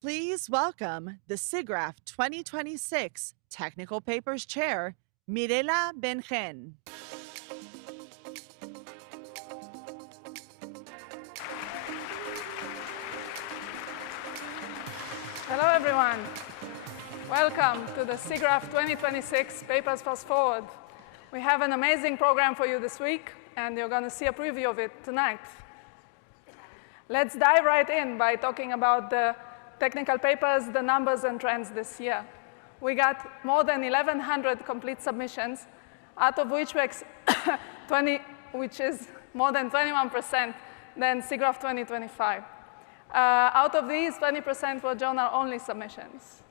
Please welcome the SIGGRAPH 2026 Technical Papers Chair, Mirela Ben-Chen. Hello, everyone. Welcome to the SIGGRAPH 2026 Papers Fast Forward. We have an amazing program for you this week, and you're going to see a preview of it tonight. Let's dive right in by talking about the technical papers, the numbers, and trends this year. We got more than 1,100 complete submissions, out of which which is more than 21% than SIGGRAPH 2025. Out of these, 20% were journal-only submissions.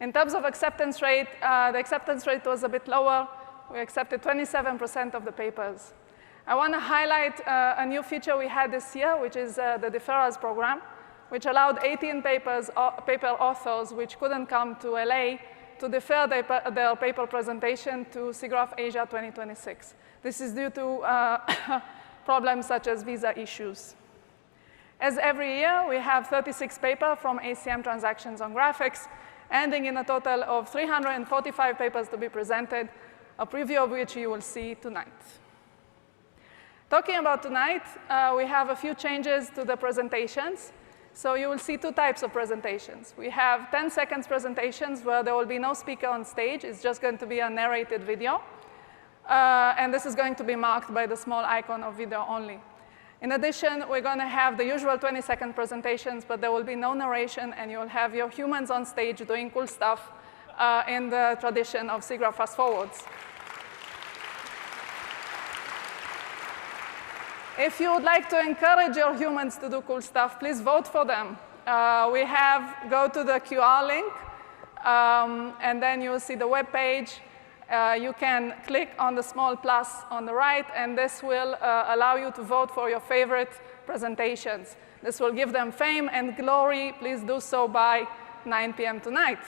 In terms of acceptance rate, the acceptance rate was a bit lower. We accepted 27% of the papers. I want to highlight a new feature we had this year, which is the deferrals program, which allowed 18 paper authors which couldn't come to LA to defer their paper presentation to SIGGRAPH Asia 2026. This is due to problems such as visa issues. As every year, we have 36 papers from ACM transactions on graphics, ending in a total of 345 papers to be presented, a preview of which you will see tonight. Talking about tonight, we have a few changes to the presentations. So you will see two types of presentations. We have 10 seconds presentations where there will be no speaker on stage. It's just going to be a narrated video. And this is going to be marked by the small icon of video only. In addition, we're going to have the usual 20-second presentations, but there will be no narration, and you'll have your humans on stage doing cool stuff in the tradition of SIGGRAPH Fast Forwards. If you would like to encourage your humans to do cool stuff, please vote for them. Go to the QR link, and then you'll see the web page. You can click on the small plus on the right, and this will allow you to vote for your favorite presentations. This will give them fame and glory. Please do so by 9 p.m. tonight.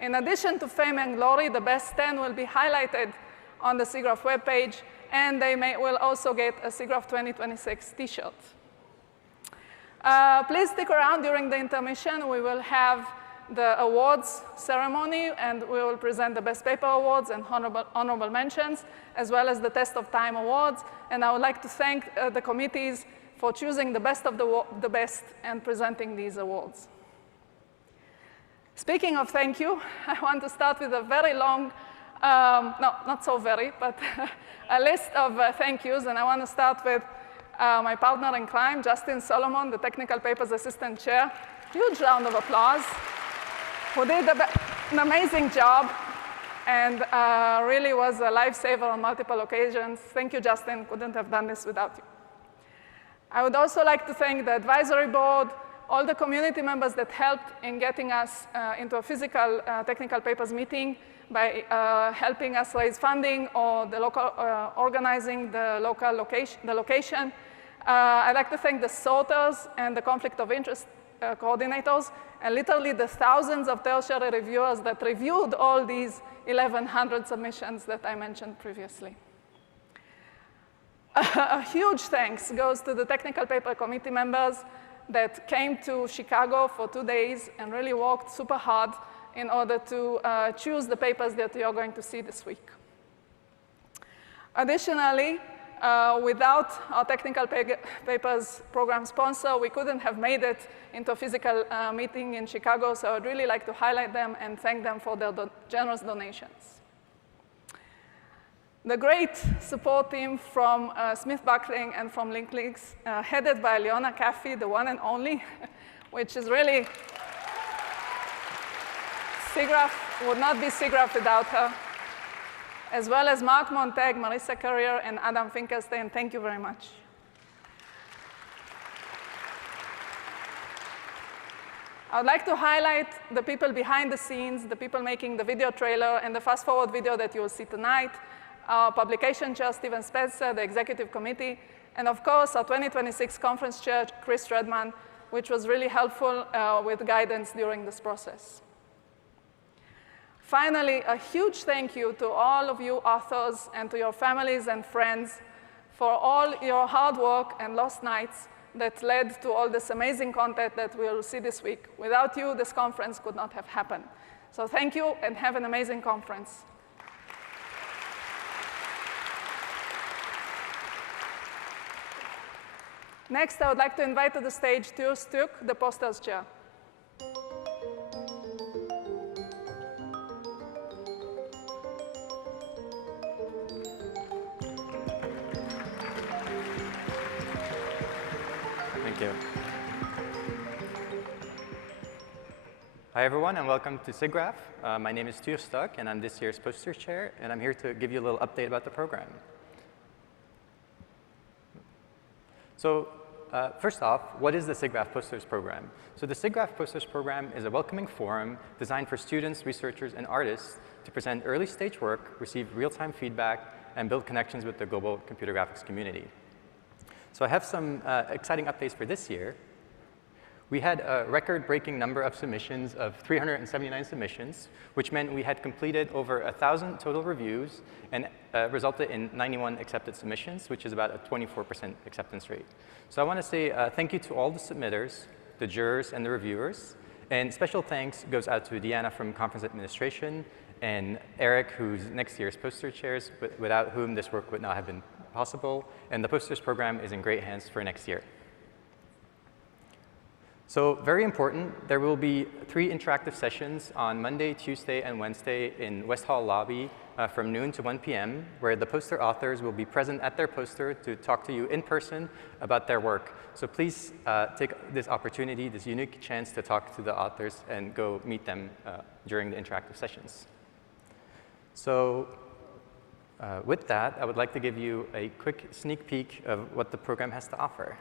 In addition to fame and glory, the best 10 will be highlighted on the SIGGRAPH webpage, and they will also get a SIGGRAPH 2026 t-shirt. Please stick around during the intermission. We will have the awards ceremony, and we will present the Best Paper Awards and honorable mentions, as well as the Test of Time Awards. And I would like to thank the committees for choosing the best of the best and presenting these awards. Speaking of thank you, I want to start with a very long, no, not so very, but a list of thank yous. And I want to start with my partner in crime, Justin Solomon, the Technical Papers Assistant Chair. Huge round of applause. Who did an amazing job and really was a lifesaver on multiple occasions. Thank you, Justin. Couldn't have done this without you. I would also like to thank the advisory board, all the community members that helped in getting us into a physical technical papers meeting by helping us raise funding or the local, organizing the local location. I'd like to thank the sorters and the conflict of interest coordinators, and literally the thousands of tertiary reviewers that reviewed all these 1,100 submissions that I mentioned previously. A huge thanks goes to the technical paper committee members that came to Chicago for 2 days and really worked super hard in order to choose the papers that you're going to see this week. Additionally, without our technical papers program sponsor, we couldn't have made it into a physical meeting in Chicago, so I'd really like to highlight them and thank them for their generous donations. The great support team from Smith Buckling and from LinkLeaks, headed by Leona Caffey, the one and only, which is really, SIGGRAPH would not be SIGGRAPH without her, as well as Mark Montag, Marissa Carrier, and Adam Finkelstein. Thank you very much. I would like to highlight the people behind the scenes, the people making the video trailer and the fast-forward video that you will see tonight, our publication chair, Steven Spencer, the executive committee, and of course, our 2026 conference chair, Chris Redman, which was really helpful with guidance during this process. Finally, a huge thank you to all of you authors and to your families and friends for all your hard work and lost nights that led to all this amazing content that we'll see this week. Without you, this conference could not have happened. So thank you, and have an amazing conference. Next, I would like to invite to the stage Tuur Stuk, the Papers Chair. Thank you. Hi, everyone, and welcome to SIGGRAPH. My name is Tuur Stuk, and I'm this year's Poster Chair, and I'm here to give you a little update about the program. So first off, what is the SIGGRAPH Posters program? So the SIGGRAPH Posters program is a welcoming forum designed for students, researchers, and artists to present early-stage work, receive real-time feedback, and build connections with the global computer graphics community. So I have some exciting updates for this year. We had a record-breaking number of submissions of 379 submissions, which meant we had completed over 1,000 total reviews and resulted in 91 accepted submissions, which is about a 24% acceptance rate. So I want to say thank you to all the submitters, the jurors, and the reviewers. And special thanks goes out to Deanna from Conference Administration and Eric, who's next year's poster chairs, without whom this work would not have been possible. And the posters program is in great hands for next year. So very important, there will be 3 interactive sessions on Monday, Tuesday, and Wednesday in West Hall lobby from noon to 1 p.m., where the poster authors will be present at their poster to talk to you in person about their work. So please take this opportunity, this unique chance to talk to the authors and go meet them during the interactive sessions. So with that, I would like to give you a quick sneak peek of what the program has to offer.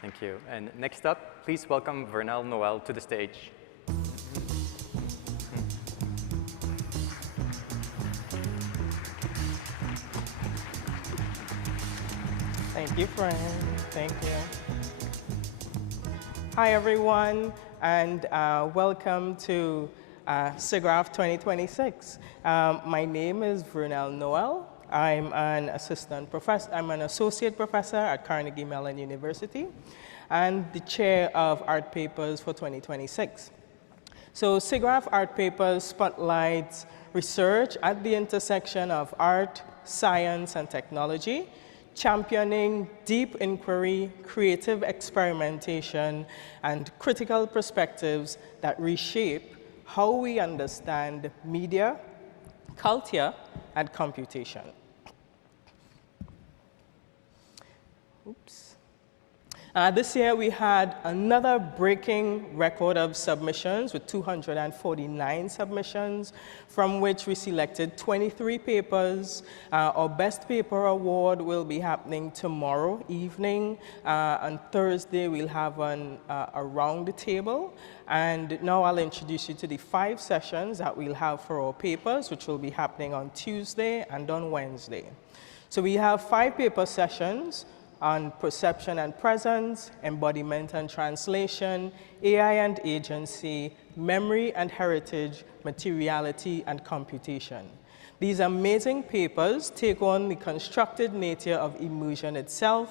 Thank you. And next up, please welcome Vernel Noel to the stage. Thank you, friend. Thank you. Hi, everyone, and welcome to SIGGRAPH 2026. My name is Vernel Noel. I'm an assistant professor. I'm an associate professor at Carnegie Mellon University and the chair of Art Papers for 2026. So SIGGRAPH Art Papers spotlights research at the intersection of art, science, and technology, championing deep inquiry, creative experimentation, and critical perspectives that reshape how we understand media, culture, and computation. Oops. This year we had another breaking record of submissions with 249 submissions, from which we selected 23 papers. Our Best Paper Award will be happening tomorrow evening. On Thursday we'll have a round table. And now I'll introduce you to the 5 sessions that we'll have for our papers, which will be happening on Tuesday and on Wednesday. So we have 5 paper sessions on perception and presence, embodiment and translation, AI and agency, memory and heritage, materiality and computation. These amazing papers take on the constructed nature of immersion itself,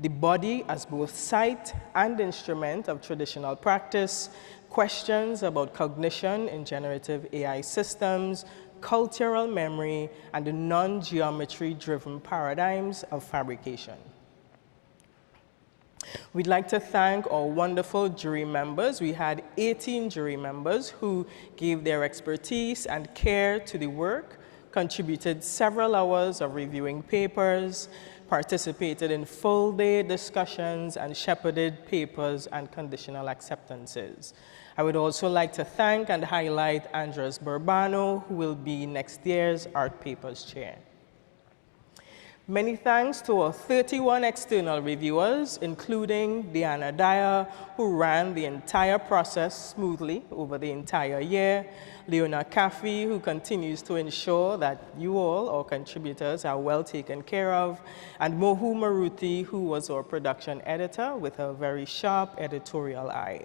the body as both site and instrument of traditional practice, questions about cognition in generative AI systems, cultural memory, and the non-geometry-driven paradigms of fabrication. We'd like to thank our wonderful jury members. We had 18 jury members who gave their expertise and care to the work, contributed several hours of reviewing papers, participated in full-day discussions, and shepherded papers and conditional acceptances. I would also like to thank and highlight Andres Burbano, who will be next year's Art Papers Chair. Many thanks to our 31 external reviewers, including Deanna Dyer, who ran the entire process smoothly over the entire year, Leona Caffey, who continues to ensure that you all, our contributors, are well taken care of, and Mohu Maruti, who was our production editor with a very sharp editorial eye.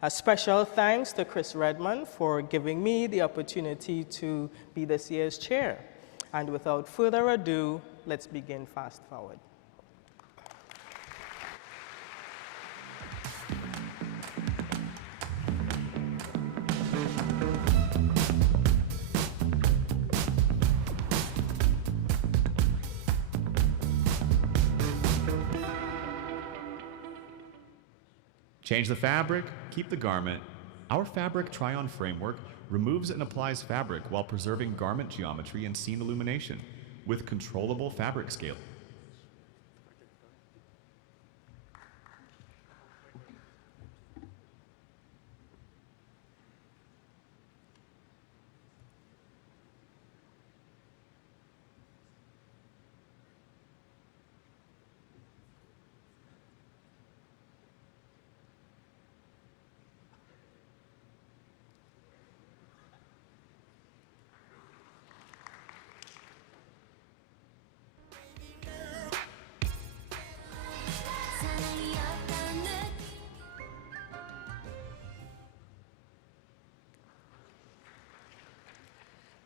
A special thanks to Chris Redmond for giving me the opportunity to be this year's chair. And without further ado, let's begin fast forward. Change the fabric, keep the garment. Our fabric try-on framework removes and applies fabric while preserving garment geometry and scene illumination with controllable fabric scale.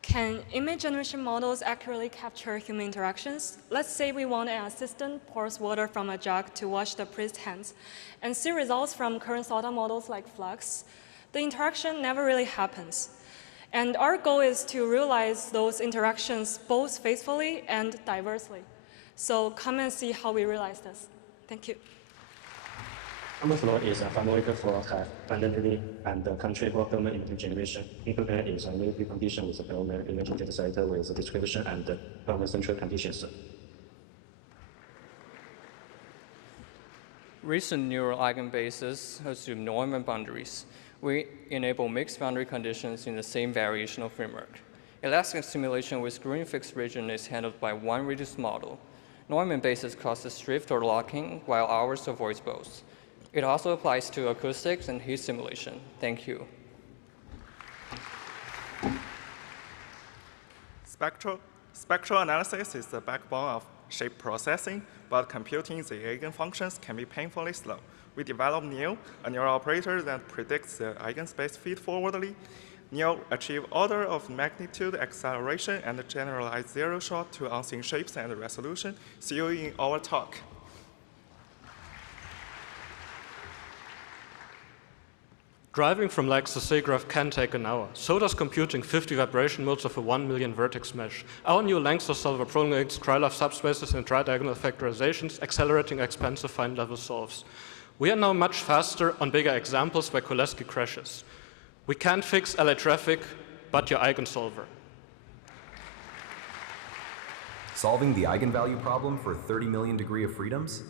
Can image generation models accurately capture human interactions? Let's say we want an assistant pours water from a jug to wash the priest's hands and see results from current SOTA models like Flux. The interaction never really happens. And our goal is to realize those interactions both faithfully and diversely. So come and see how we realize this. Thank you. ThermoFlow is a framework for abundantly and controllable thermal image generation. Implemented in a relative condition with a thermal image dataset with a description and thermal central conditions. Recent neural eigenbases assume norm and boundaries. We enable mixed boundary conditions in the same variational framework. Elastic simulation with green fixed region is handled by one reduced model. Norm basis causes drift or locking, while ours avoids both. It also applies to acoustics and heat simulation. Thank you. Spectral analysis is the backbone of shape processing, but computing the eigenfunctions can be painfully slow. We developed NEO, a neural operator that predicts the eigenspace feed-forwardly. NEO achieves order of magnitude acceleration and generalized zero-shot to unseen shapes and resolution. See you in our talk. Driving from Lex to SIGGRAPH can take an hour. So does computing 50 vibration modes of a 1 million vertex mesh. Our new Langstor solver prolongates Krylov subspaces and tri-diagonal factorizations, accelerating expensive fine-level solves. We are now much faster on bigger examples where Koleski crashes. We can't fix LA traffic, but your eigensolver. Solving the eigenvalue problem for 30 million degree of freedoms?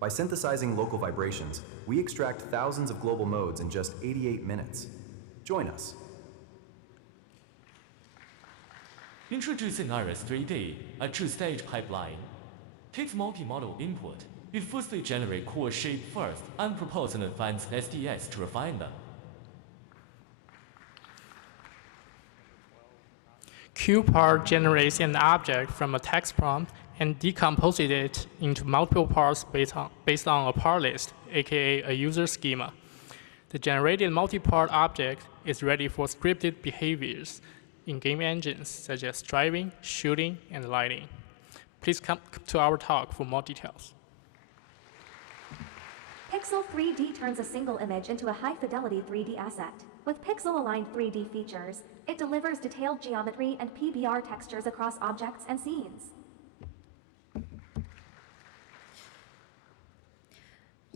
By synthesizing local vibrations, we extract thousands of global modes in just 88 minutes. Join us. Introducing Iris 3D, a two-stage pipeline. Takes multi-model input. It firstly generates core shape first and proposes an advanced SDS to refine them. QPart generates an object from a text prompt and decomposes it into multiple parts based on a part list, aka a user schema. The generated multi-part object is ready for scripted behaviors in game engines such as driving, shooting, and lighting. Please come to our talk for more details. Pixel 3D turns a single image into a high-fidelity 3D asset. With pixel-aligned 3D features, it delivers detailed geometry and PBR textures across objects and scenes.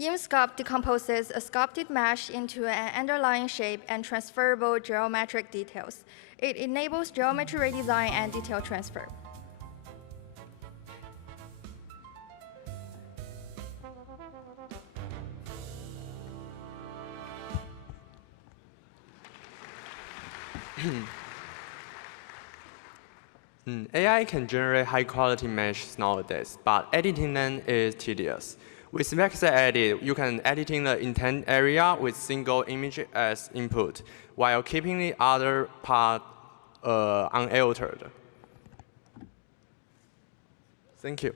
imsculpt decomposes a sculpted mesh into an underlying shape and transferable geometric details. It enables geometry redesign and detail transfer. AI can generate high-quality meshes nowadays, but editing them is tedious. With vector edit, you can editing the intent area with single image as input, while keeping the other part unaltered. Thank you.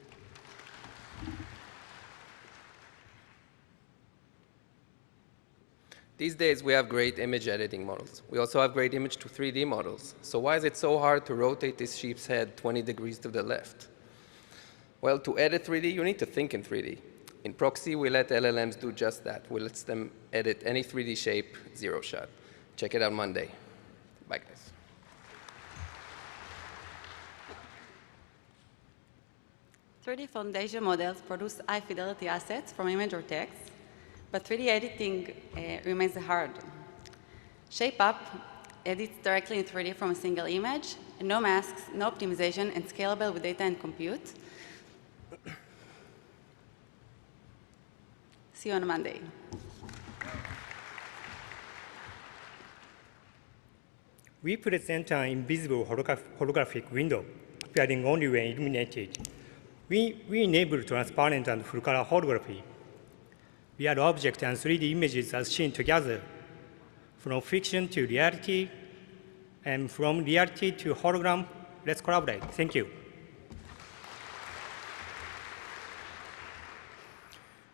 These days, we have great image editing models. We also have great image to 3D models. So why is it so hard to rotate this sheep's head 20 degrees to the left? Well, to edit 3D, you need to think in 3D. In Proxy, we let LLMs do just that. We let them edit any 3D shape, zero shot. Check it out Monday. Bye, guys. 3D foundation models produce high-fidelity assets from image or text, but 3D editing remains hard. ShapeUp edits directly in 3D from a single image, and no masks, no optimization, and scalable with data and compute. See you on Monday. We present an invisible holographic window appearing only when illuminated. We enable transparent and full-color holography. Real objects and 3D images are seen together, from fiction to reality, and from reality to hologram. Let's collaborate. Thank you.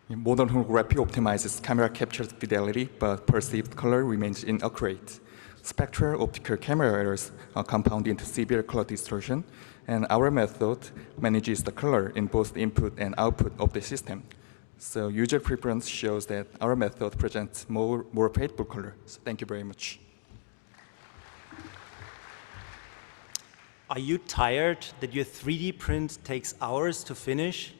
Modern holography optimizes camera captured fidelity, but perceived color remains inaccurate. Spectral optical camera errors are compounded into severe color distortion, and our method manages the color in both the input and output of the system. So user preference shows that our method presents more faithful color. So thank you very much. Are you tired that your 3D print takes hours to finish?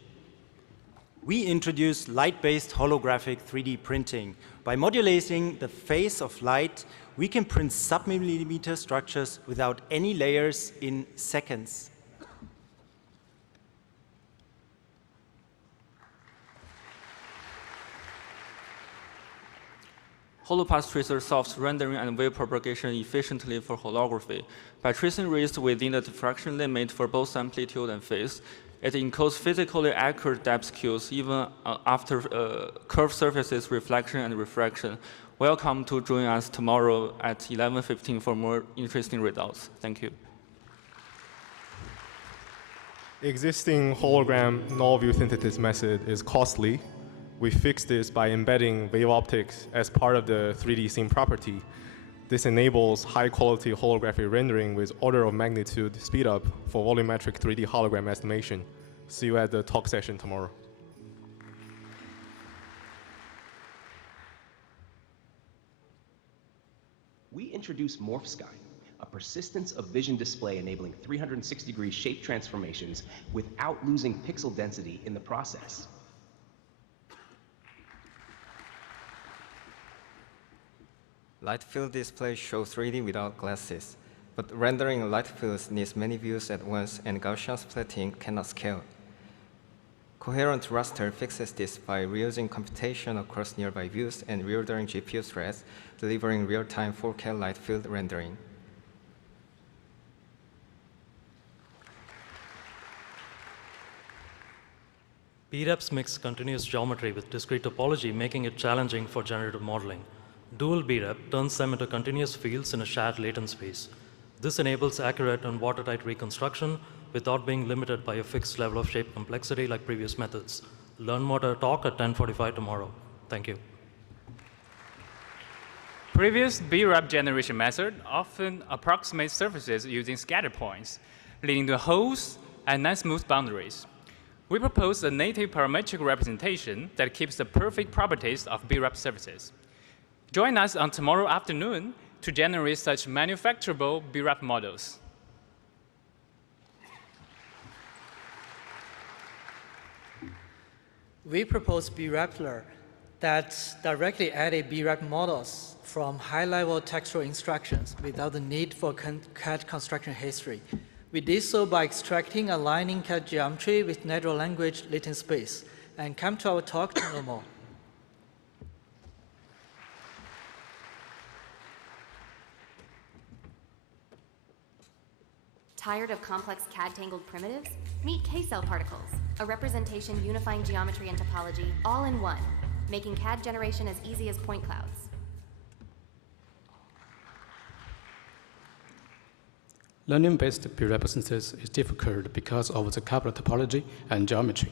We introduced light-based holographic 3D printing. By modulating the phase of light, we can print sub-millimeter structures without any layers in seconds. HoloPath Tracer solves rendering and wave propagation efficiently for holography. By tracing rays within the diffraction limit for both amplitude and phase, it encodes physically accurate depth cues even after curved surfaces reflection and refraction. Welcome to join us tomorrow at 11:15 for more interesting results. Thank you. Existing hologram null view synthesis method is costly. We fixed this by embedding wave optics as part of the 3D scene property. This enables high-quality holographic rendering with order of magnitude speed up for volumetric 3D hologram estimation. See you at the talk session tomorrow. We introduced MorphSky, a persistence of vision display enabling 360-degree shape transformations without losing pixel density in the process. Light field displays show 3D without glasses, but rendering light fields needs many views at once, and Gaussian splitting cannot scale. Coherent raster fixes this by reusing computation across nearby views and reordering GPU threads, delivering real-time 4K light field rendering. BREPs mix continuous geometry with discrete topology, making it challenging for generative modeling. Dual BREP turns them into continuous fields in a shared latent space. This enables accurate and watertight reconstruction without being limited by a fixed level of shape complexity like previous methods. Learn more at a talk at 10:45 tomorrow. Thank you. Previous BREP generation method often approximates surfaces using scatter points, leading to holes and non-smooth boundaries. We propose a native parametric representation that keeps the perfect properties of BREP surfaces. Join us on tomorrow afternoon to generate such manufacturable BREP models. We propose BREPler, that directly edit BRAP models from high-level textual instructions without the need for CAD construction history. We did so by extracting aligning CAD geometry with natural language latent space. And come to our talk to know more. Tired of complex CAD-tangled primitives? Meet K-cell particles, a representation unifying geometry and topology all in one, making CAD generation as easy as point clouds. Learning based BRAP synthesis is difficult because of the coupled topology and geometry.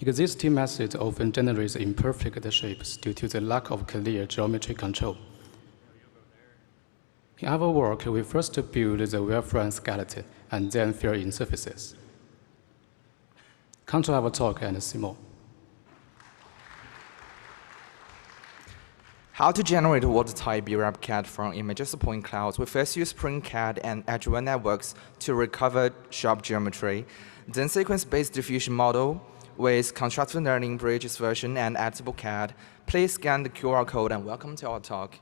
Existing methods often generate imperfect shapes due to the lack of clear geometry control. In our work, we first build the wireframe skeleton and then fill in surfaces. Come to our talk and see more. How to generate watertight BRAP CAD from images of point clouds. We first use SpringCAD and edge-aware networks to recover sharp geometry, then sequence-based diffusion model with constructive learning bridges version and editable CAD. Please scan the QR code and welcome to our talk.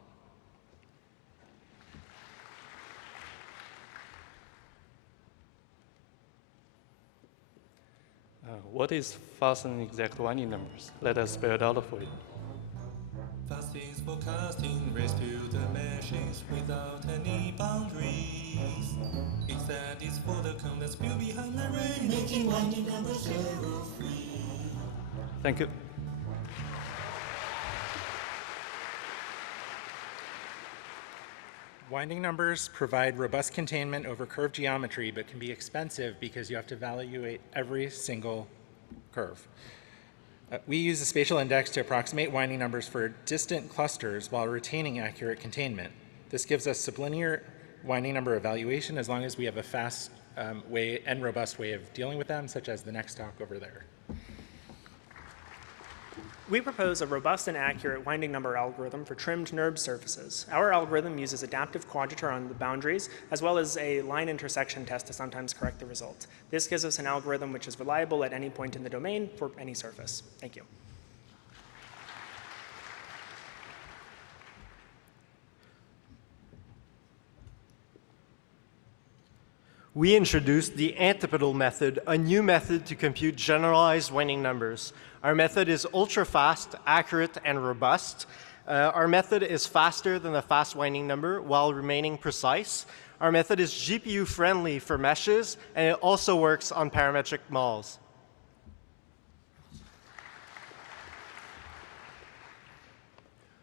What is fast and exact winding numbers? Let us spell it out for you. Fast is forecasting race to the meshes without any boundaries. Exact is for the context built behind the ray, making winding numbers error-free. Thank you. Winding numbers provide robust containment over curved geometry, but can be expensive because you have to evaluate every single curve. We use a spatial index to approximate winding numbers for distant clusters while retaining accurate containment. This gives us sublinear winding number evaluation as long as we have a fast way and robust way of dealing with them, such as the next talk over there. We propose a robust and accurate winding number algorithm for trimmed NURB surfaces. Our algorithm uses adaptive quadrature on the boundaries, as well as a line intersection test to sometimes correct the result. This gives us an algorithm which is reliable at any point in the domain for any surface. Thank you. We introduced the antipodal method, a new method to compute generalized winding numbers. Our method is ultra-fast, accurate, and robust. Our method is faster than the fast winding number while remaining precise. Our method is GPU-friendly for meshes, and it also works on parametric malls.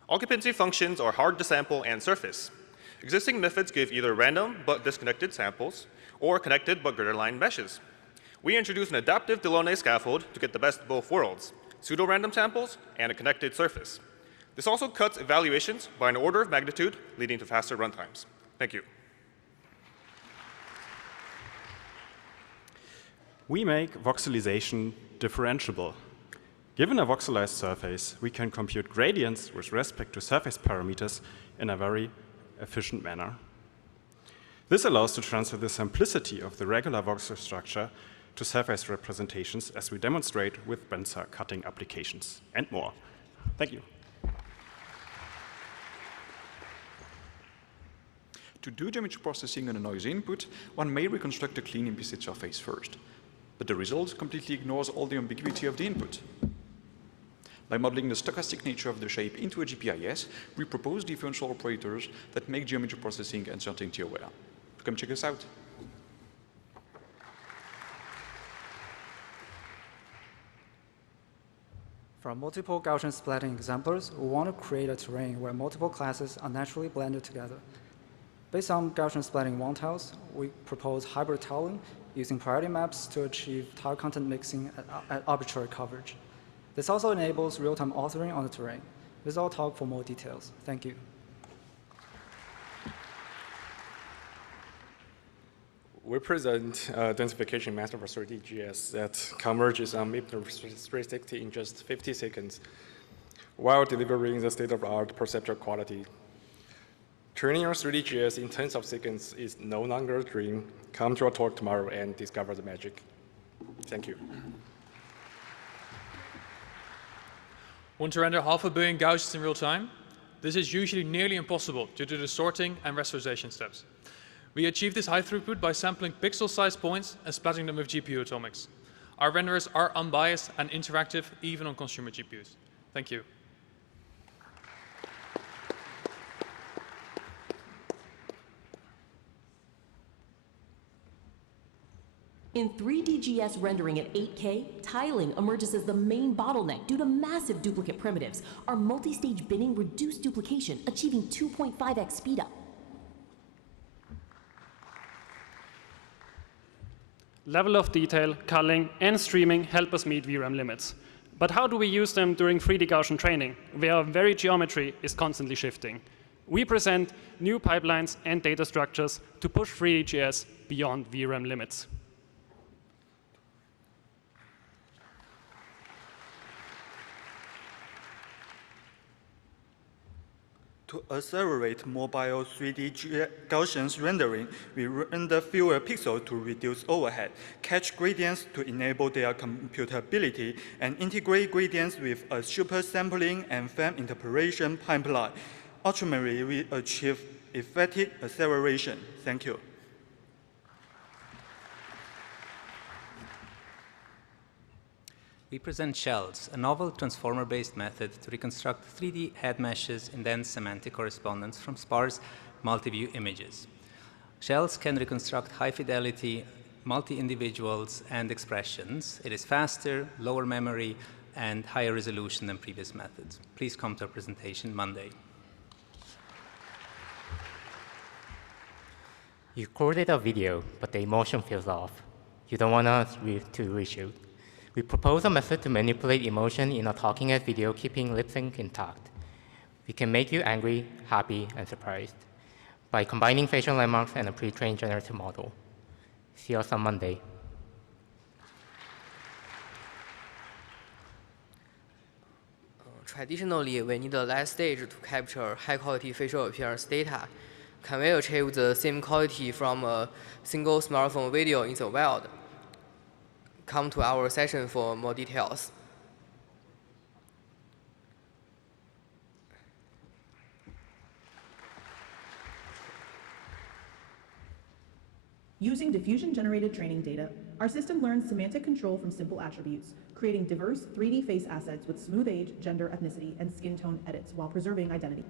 Occupancy functions are hard to sample and surface. Existing methods give either random but disconnected samples, or connected but grid-aligned meshes. We introduced an adaptive Delaunay scaffold to get the best of both worlds, pseudo-random samples and a connected surface. This also cuts evaluations by an order of magnitude, leading to faster runtimes. Thank you. We make voxelization differentiable. Given a voxelized surface, we can compute gradients with respect to surface parameters in a very efficient manner. This allows to transfer the simplicity of the regular voxel structure to surface representations, as we demonstrate with Benzer cutting applications and more. Thank you. To do geometry processing on a noisy input, one may reconstruct a clean implicit surface first. But the result completely ignores all the ambiguity of the input. By modeling the stochastic nature of the shape into a GPIS, we propose differential operators that make geometry processing uncertainty aware. Come check us out. From multiple Gaussian splatting examples, we want to create a terrain where multiple classes are naturally blended together. Based on Gaussian splatting one tiles, we propose hybrid tiling using priority maps to achieve tile content mixing at arbitrary coverage. This also enables real-time authoring on the terrain. This is our talk for more details. Thank you. We present a densification method for 3D GS that converges on MIP 360 in just 50 seconds, while delivering the state-of-the-art perceptual quality. Turning your 3D GS in tens of seconds is no longer a dream. Come to our talk tomorrow and discover the magic. Thank you. Want to render 500 million Gaussians in real time? This is usually nearly impossible due to the sorting and rasterization steps. We achieve this high throughput by sampling pixel-sized points and splitting them with GPU atomics. Our renderers are unbiased and interactive even on consumer GPUs. Thank you. In 3DGS rendering at 8K, tiling emerges as the main bottleneck due to massive duplicate primitives. Our multi-stage binning reduced duplication, achieving 2.5x speedup. Level of detail, culling, and streaming help us meet VRAM limits. But how do we use them during 3D Gaussian training, where our very geometry is constantly shifting? We present new pipelines and data structures to push 3DGS beyond VRAM limits. To accelerate mobile 3D Gaussian rendering, we render fewer pixels to reduce overhead, catch gradients to enable their computability, and integrate gradients with a super sampling and fan interpolation pipeline. Ultimately, we achieve effective acceleration. Thank you. We present shells, a novel transformer-based method to reconstruct 3D head meshes and then semantic correspondence from sparse multi-view images. Shells can reconstruct high-fidelity multi-individuals and expressions. It is faster, lower memory, and higher resolution than previous methods. Please come to our presentation Monday. You recorded a video, but the emotion feels off. You don't want to reshoot. We propose a method to manipulate emotion in a talking head video, keeping lip sync intact. We can make you angry, happy, and surprised by combining facial landmarks and a pre-trained generative model. See us on Monday. Traditionally, we need a light stage to capture high-quality facial appearance data. Can we achieve the same quality from a single smartphone video in the wild? Come to our session for more details. Using diffusion-generated training data, our system learns semantic control from simple attributes, creating diverse 3D face assets with smooth age, gender, ethnicity, and skin tone edits while preserving identity.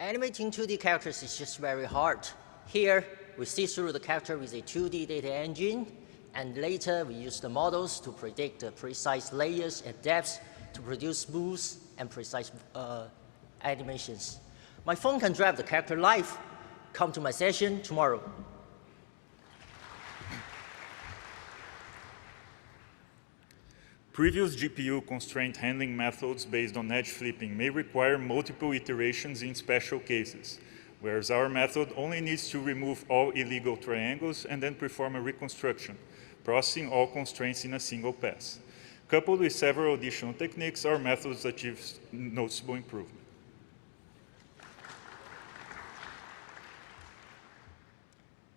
Animating 2D characters is just very hard. Here, we see through the character with a 2D data engine, and later we use the models to predict the precise layers and depths to produce smooth and precise animations. My phone can drive the character live. Come to my session tomorrow. Previous GPU constraint handling methods based on edge flipping may require multiple iterations in special cases, whereas our method only needs to remove all illegal triangles and then perform a reconstruction, processing all constraints in a single pass. Coupled with several additional techniques, our methods achieve noticeable improvement.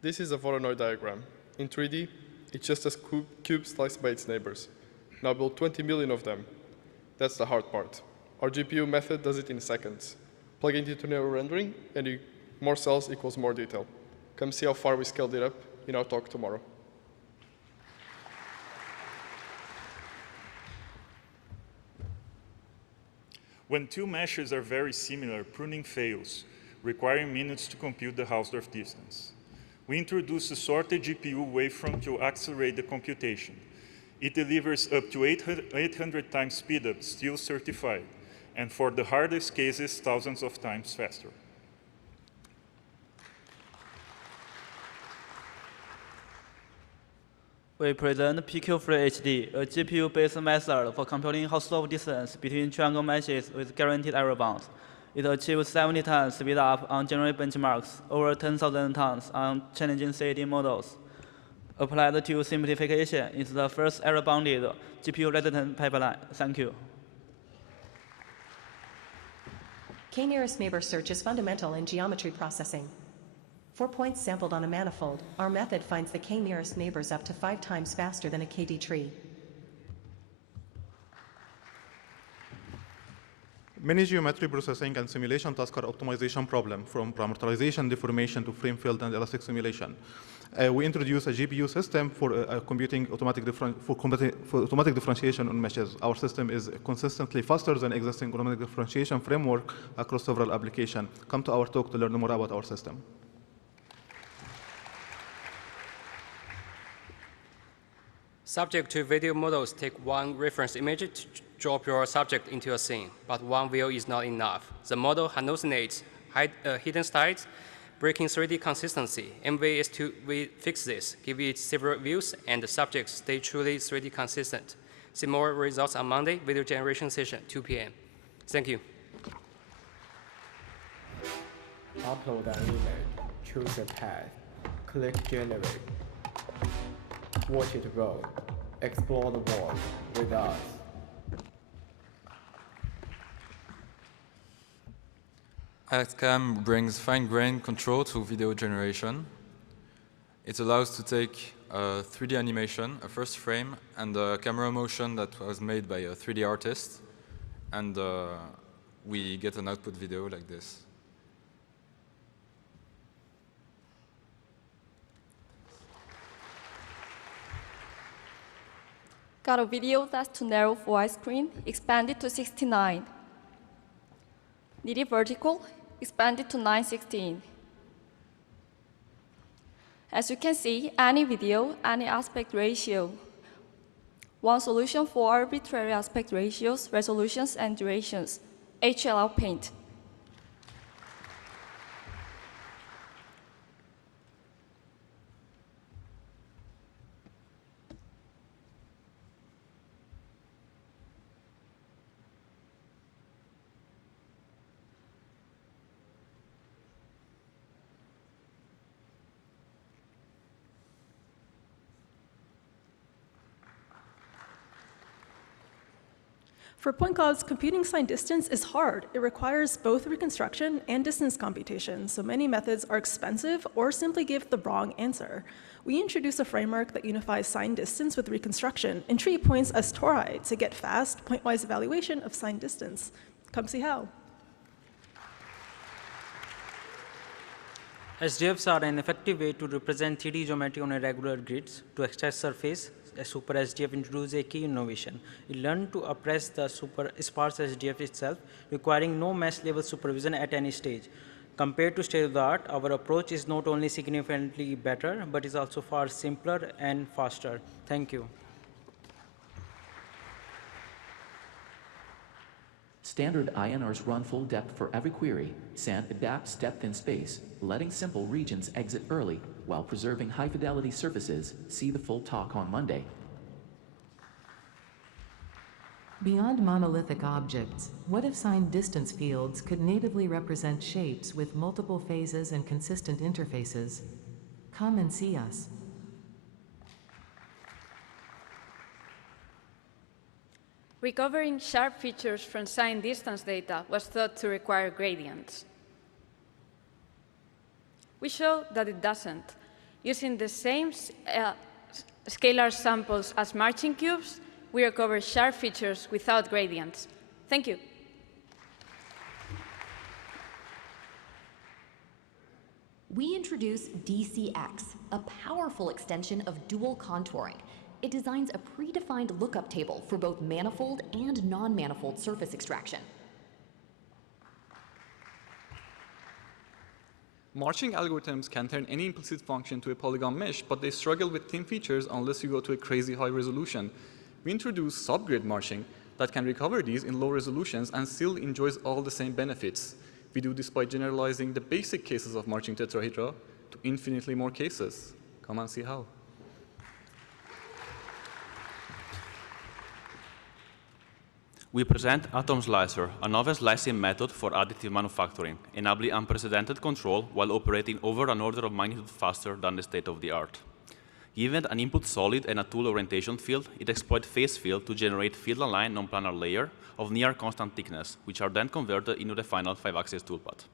This is a Voronoi diagram. In 3D, it's just a cube sliced by its neighbors. Now build 20 million of them. That's the hard part. Our GPU method does it in seconds. Plug it into neural rendering, and more cells equals more detail. Come see how far we scaled it up in our talk tomorrow. When two meshes are very similar, pruning fails, requiring minutes to compute the Hausdorff distance. We introduce a sorted GPU wavefront to accelerate the computation. It delivers up to 800 times speedup, still certified, and for the hardest cases, thousands of times faster. We present PQ3HD, a GPU-based method for computing Hausdorff distance between triangle meshes with guaranteed error bounds. It achieves 70 times speed up on generic benchmarks, over 10,000 times on challenging CAD models. applied to simplification is the first error-bounded GPU-resident pipeline. Thank you. K-nearest neighbor search is fundamental in geometry processing. For points sampled on a manifold, our method finds the K-nearest neighbors up to 5 times faster than a KD tree. Many geometry processing and simulation tasks are optimization problems, from parameterization, deformation, to frame field and elastic simulation. We introduce a GPU system for computing automatic differentiation on meshes. Our system is consistently faster than existing automatic differentiation framework across several applications. Come to our talk to learn more about our system. Subject to video models take one reference image to drop your subject into a scene, but one view is not enough. The model hallucinates hidden styles, breaking 3D consistency. MV is to fix this, give it several views, and the subjects stay truly 3D consistent. See more results on Monday, video generation session, 2 p.m. Thank you. Upload an image, choose a path, click Generate. Watch it roll. Explore the world with us. ArtCam brings fine-grained control to video generation. It allows to take a 3D animation, a first frame, and a camera motion that was made by a 3D artist, and we get an output video like this. Got a video that's too narrow for widescreen, expanded to 69. Need it vertical, expanded to 916. As you can see, any video, any aspect ratio. One solution for arbitrary aspect ratios, resolutions, and durations. HLR Paint. For point clouds, computing signed distance is hard. It requires both reconstruction and distance computation, so many methods are expensive or simply give the wrong answer. We introduce a framework that unifies signed distance with reconstruction and treat points as tori to get fast, point-wise evaluation of signed distance. Come see how. SGFs are an effective way to represent 3D geometry on a regular grids. To extract surface, a super SGF introduces a key innovation. It learned to oppress the super sparse SGF itself, requiring no mesh level supervision at any stage. Compared to state-of-the-art, our approach is not only significantly better, but is also far simpler and faster. Thank you. Standard INRs run full depth for every query. SANT adapts depth in space, letting simple regions exit early while preserving high-fidelity surfaces. See the full talk on Monday. Beyond monolithic objects, what if signed distance fields could natively represent shapes with multiple phases and consistent interfaces? Come and see us. Recovering sharp features from signed distance data was thought to require gradients. We show that it doesn't. Using the same scalar samples as marching cubes, we recover sharp features without gradients. Thank you. We introduce DCX, a powerful extension of dual contouring. It designs a predefined lookup table for both manifold and non-manifold surface extraction. Marching algorithms can turn any implicit function to a polygon mesh, but they struggle with thin features unless you go to a crazy high resolution. We introduce subgrid marching that can recover these in low resolutions and still enjoys all the same benefits. We do this by generalizing the basic cases of marching tetrahedra to infinitely more cases. Come and see how. We present Atom Slicer, a novel slicing method for additive manufacturing, enabling unprecedented control while operating over an order of magnitude faster than the state of the art. Given an input solid and a tool orientation field, it exploits face field to generate field-aligned non-planar layer of near constant thickness, which are then converted into the final 5-axis toolpath.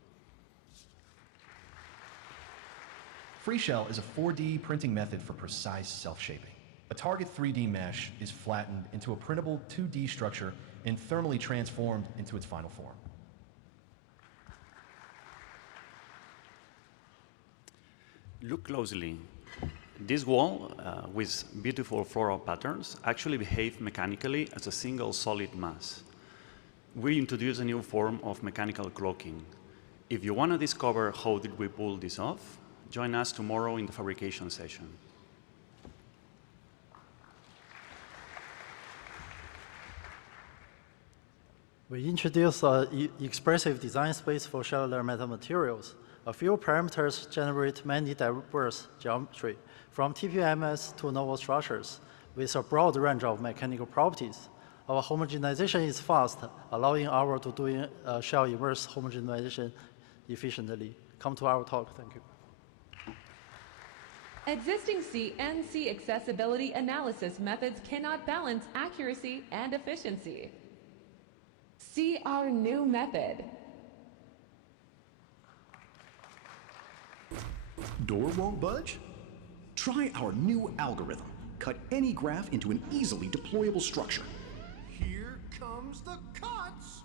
FreeShell is a 4D printing method for precise self-shaping. A target 3D mesh is flattened into a printable 2D structure and thermally transformed into its final form. Look closely. This wall, with beautiful floral patterns, actually behaves mechanically as a single solid mass. We introduce a new form of mechanical cloaking. If you want to discover how did we pull this off, join us tomorrow in the fabrication session. We introduce an expressive design space for cellular metamaterials. A few parameters generate many diverse geometry, from TPMS to novel structures, with a broad range of mechanical properties. Our homogenization is fast, allowing our to do shell inverse homogenization efficiently. Come to our talk. Thank you. Existing CNC accessibility analysis methods cannot balance accuracy and efficiency. See our new method. Door won't budge? Try our new algorithm. Cut any graph into an easily deployable structure. Here comes the cuts!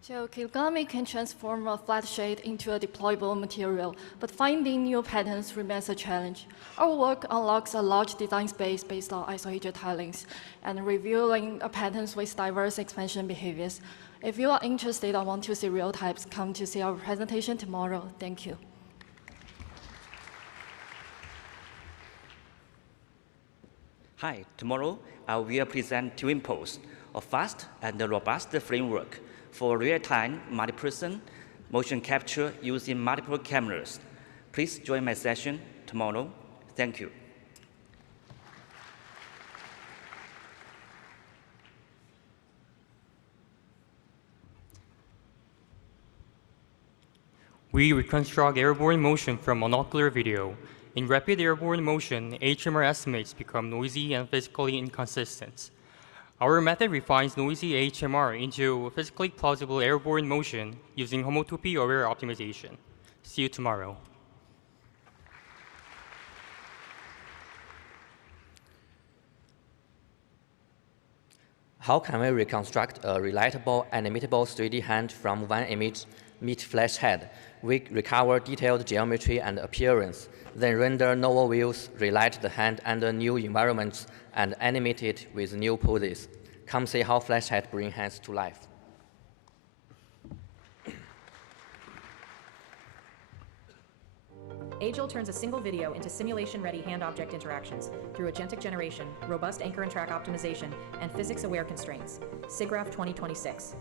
So Kirigami can transform a flat shade into a deployable material, but finding new patterns remains a challenge. Our work unlocks a large design space based on isohedral tilings and revealing patterns with diverse expansion behaviors. If you are interested or want to see real types, come to see our presentation tomorrow. Thank you. Hi, tomorrow I will present TwinPose, a fast and robust framework for real-time multi-person motion capture using multiple cameras. Please join my session tomorrow. Thank you. We reconstruct airborne motion from monocular video. In rapid airborne motion, HMR estimates become noisy and physically inconsistent. Our method refines noisy HMR into physically plausible airborne motion using homotopy-aware optimization. See you tomorrow. How can we reconstruct a relatable animatable 3D hand from one image, meet flash head? We recover detailed geometry and appearance, then render novel views, relight the hand under new environments, and animate it with new poses. Come see how Flashhead brings hands to life. Agile turns a single video into simulation-ready hand-object interactions through agentic generation, robust anchor and track optimization, and physics-aware constraints. SIGGRAPH 2026.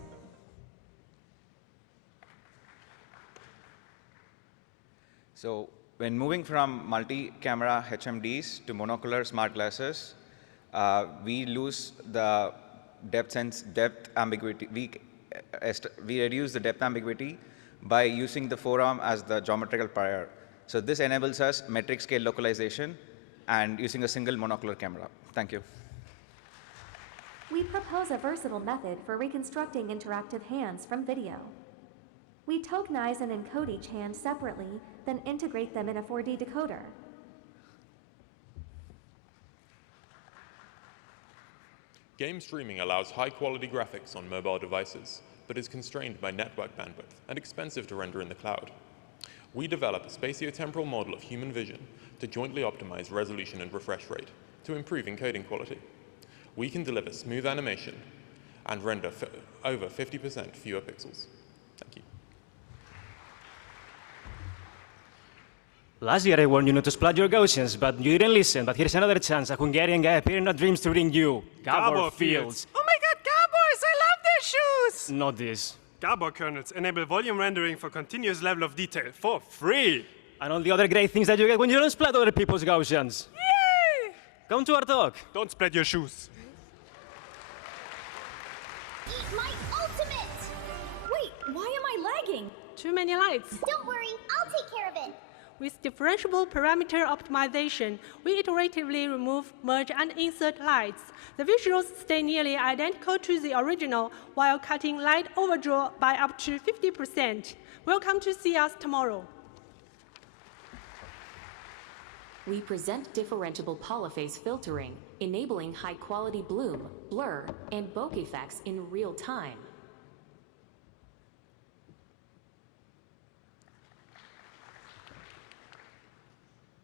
So when moving from multi-camera HMDs to monocular smart glasses, we lose the depth ambiguity. We reduce the depth ambiguity by using the forearm as the geometrical prior. So this enables us metric scale localization and using a single monocular camera. Thank you. We propose a versatile method for reconstructing interactive hands from video. We tokenize and encode each hand separately, then integrate them in a 4D decoder. Game streaming allows high-quality graphics on mobile devices, but is constrained by network bandwidth and expensive to render in the cloud. We develop a spatiotemporal model of human vision to jointly optimize resolution and refresh rate to improve encoding quality. We can deliver smooth animation and render over 50% fewer pixels. Thank you. Last year I warned you not to splat your Gaussians, but you didn't listen. But here's another chance. A Hungarian guy appeared in our dreams to bring you Gabor fields. Oh my god, Gabors! I love their shoes! Not this. Gabor kernels enable volume rendering for continuous level of detail for free. And all the other great things that you get when you don't splat other people's Gaussians. Yay! Come to our talk. Don't splat your shoes. Eat my ultimate! Wait, why am I lagging? Too many lights. Don't worry, I'll take care With differentiable parameter optimization, we iteratively remove, merge, and insert lights. The visuals stay nearly identical to the original while cutting light overdraw by up to 50%. Welcome to see us tomorrow. We present differentiable polyphase filtering, enabling high-quality bloom, blur, and bokeh effects in real time.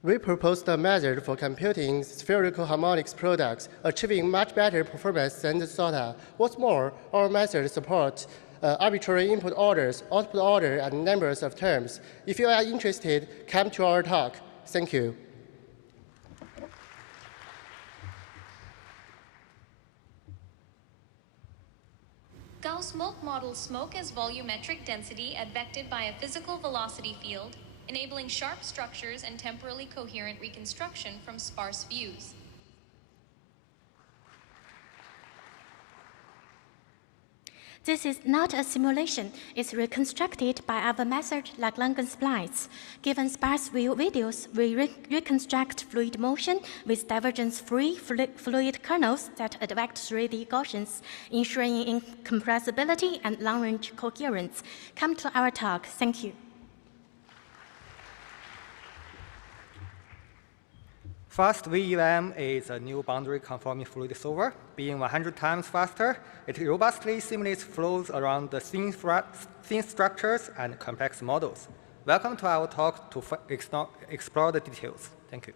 We proposed a method for computing spherical harmonics products, achieving much better performance than the SOTA. What's more, our method supports arbitrary input orders, output order, and numbers of terms. If you are interested, come to our talk. Thank you. Gauss-Moak models smoke as volumetric density advected by a physical velocity field, enabling sharp structures and temporally coherent reconstruction from sparse views. This is not a simulation. It's reconstructed by our method like Langen splice. Given sparse view videos, we reconstruct fluid motion with divergence-free fluid kernels that advect 3D Gaussians, ensuring incompressibility and long-range coherence. Come to our talk. Thank you. Fast VEM is a new boundary-conforming fluid solver. Being 100 times faster, it robustly simulates flows around the thin structures and complex models. Welcome to our talk to explore the details. Thank you.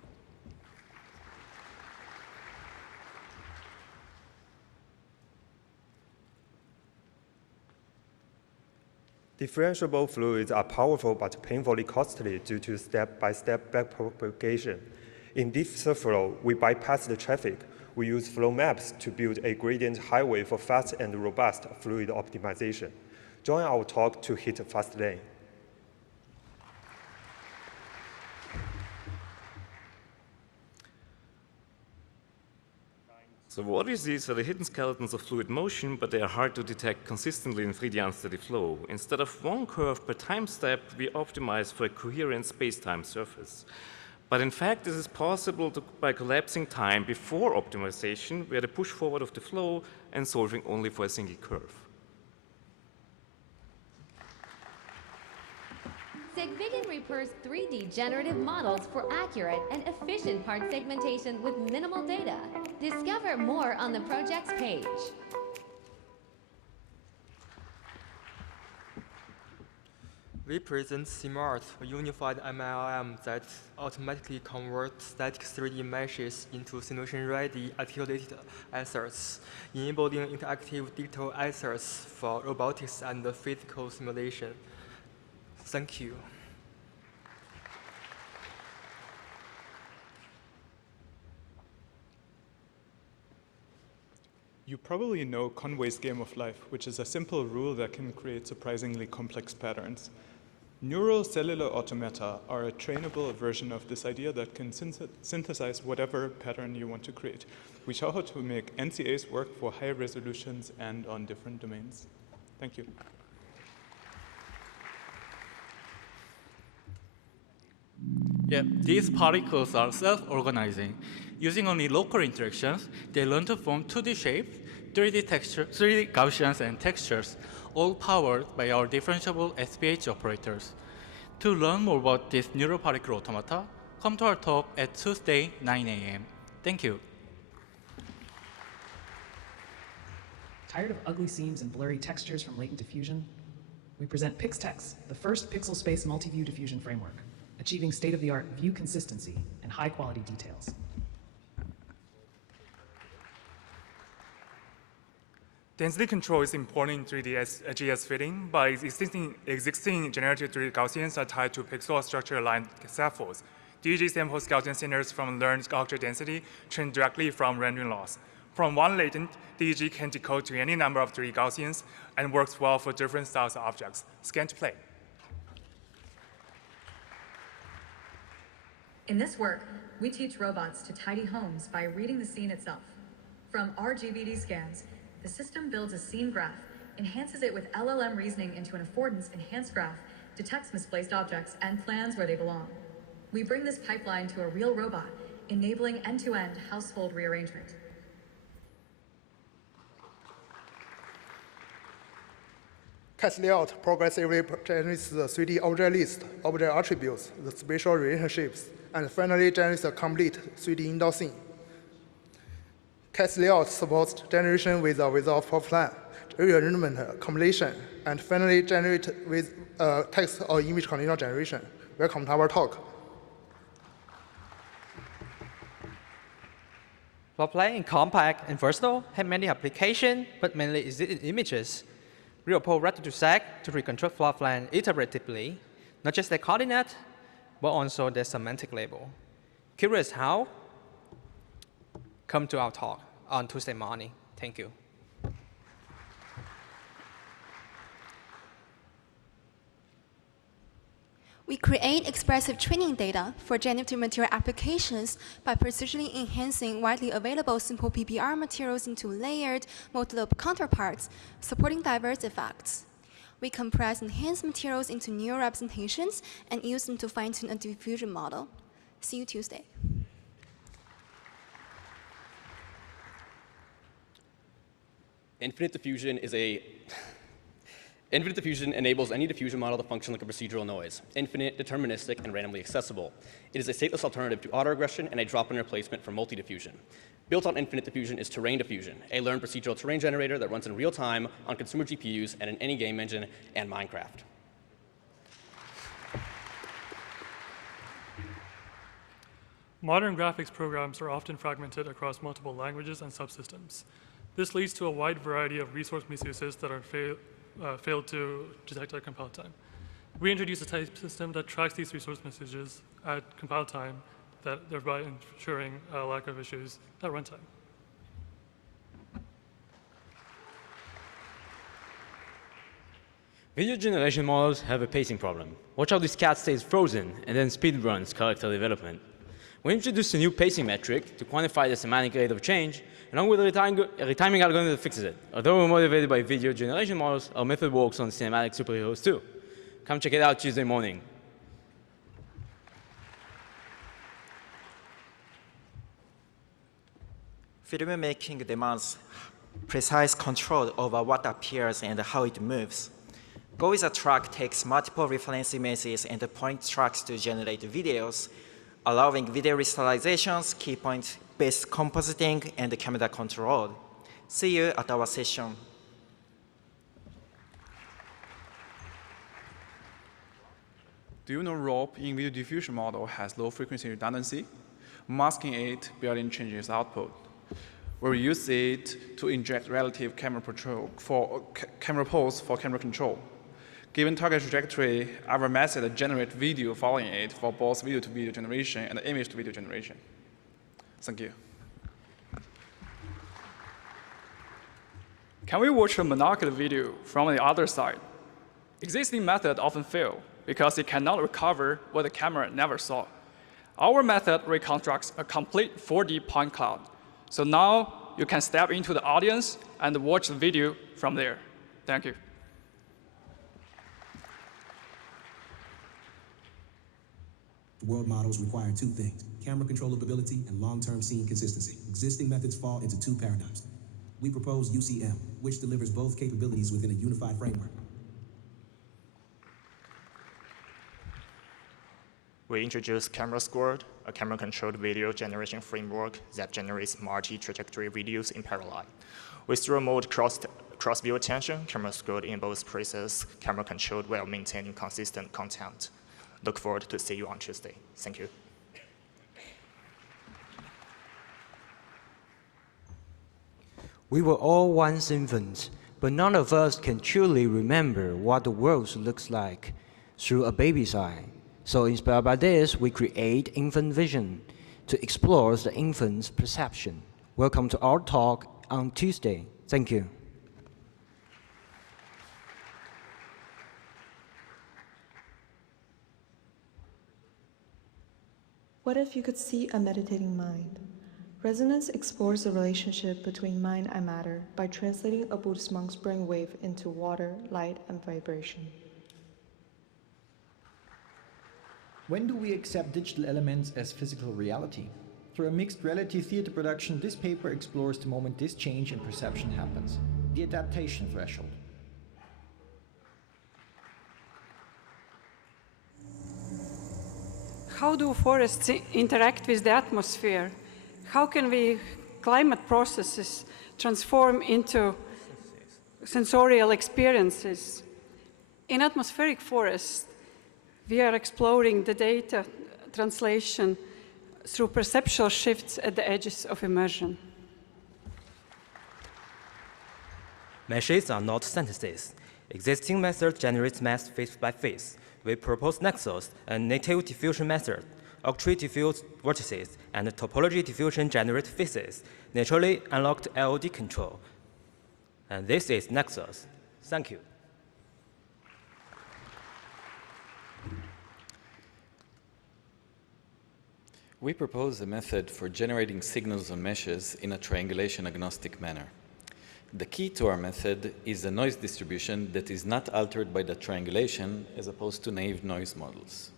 Differentiable fluids are powerful but painfully costly due to step-by-step backpropagation. In TensorFlow, we bypass the traffic. We use flow maps to build a gradient highway for fast and robust fluid optimization. Join our talk to hit fast lane. So what is these are the hidden skeletons of fluid motion, but they are hard to detect consistently in 3D unsteady flow. Instead of one curve per time step, we optimize for a coherent space-time surface. But in fact, this is possible by collapsing time before optimization, where the push forward of the flow and solving only for a single curve. SIGGRAPH refers 3D generative models for accurate and efficient part segmentation with minimal data. Discover more on the project's page. We present SIMART, a unified MLM that automatically converts static 3D meshes into simulation-ready articulated assets, enabling interactive digital assets for robotics and physical simulation. Thank you. You probably know Conway's game of life, which is a simple rule that can create surprisingly complex patterns. Neural cellular automata are a trainable version of this idea that can synthesize whatever pattern you want to create. We show how to make NCAs work for high resolutions and on different domains. Thank you. Yeah, these particles are self-organizing. Using only local interactions, they learn to form 2D shapes, 3D Gaussians and textures, all powered by our differentiable SPH operators. To learn more about this neural particle automata, come to our talk at Tuesday, 9 a.m. Thank you. Tired of ugly seams and blurry textures from latent diffusion? We present PixTex, the first pixel space multi-view diffusion framework, achieving state-of-the-art view consistency and high-quality details. Density control is important in 3D GS fitting, but existing generative 3D Gaussians are tied to pixel structure-aligned scaffolds. DEG samples Gaussian centers from learned structure density trained directly from rendering loss. From one latent, DEG can decode to any number of 3D Gaussians and works well for different styles of objects. Scan to play. In this work, we teach robots to tidy homes by reading the scene itself. From RGBD scans, the system builds a scene graph, enhances it with LLM reasoning into an affordance enhanced graph, detects misplaced objects, and plans where they belong. We bring this pipeline to a real robot, enabling end-to-end household rearrangement. Cast layout progressively generates the 3D object list, object attributes, the spatial relationships, and finally generates a complete 3D indoor scene. Cast layout supports generation with or without floor plan, rearrangement, compilation, and finally generate with text or image container generation. Welcome to our talk. Floor plan is compact and versatile, have many applications, but mainly is it in images. We propose ready to stack to reconstruct floor plan iteratively, not just the coordinate, but also the semantic label. Curious how? Come to our talk on Tuesday morning. Thank you. We create expressive training data for generative material applications by precisely enhancing widely available simple PBR materials into layered, multi-loop counterparts, supporting diverse effects. We compress enhanced materials into neural representations and use them to fine-tune a diffusion model. See you Tuesday. Infinite diffusion enables any diffusion model to function like a procedural noise, infinite, deterministic, and randomly accessible. It is a stateless alternative to autoregression and a drop-in replacement for multi-diffusion. Built on infinite diffusion is terrain diffusion, a learned procedural terrain generator that runs in real time on consumer GPUs and in any game engine and Minecraft. Modern graphics programs are often fragmented across multiple languages and subsystems. This leads to a wide variety of resource misuses that are failed to detect at compile time. We introduce a type system that tracks these resource messages at compile time, thereby ensuring a lack of issues at runtime. Video generation models have a pacing problem. Watch how this cat stays frozen and then speedruns character development. We introduced a new pacing metric to quantify the semantic rate of change, along with a retiming algorithm that fixes it. Although we're motivated by video generation models, our method works on cinematic superheroes too. Come check it out Tuesday morning. Filmmaking demands precise control over what appears and how it moves. Go with a track takes multiple reference images and point tracks to generate videos, allowing video visualizations, key point-based compositing, and camera control. See you at our session. Do you know ROP in video diffusion model has low frequency redundancy? Masking it built-in changes output. We use it to inject relative camera pose for camera control. Given target trajectory, our method generates video following it for both video-to-video generation and image-to-video generation. Thank you. Can we watch a monocular video from the other side? Existing methods often fail because it cannot recover what the camera never saw. Our method reconstructs a complete 4D point cloud. So now you can step into the audience and watch the video from there. Thank you. World models require two things: camera controllability and long-term scene consistency. Existing methods fall into two paradigms. We propose UCM, which delivers both capabilities within a unified framework. We introduced Camera Squared, a camera-controlled video generation framework that generates multi-trajectory videos in parallel. With remote cross-view attention, Camera Squared enables precise camera control while maintaining consistent content. Look forward to see you on Tuesday. Thank you. We were all once infants, but none of us can truly remember what the world looks like through a baby's eye. So inspired by this, we create Infant Vision to explore the infant's perception. Welcome to our talk on Tuesday. Thank you. What if you could see a meditating mind? Resonance explores the relationship between mind and matter by translating a Buddhist monk's brainwave into water, light, and vibration. When do we accept digital elements as physical reality? Through a mixed reality theater production, this paper explores the moment this change in perception happens, the adaptation threshold. How do forests interact with the atmosphere? How can we climate processes transform into sensorial experiences? In atmospheric forests, we are exploring the data translation through perceptual shifts at the edges of immersion. Meshes are not sentences. Existing methods generate math face by face. We propose nexus and native diffusion method. Octree diffuse vertices and topology diffusion generate faces, naturally unlocked LOD control. And this is nexus. Thank you. We propose a method for generating signals on meshes in a triangulation agnostic manner. The key to our method is a noise distribution that is not altered by the triangulation as opposed to naive noise models.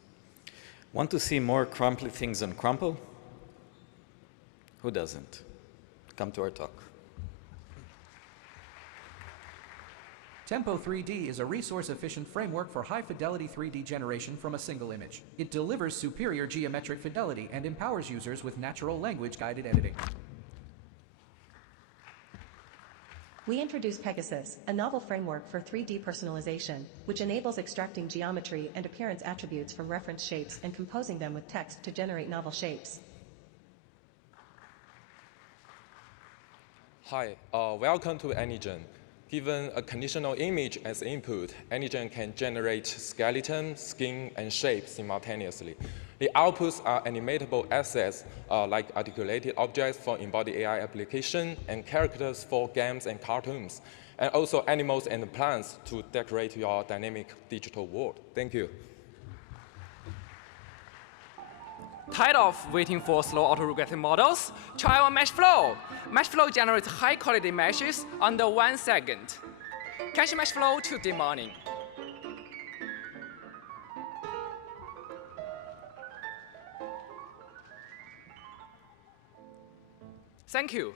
Want to see more crumply things on crumple? Who doesn't? Come to our talk. Tempo 3D is a resource-efficient framework for high-fidelity 3D generation from a single image. It delivers superior geometric fidelity and empowers users with natural language-guided editing. We introduced Pegasus, a novel framework for 3D personalization, which enables extracting geometry and appearance attributes from reference shapes and composing them with text to generate novel shapes. Hi, welcome to AnyGen. Given a conditional image as input, AnyGen can generate skeleton, skin, and shape simultaneously. The outputs are animatable assets like articulated objects for embodied AI application and characters for games and cartoons, and also animals and plants to decorate your dynamic digital world. Thank you. Tired of waiting for slow auto-regression models? Try our MeshFlow. MeshFlow generates high-quality meshes under 1 second. Cache MeshFlow Tuesday morning. Thank you.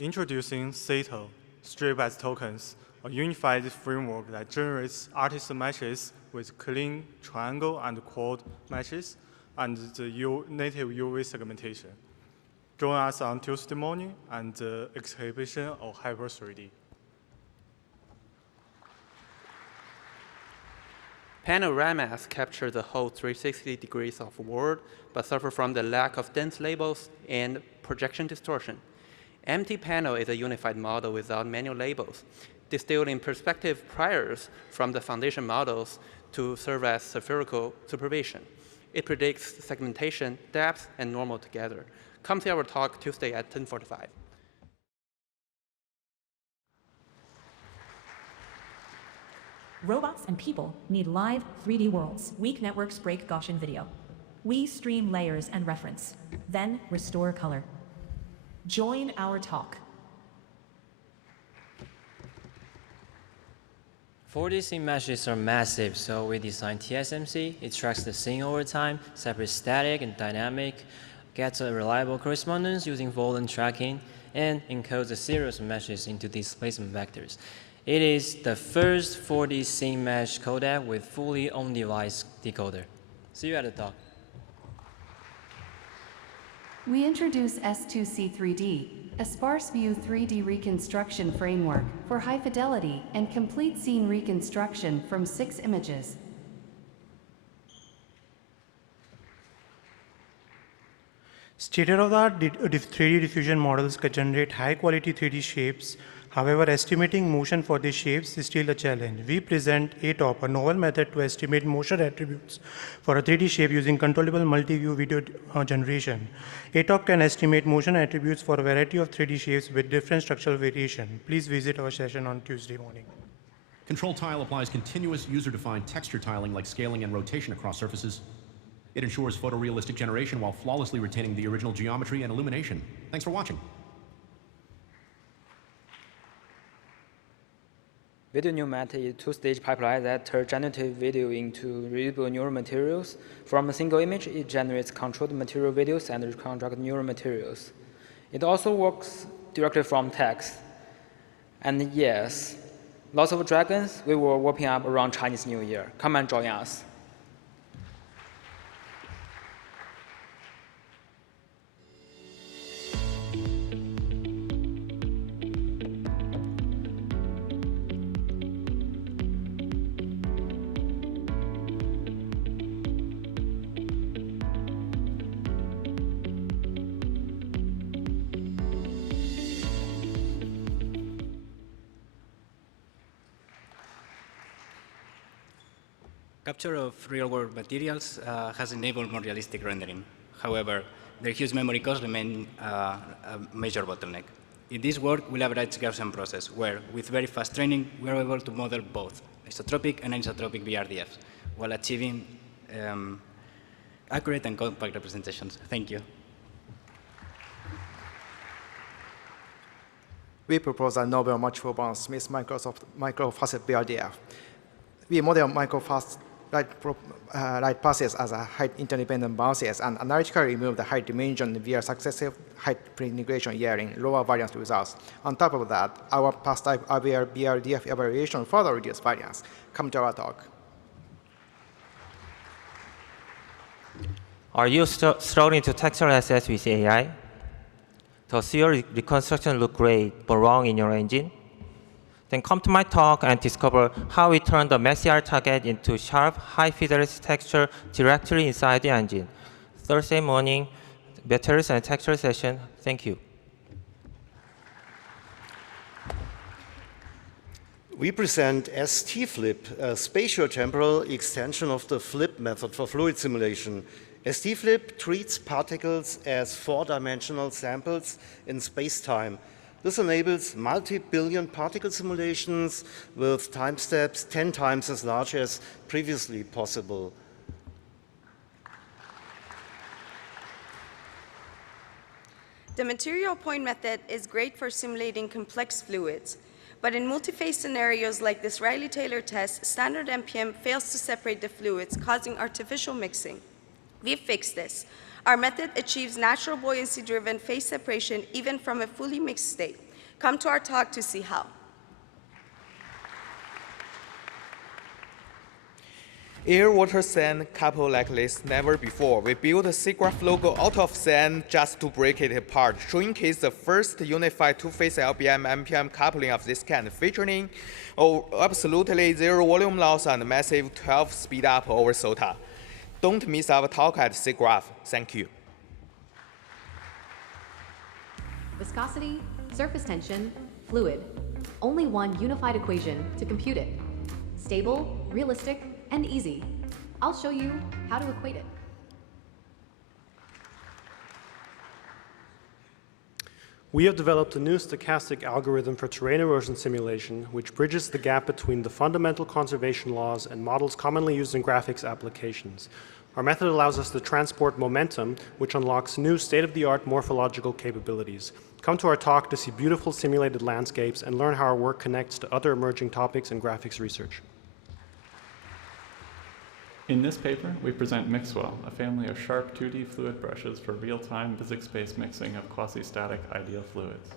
Introducing Sato, strip as tokens, a unified framework that generates artist meshes with clean triangle and quad meshes and the native UV segmentation. Join us on Tuesday morning and the exhibition of Hyper 3D. Panoramas capture the whole 360 degrees of world, but suffer from the lack of dense labels and projection distortion. Empty panel is a unified model without manual labels, distilled in perspective priors from the foundation models to serve as spherical supervision. It predicts segmentation, depth, and normal together. Come see our talk Tuesday at 10:45. Robots and people need live 3D worlds. Weak networks break Gaussian video. We stream layers and reference, then restore color. Join our talk. 4D scene meshes are massive, so we designed TSMC. It tracks the scene over time, separates static and dynamic, gets a reliable correspondence using volume tracking, and encodes a series of meshes into displacement vectors. It is the first 4D scene mesh codec with fully on-device decoder. See you at the talk. We introduce S2C3D, a sparse view 3D reconstruction framework for high fidelity and complete scene reconstruction from 6 images. State-of-the-art 3D diffusion models can generate high-quality 3D shapes. However, estimating motion for these shapes is still a challenge. We present ATOP, a novel method to estimate motion attributes for a 3D shape using controllable multi-view video generation. ATOP can estimate motion attributes for a variety of 3D shapes with different structural variation. Please visit our session on Tuesday morning. Control tile applies continuous user-defined texture tiling like scaling and rotation across surfaces. It ensures photorealistic generation while flawlessly retaining the original geometry and illumination. Thanks for watching. Video neural net is a two-stage pipeline that turns generative video into readable neural materials. From a single image, it generates controlled material videos and reconstructs neural materials. It also works directly from text. And yes, lots of dragons, we were warping up around Chinese New Year. Come and join us. Capture of real-world materials has enabled more realistic rendering. However, their huge memory costs remain a major bottleneck. In this work, we leverage Gaussian process, where, with very fast training, we are able to model both isotropic and anisotropic BRDFs, while achieving accurate and compact representations. Thank you. We propose a novel multiple bound Smith microfacet BRDF. We model microfacet light passes as a height-independent bounces and analytically remove the height dimension via successive height pre-integration yielding lower variance results. On top of that, our past-type aware BRDF evaluation further reduce variance. Come to our talk. Are you struggling to textual assess with AI? Does your reconstruction look great but wrong in your engine? Then come to my talk and discover how we turn the messy art target into sharp, high-fidelity texture directly inside the engine. Thursday morning, materials and texture session. Thank you. We present ST-Flip, a spatial-temporal extension of the flip method for fluid simulation. ST-Flip treats particles as four-dimensional samples in space-time. This enables multi-billion particle simulations with time steps 10 times as large as previously possible. The material point method is great for simulating complex fluids, but in multi-phase scenarios like this Riley-Taylor test, standard MPM fails to separate the fluids, causing artificial mixing. We've fixed this. Our method achieves natural buoyancy-driven phase separation even from a fully mixed state. Come to our talk to see how. Air, water, sand couple like this never before. We built a SIGGRAPH logo out of sand just to break it apart, showing the first unified two-phase LBM-MPM coupling of this kind, featuring absolutely zero volume loss and massive 12 speed up over SOTA. Don't miss our talk at SIGGRAPH. Thank you. Viscosity, surface tension, fluid. Only one unified equation to compute it. Stable, realistic, and easy. I'll show you how to equate it. We have developed a new stochastic algorithm for terrain erosion simulation, which bridges the gap between the fundamental conservation laws and models commonly used in graphics applications. Our method allows us to transport momentum, which unlocks new state-of-the-art morphological capabilities. Come to our talk to see beautiful simulated landscapes and learn how our work connects to other emerging topics in graphics research. In this paper, we present Mixwell, a family of sharp 2D fluid brushes for real-time physics-based mixing of quasi-static ideal fluids.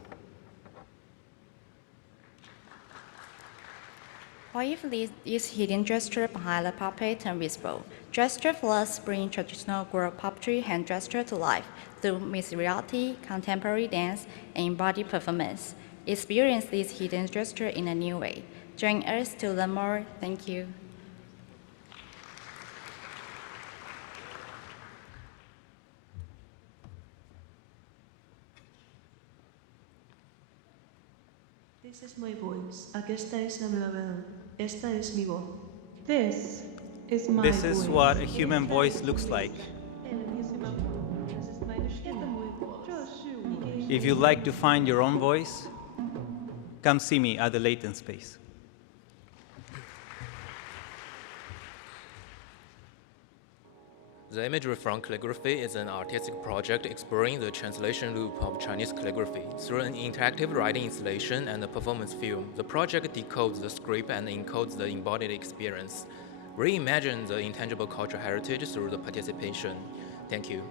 What if this hidden gesture behind the puppet turns visible? Gesture plus bring traditional group puppetry hand gesture to life through mixed reality, contemporary dance, and embodied performance. Experience this hidden gesture in a new way. Join us to learn more. Thank you. This is my voice. Aquesta és la meva veu. Esta és mi voz. This is my voice. This is what a human voice looks like. If you'd like to find your own voice, come see me at the latent space. The imagery from calligraphy is an artistic project exploring the translation loop of Chinese calligraphy. Through an interactive writing installation and a performance film, the project decodes the script and encodes the embodied experience. Reimagine the intangible cultural heritage through the participation. Thank you.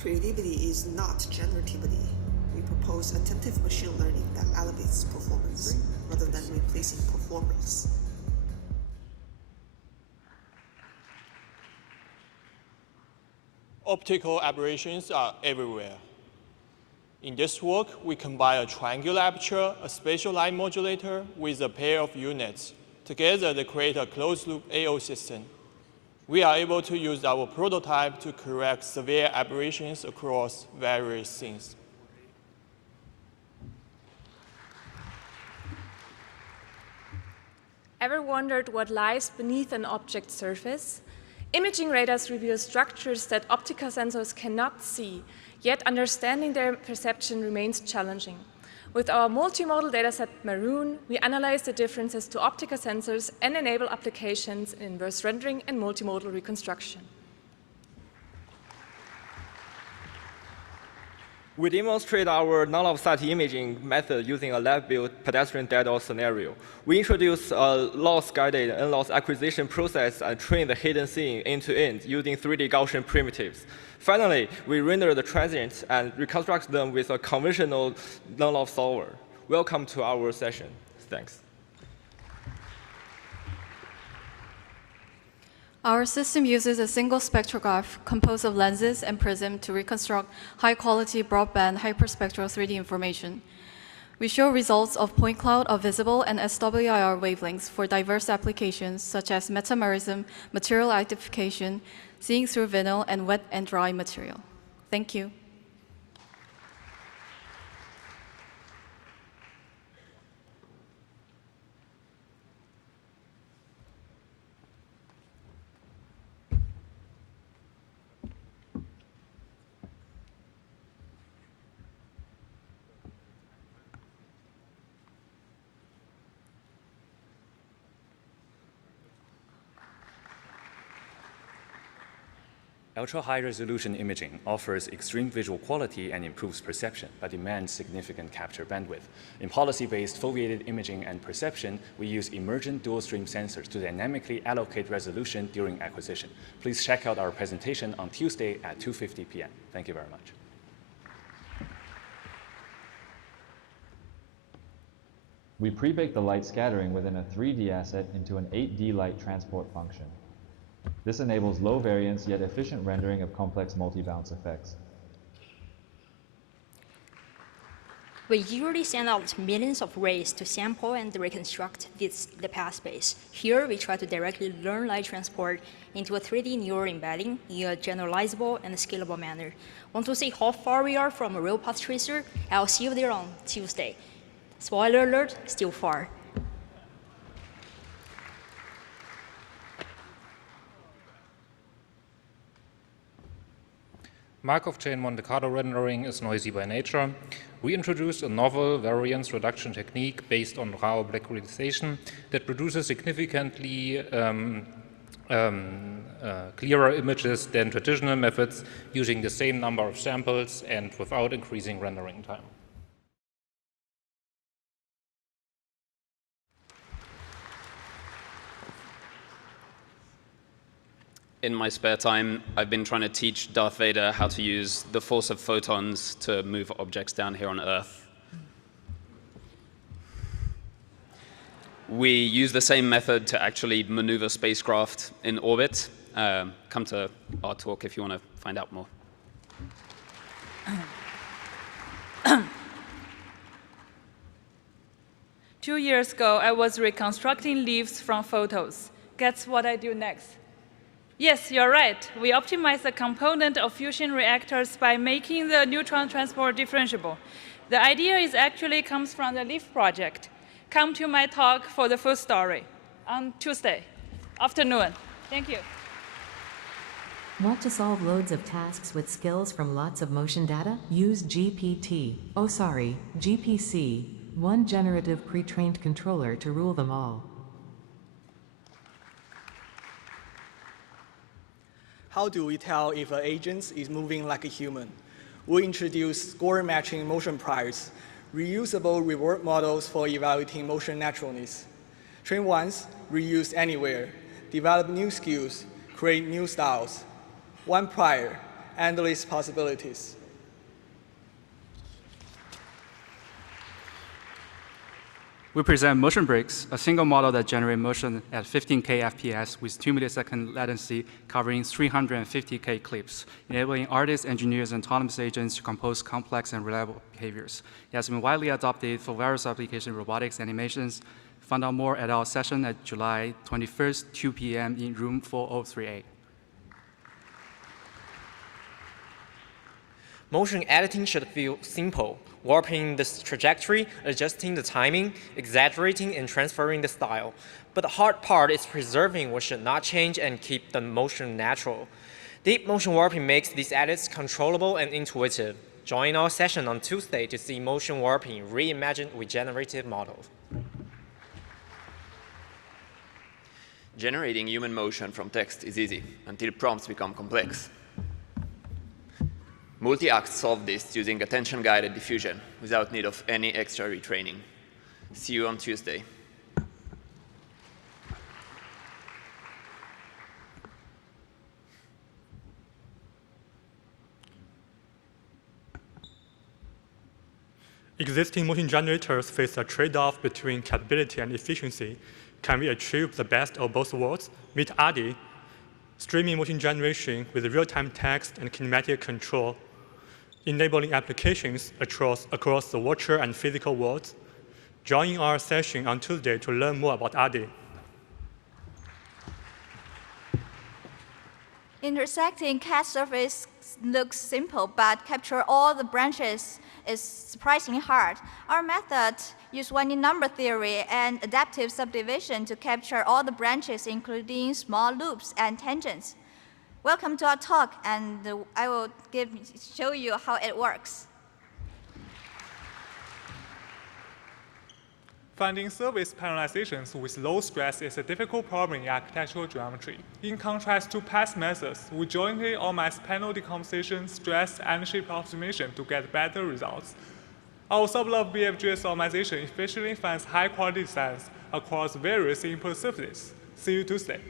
Creativity is not generativity. We propose attentive machine learning that elevates performance rather than replacing performers. Optical aberrations are everywhere. In this work, we combine a triangular aperture, a spatial light modulator, with a pair of units. Together, they create a closed-loop AO system. We are able to use our prototype to correct severe aberrations across various scenes. Ever wondered what lies beneath an object's surface? Imaging radars reveal structures that optical sensors cannot see, yet understanding their perception remains challenging. With our multimodal dataset Maroon, we analyze the differences to optical sensors and enable applications in inverse rendering and multimodal reconstruction. We demonstrate our non-offset imaging method using a lab-built pedestrian dead-on scenario. We introduce a loss-guided and loss acquisition process and train the hidden scene end-to-end using 3D Gaussian primitives. Finally, we render the transients and reconstruct them with a conventional non-loss solver. Welcome to our session. Thanks. Our system uses a single spectrograph composed of lenses and prism to reconstruct high-quality broadband hyperspectral 3D information. We show results of point cloud of visible and SWIR wavelengths for diverse applications such as metamerism, material identification, seeing through vinyl, and wet and dry material. Thank you. Ultra-high-resolution imaging offers extreme visual quality and improves perception, but demands significant capture bandwidth. In policy-based foveated imaging and perception, we use emergent dual-stream sensors to dynamically allocate resolution during acquisition. Please check out our presentation on Tuesday at 2:50 p.m. Thank you very much. We pre-bake the light scattering within a 3D asset into an 8D light transport function. This enables low variance yet efficient rendering of complex multi-bounce effects. We usually send out millions of rays to sample and reconstruct the path space. Here, we try to directly learn light transport into a 3D neural embedding in a generalizable and scalable manner. Want to see how far we are from a real path tracer? I'll see you there on Tuesday. Spoiler alert, still far. Markov chain Monte Carlo rendering is noisy by nature. We introduced a novel variance reduction technique based on raw oblicquarization that produces significantly clearer images than traditional methods using the same number of samples and without increasing rendering time. In my spare time, I've been trying to teach Darth Vader how to use the force of photons to move objects down here on Earth. We use the same method to actually maneuver spacecraft in orbit. Come to our talk if you want to find out more. 2 years ago, I was reconstructing leaves from photos. Guess what I do next? Yes, you're right. We optimize the component of fusion reactors by making the neutron transport differentiable. The idea comes from the LEAF project. Come to my talk for the full story on Tuesday afternoon. Thank you. Want to solve loads of tasks with skills from lots of motion data? Use GPC, one generative pre-trained controller to rule them all. How do we tell if an agent is moving like a human? We introduce score matching motion priors, reusable reward models for evaluating motion naturalness. Train once, reuse anywhere, develop new skills, create new styles. One prior, endless possibilities. We present motion breaks, a single model that generates motion at 15K FPS with 2 millisecond latency covering 350K clips, enabling artists, engineers, and autonomous agents to compose complex and reliable behaviors. It has been widely adopted for various applications in robotics animations. Find out more at our session at July 21st, 2 p.m. in room 4038. Motion editing should feel simple, warping the trajectory, adjusting the timing, exaggerating, and transferring the style. But the hard part is preserving what should not change and keep the motion natural. Deep motion warping makes these edits controllable and intuitive. Join our session on Tuesday to see motion warping reimagined with generative models. Generating human motion from text is easy until prompts become complex. Multi-acts solve this using attention-guided diffusion without need of any extra retraining. See you on Tuesday. Existing motion generators face a trade-off between capability and efficiency. Can we achieve the best of both worlds? Meet ADI, streaming motion generation with real-time text and kinematic control, enabling applications across the virtual and physical worlds. Join our session on Tuesday to learn more about ADI. Intersecting CAD surface looks simple, but capture all the branches is surprisingly hard. Our method uses one-in number theory and adaptive subdivision to capture all the branches, including small loops and tangents. Welcome to our talk, and I will show you how it works. Finding surface parallelizations with low stress is a difficult problem in architectural geometry. In contrast to past methods, we jointly optimize panel decomposition, stress, and shape optimization to get better results. Our sublevel BFGS optimization efficiently finds high-quality designs across various input surfaces. See you Tuesday.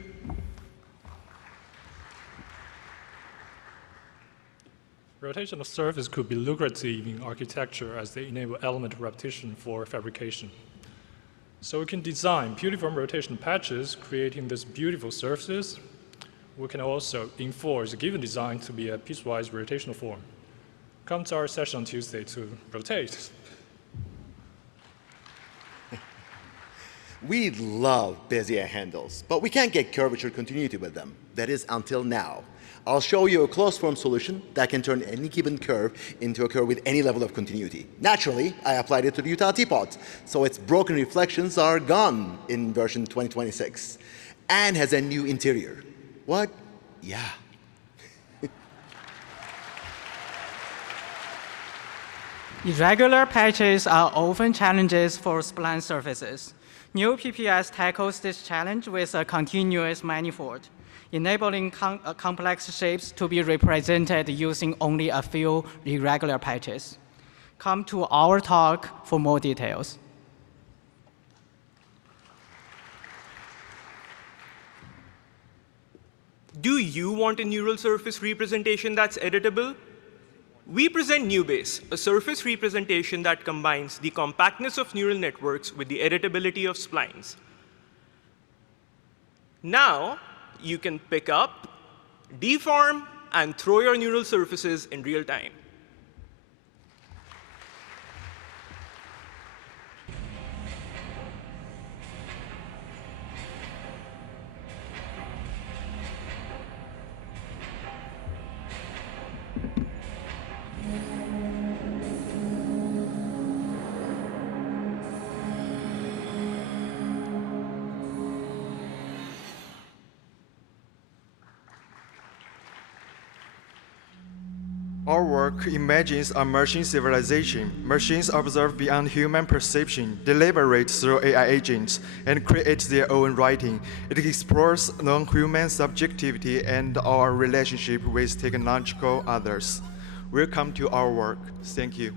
Rotational surfaces could be lucrative in architecture as they enable element repetition for fabrication. So we can design beautiful rotation patches, creating these beautiful surfaces. We can also enforce a given design to be a piecewise rotational form. Come to our session on Tuesday to rotate. We love Bezier handles, but we can't get curvature continuity with them. That is, until now. I'll show you a closed-form solution that can turn any given curve into a curve with any level of continuity. Naturally, I applied it to the Utah teapot, so its broken reflections are gone in version 2026, and has a new interior. What? Yeah. Irregular patches are often challenges for spline surfaces. New PPS tackles this challenge with a continuous manifold, enabling complex shapes to be represented using only a few irregular patches. Come to our talk for more details. Do you want a neural surface representation that's editable? We present NeuBase, a surface representation that combines the compactness of neural networks with the editability of splines. Now, you can pick up, deform, and throw your neural surfaces in real time. Our work imagines a machine civilization. Machines observe beyond human perception, deliberate through AI agents, and create their own writing. It explores non-human subjectivity and our relationship with technological others. Welcome to our work. Thank you.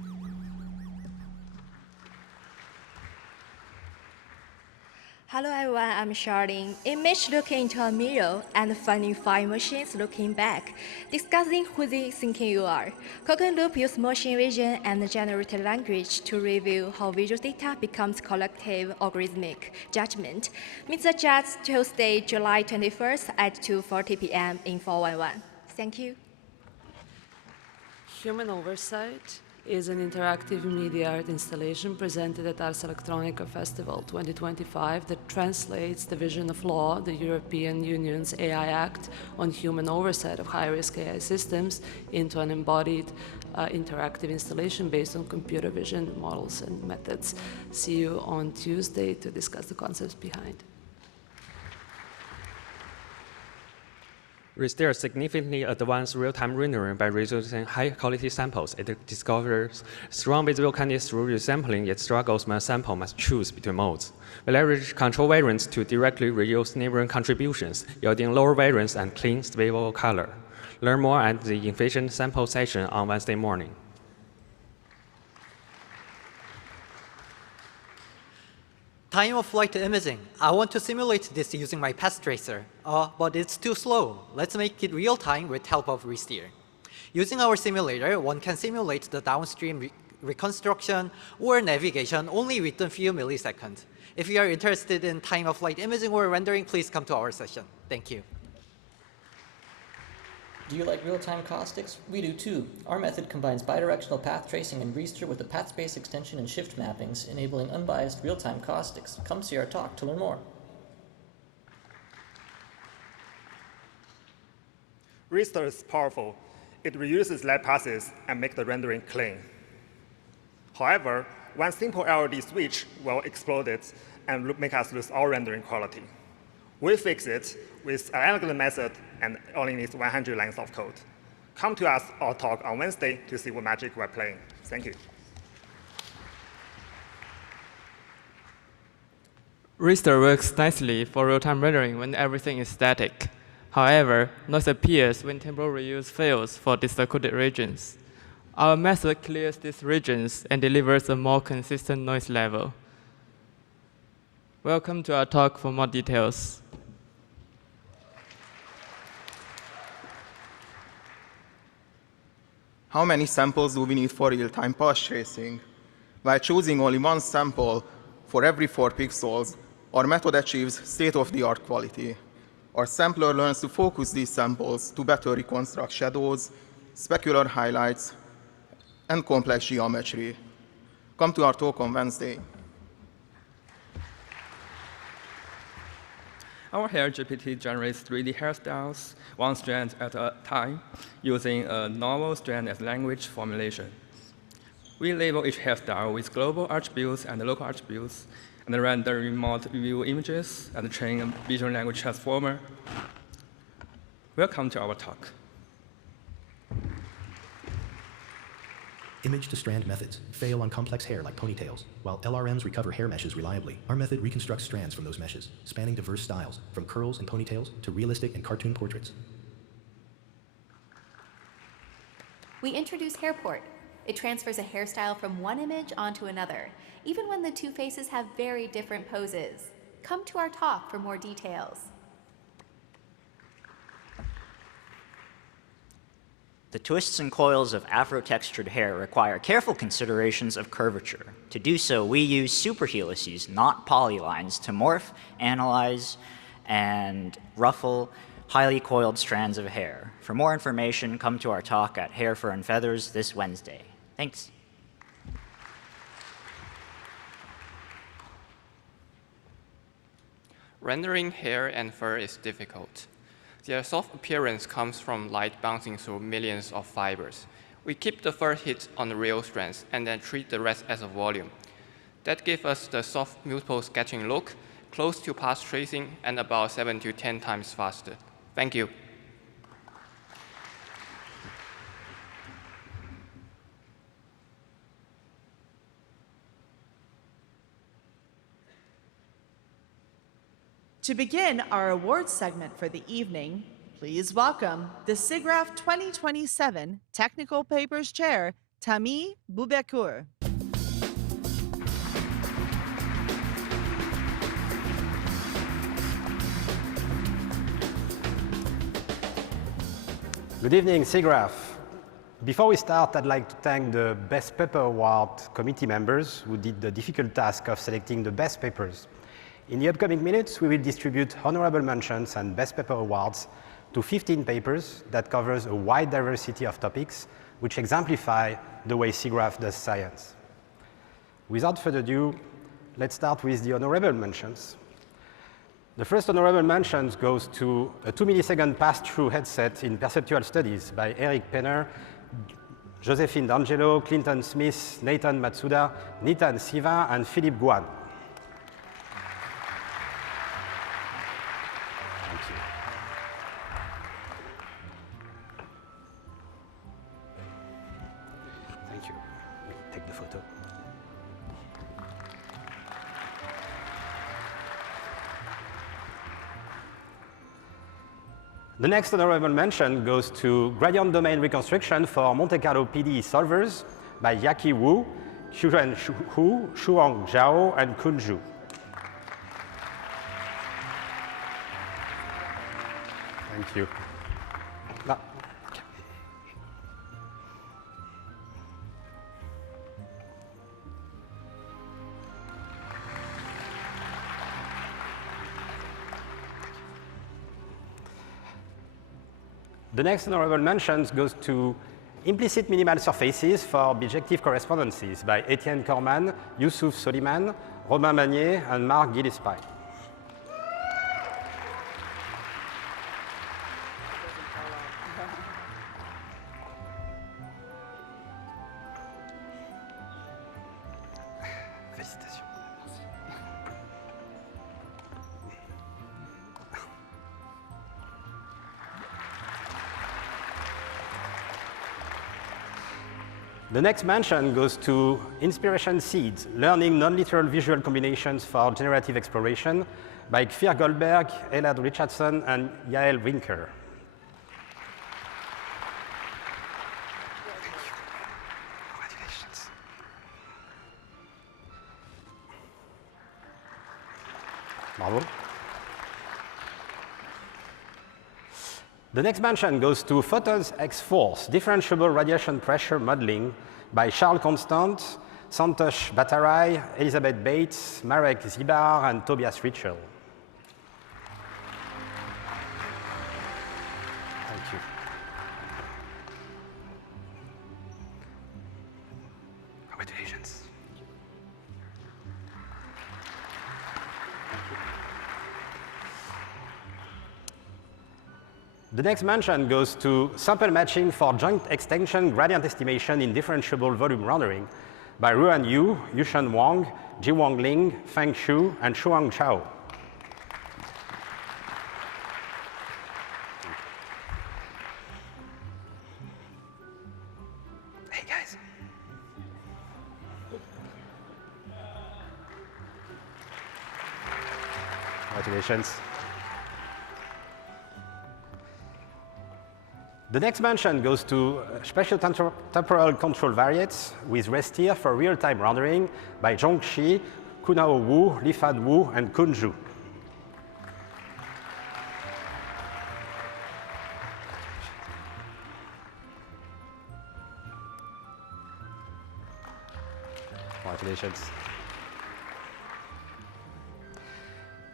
Hello everyone, I'm Charlene. Image looking into a mirror and finding 5 machines looking back, discussing who they thinking you are. Cooking Loop use machine vision and generative language to review how visual data becomes collective algorithmic judgment. Meet the judge Tuesday, July 21st at 2:40 p.m. in 411. Thank you. Human Oversight is an interactive media art installation presented at Ars Electronica Festival 2025 that translates the vision of law, the European Union's AI Act on human oversight of high-risk AI systems, into an embodied interactive installation based on computer vision models and methods. See you on Tuesday to discuss the concepts behind. Restore significantly advanced real-time rendering by reducing high-quality samples. It discovers strong visible candidates through resampling, yet struggles when a sample must choose between modes. We leverage control variants to directly reuse neighboring contributions, yielding lower variance and clean, stable color. Learn more at the efficient sample session on Wednesday morning. Time-of-flight imaging. I want to simulate this using my path tracer, but it's too slow. Let's make it real-time with help of Resteer. Using our simulator, one can simulate the downstream reconstruction or navigation only within a few milliseconds. If you are interested in time-of-flight imaging or rendering, please come to our session. Thank you. Do you like real-time caustics? We do too. Our method combines bidirectional path tracing and Resteer with the path space extension and shift mappings, enabling unbiased real-time caustics. Come see our talk to learn more. Resteer is powerful. It reuses light passes and makes the rendering clean. However, one simple LED switch will explode it and make us lose all rendering quality. We fix it with an elegant method and only needs 100 lines of code. Come to us or talk on Wednesday to see what magic we're playing. Thank you. Resteer works nicely for real-time rendering when everything is static. However, noise appears when temporal reuse fails for disaccorded regions. Our method clears these regions and delivers a more consistent noise level. Welcome to our talk for more details. How many samples do we need for real-time path tracing? By choosing only one sample for every 4 pixels, our method achieves state-of-the-art quality. Our sampler learns to focus these samples to better reconstruct shadows, specular highlights, and complex geometry. Come to our talk on Wednesday. Our Hair GPT generates 3D hairstyles, one strand at a time, using a novel strand as language formulation. We label each hairstyle with global attributes and local attributes, and render remote view images and train a visual language transformer. Welcome to our talk. Image-to-strand methods fail on complex hair like ponytails, while LRMs recover hair meshes reliably. Our method reconstructs strands from those meshes, spanning diverse styles, from curls and ponytails to realistic and cartoon portraits. We introduce Hairport. It transfers a hairstyle from one image onto another, even when the two faces have very different poses. Come to our talk for more details. The twists and coils of Afro-textured hair require careful considerations of curvature. To do so, we use superhelices, not polylines, to morph, analyze, and ruffle highly coiled strands of hair. For more information, come to our talk at Hair, Fur, and Feathers this Wednesday. Thanks. Rendering hair and fur is difficult. Their soft appearance comes from light bouncing through millions of fibers. We keep the fur hit on the real strands and then treat the rest as a volume. That gives us the soft multiple sketching look, close to path tracing, and about 7 to 10 times faster. Thank you. To begin our awards segment for the evening, please welcome the SIGGRAPH 2027 Technical Papers Chair, Tammy Boubecourt. Good evening, SIGGRAPH. Before we start, I'd like to thank the Best Paper Award committee members who did the difficult task of selecting the best papers. In the upcoming minutes, we will distribute honorable mentions and Best Paper Awards to 15 papers that covers a wide diversity of topics, which exemplify the way SIGGRAPH does science. Without further ado, let's start with the honorable mentions. The first honorable mention goes to a 2-millisecond pass-through headset in perceptual studies by Eric Penner, Josephine D'Angelo, Clinton Smith, Nathan Matsuda, Nitan Siva, and Philippe Guan. Thank you. Thank you. Take the photo. The next honorable mention goes to gradient domain reconstruction for Monte Carlo PDE solvers by Yaqi Wu, Xuren Hu, Shuang Zhao, and Kun Zhu. Thank you. The next honorable mention goes to implicit minimal surfaces for bijective correspondences by Etienne Corman, Youssouf Soliman, Romain Magnier, and Marc Gillespie. Félicitations. The next mention goes to Inspiration Seeds, learning non-literal visual combinations for generative exploration by Kfir Goldberg, Elad Richardson, and Yael Winker. Congratulations. Bravo. The next mention goes to Photons X-Force, differentiable radiation pressure modeling by Charles Constant, Santosh Bhattarai, Elizabeth Bates, Marek Zibar, and Tobias Ritchell. Thank you. Congratulations. The next mention goes to sample matching for joint extension gradient estimation in differentiable volume rendering by Ruan Yu, Yushan Wang, Jiwang Ling, Feng Xu, and Shuang Chao. Hey guys. Congratulations. The next mention goes to spatial temporal control variates with Restir for real-time rendering by Zhongxi, Kunao Wu, Lifan Wu, and Kun Zhu. Congratulations.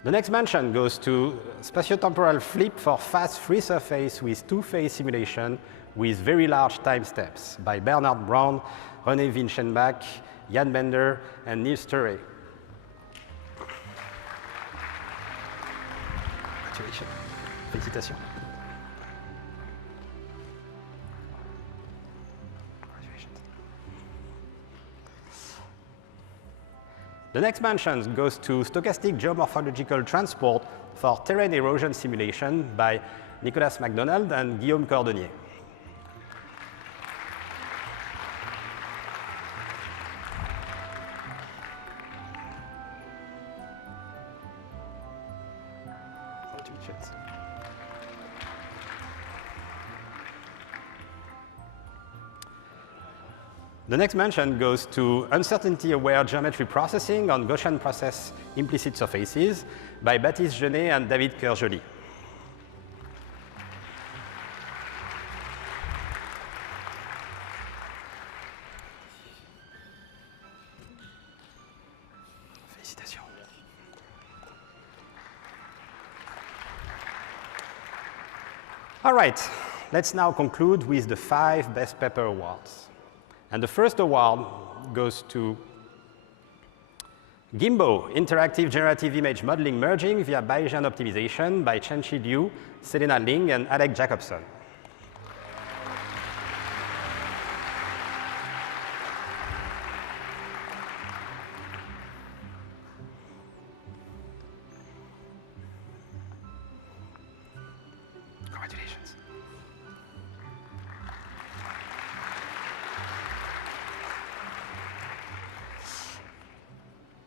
The next mention goes to spatiotemporal flip for fast free surface with two-phase simulation with very large time steps by Bernard Brown, René Winchenbach, Jan Bender, and Niels Turre. Congratulations. Félicitations. The next mention goes to stochastic geomorphological transport for terrain erosion simulation by Nicolas MacDonald and Guillaume Cordonnier. The next mention goes to uncertainty-aware geometry processing on Gaussian process implicit surfaces by Baptiste Genet and David Kerjoli. All right, let's now conclude with the 5 Best Paper Awards. And the first award goes to Gimbo, Interactive Generative Image Modeling Merging via Bayesian Optimization by Chenqi Liu, Selena Ling, and Alec Jacobson. Congratulations.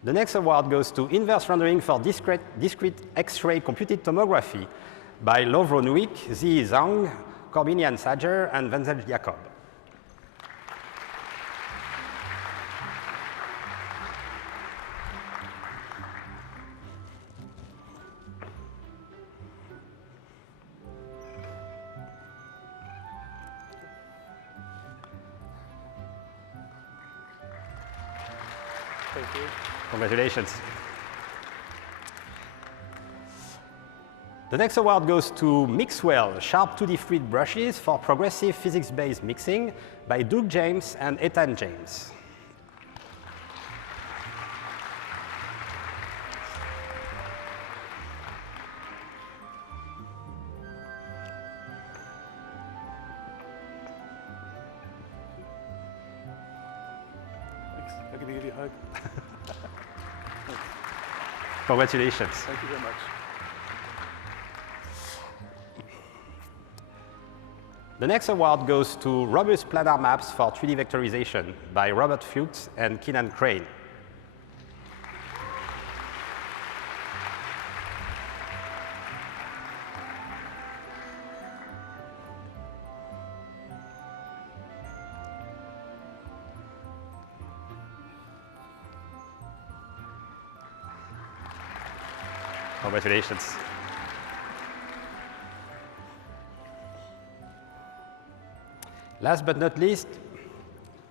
The next award goes to Inverse Rendering for Discrete X-ray Computed Tomography by Lovro Nuik, Zi Zhang, Corbinian Sager, and Wenzel Jacob. Thank you. Congratulations. The next award goes to Mixwell, Sharp 2D Fluid Brushes for Progressive Physics-Based Mixing by Doug James and Ethan James. Thanks. I'm going to give you a hug. Congratulations. Thank you very much. The next award goes to Robust Planar Maps for 3D Vectorization by Robert Fuchs and Keenan Crane. Congratulations. Last but not least,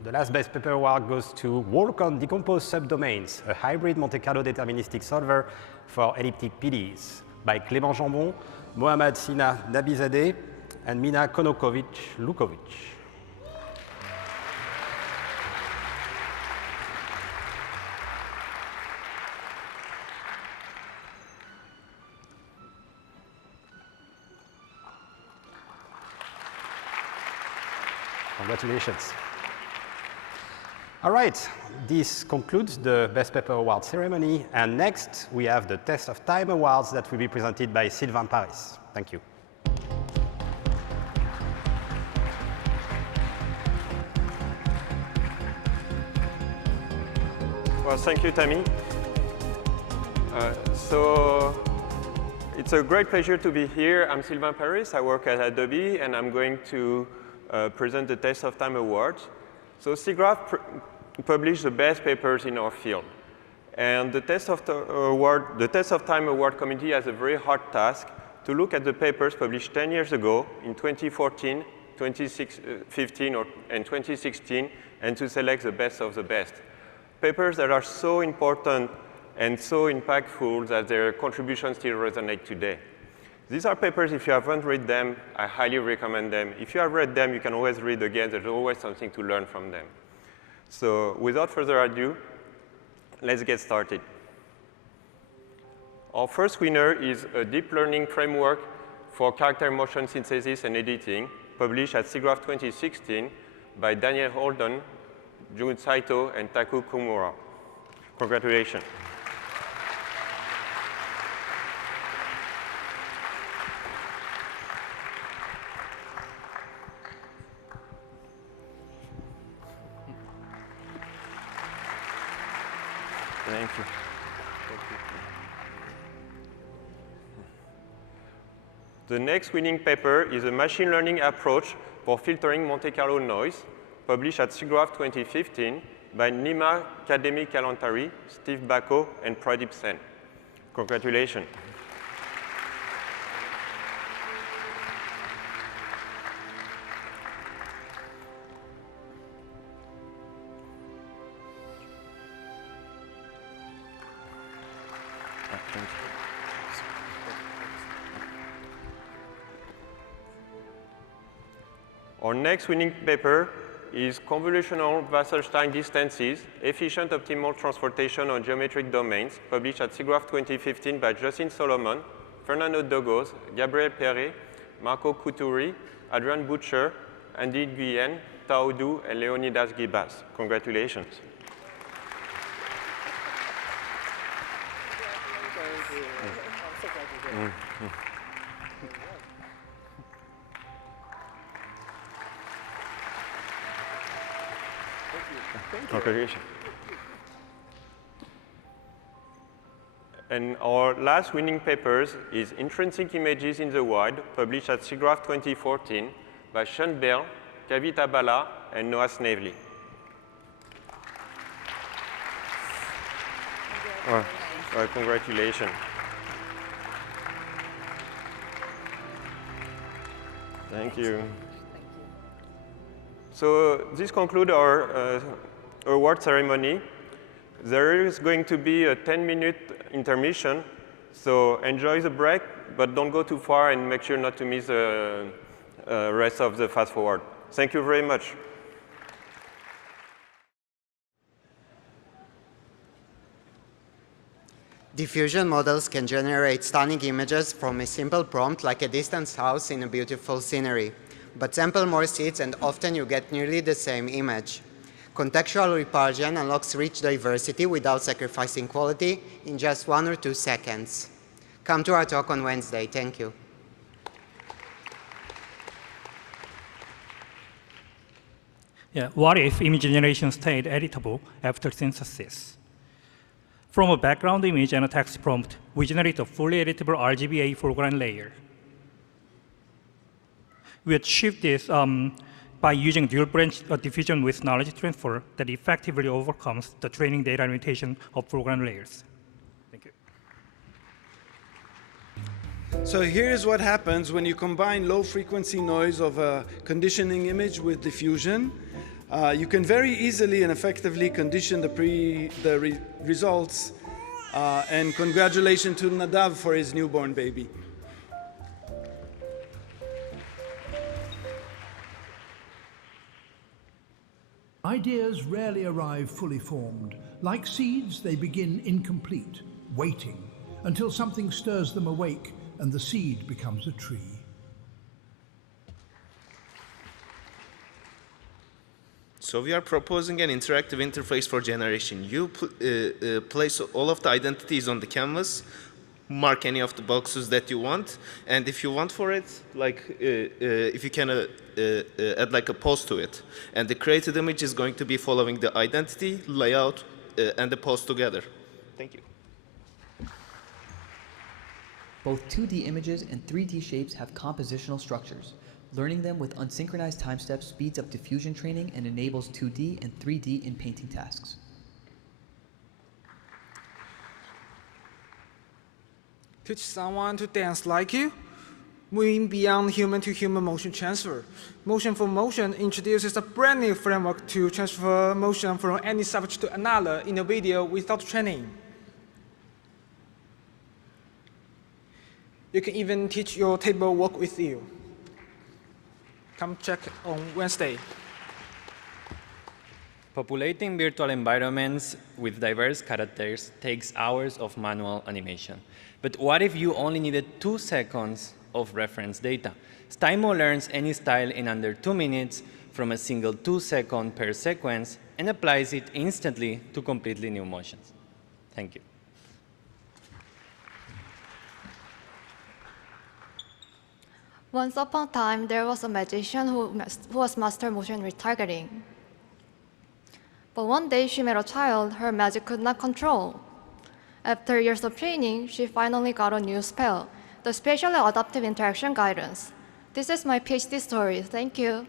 the last Best Paper Award goes to Work on Decomposed Subdomains, a hybrid Monte Carlo deterministic solver for elliptic PDEs by Clément Jambon, Mohamed Sina Nabizadeh, and Mina Konokovic-Lukovic. Congratulations. All right, this concludes the Best Paper Award ceremony. And next, we have the Test of Time Awards that will be presented by Sylvain Paris. Thank you. Well, thank you, Tammy. So it's a great pleasure to be here. I'm Sylvain Paris. I work at Adobe, and I'm going to present the Test of Time Awards. So SIGGRAPH published the best papers in our field. And the Test of Time Award committee has a very hard task to look at the papers published 10 years ago in 2014, 2015, and 2016, and to select the best of the best. Papers that are so important and so impactful that their contributions still resonate today. These are papers, if you haven't read them, I highly recommend them. If you have read them, you can always read again. There's always something to learn from them. So without further ado, let's get started. Our first winner is a deep learning framework for character motion synthesis and editing, published at SIGGRAPH 2016 by Daniel Holden, Jun Saito, and Taku Komura. Congratulations. Thank you. The next winning paper is a machine learning approach for filtering Monte Carlo noise, published at SIGGRAPH 2015 by Nima Kademi Kalantari, Steve Bako, and Pradeep Sen. Congratulations. Our next winning paper is Convolutional Wasserstein Distances, Efficient Optimal Transportation on Geometric Domains, published at SIGGRAPH 2015 by Justin Solomon, Fernando Dogos, Gabriel Perret, Marco Couturi, Adrian Butcher, Andy Nguyen, Tao Du, and Leonidas Gibas. Congratulations. Congratulations. And our last winning papers is Intrinsic Images in the Wild, published at SIGGRAPH 2014 by Sean Bell, Kavita Bala, and Noah Snavely. Well, congratulations. Thank you. So this concludes our award ceremony. There is going to be a 10-minute intermission, so enjoy the break, but don't go too far and make sure not to miss the rest of the fast forward. Thank you very much. Diffusion models can generate stunning images from a simple prompt like a distant house in a beautiful scenery. But sample more seeds and often you get nearly the same image. Contextual repulsion unlocks rich diversity without sacrificing quality in just 1 or 2 seconds. Come to our talk on Wednesday. Thank you. Yeah, what if image generation stayed editable after synthesis? From a background image and a text prompt, we generate a fully editable RGBA foreground layer. We achieve this by using dual branch diffusion with knowledge transfer that effectively overcomes the training data limitation of foreground layers. Thank you. So here's what happens when you combine low frequency noise of a conditioning image with diffusion. You can very easily and effectively condition the results. And congratulations to Nadav for his newborn baby. Ideas rarely arrive fully formed. Like seeds, they begin incomplete, waiting, until something stirs them awake and the seed becomes a tree. So we are proposing an interactive interface for generation. You place all of the identities on the canvas, mark any of the boxes that you want, and if you want for it, like if you can add like a post to it. And the created image is going to be following the identity, layout, and the post together. Thank you. Both 2D images and 3D shapes have compositional structures. Learning them with unsynchronized time steps speeds up diffusion training and enables 2D and 3D in painting tasks. Teach someone to dance like you? Moving beyond human-to-human motion transfer. Motion for Motion introduces a brand new framework to transfer motion from any subject to another in a video without training. You can even teach your table work with you. Come check on Wednesday. Populating virtual environments with diverse characters takes hours of manual animation. But what if you only needed 2 seconds of reference data? Stymo learns any style in under 2 minutes from a single 2 seconds per sequence and applies it instantly to completely new motions. Thank you. Once upon a time, there was a magician who was master motion retargeting. But one day, she met a child her magic could not control. After years of training, she finally got a new spell, the Spatially Adaptive Interaction Guidance. This is my PhD story. Thank you.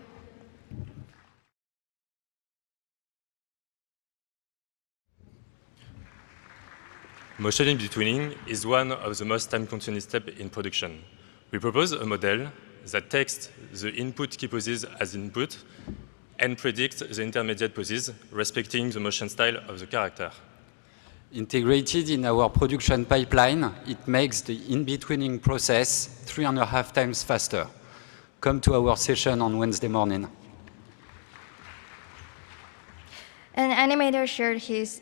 Motion in-betweening is one of the most time-consuming steps in production. We propose a model that takes the input key poses as input and predicts the intermediate poses, respecting the motion style of the character. Integrated in our production pipeline, it makes the in-betweening process 3.5 times faster. Come to our session on Wednesday morning. An animator shared his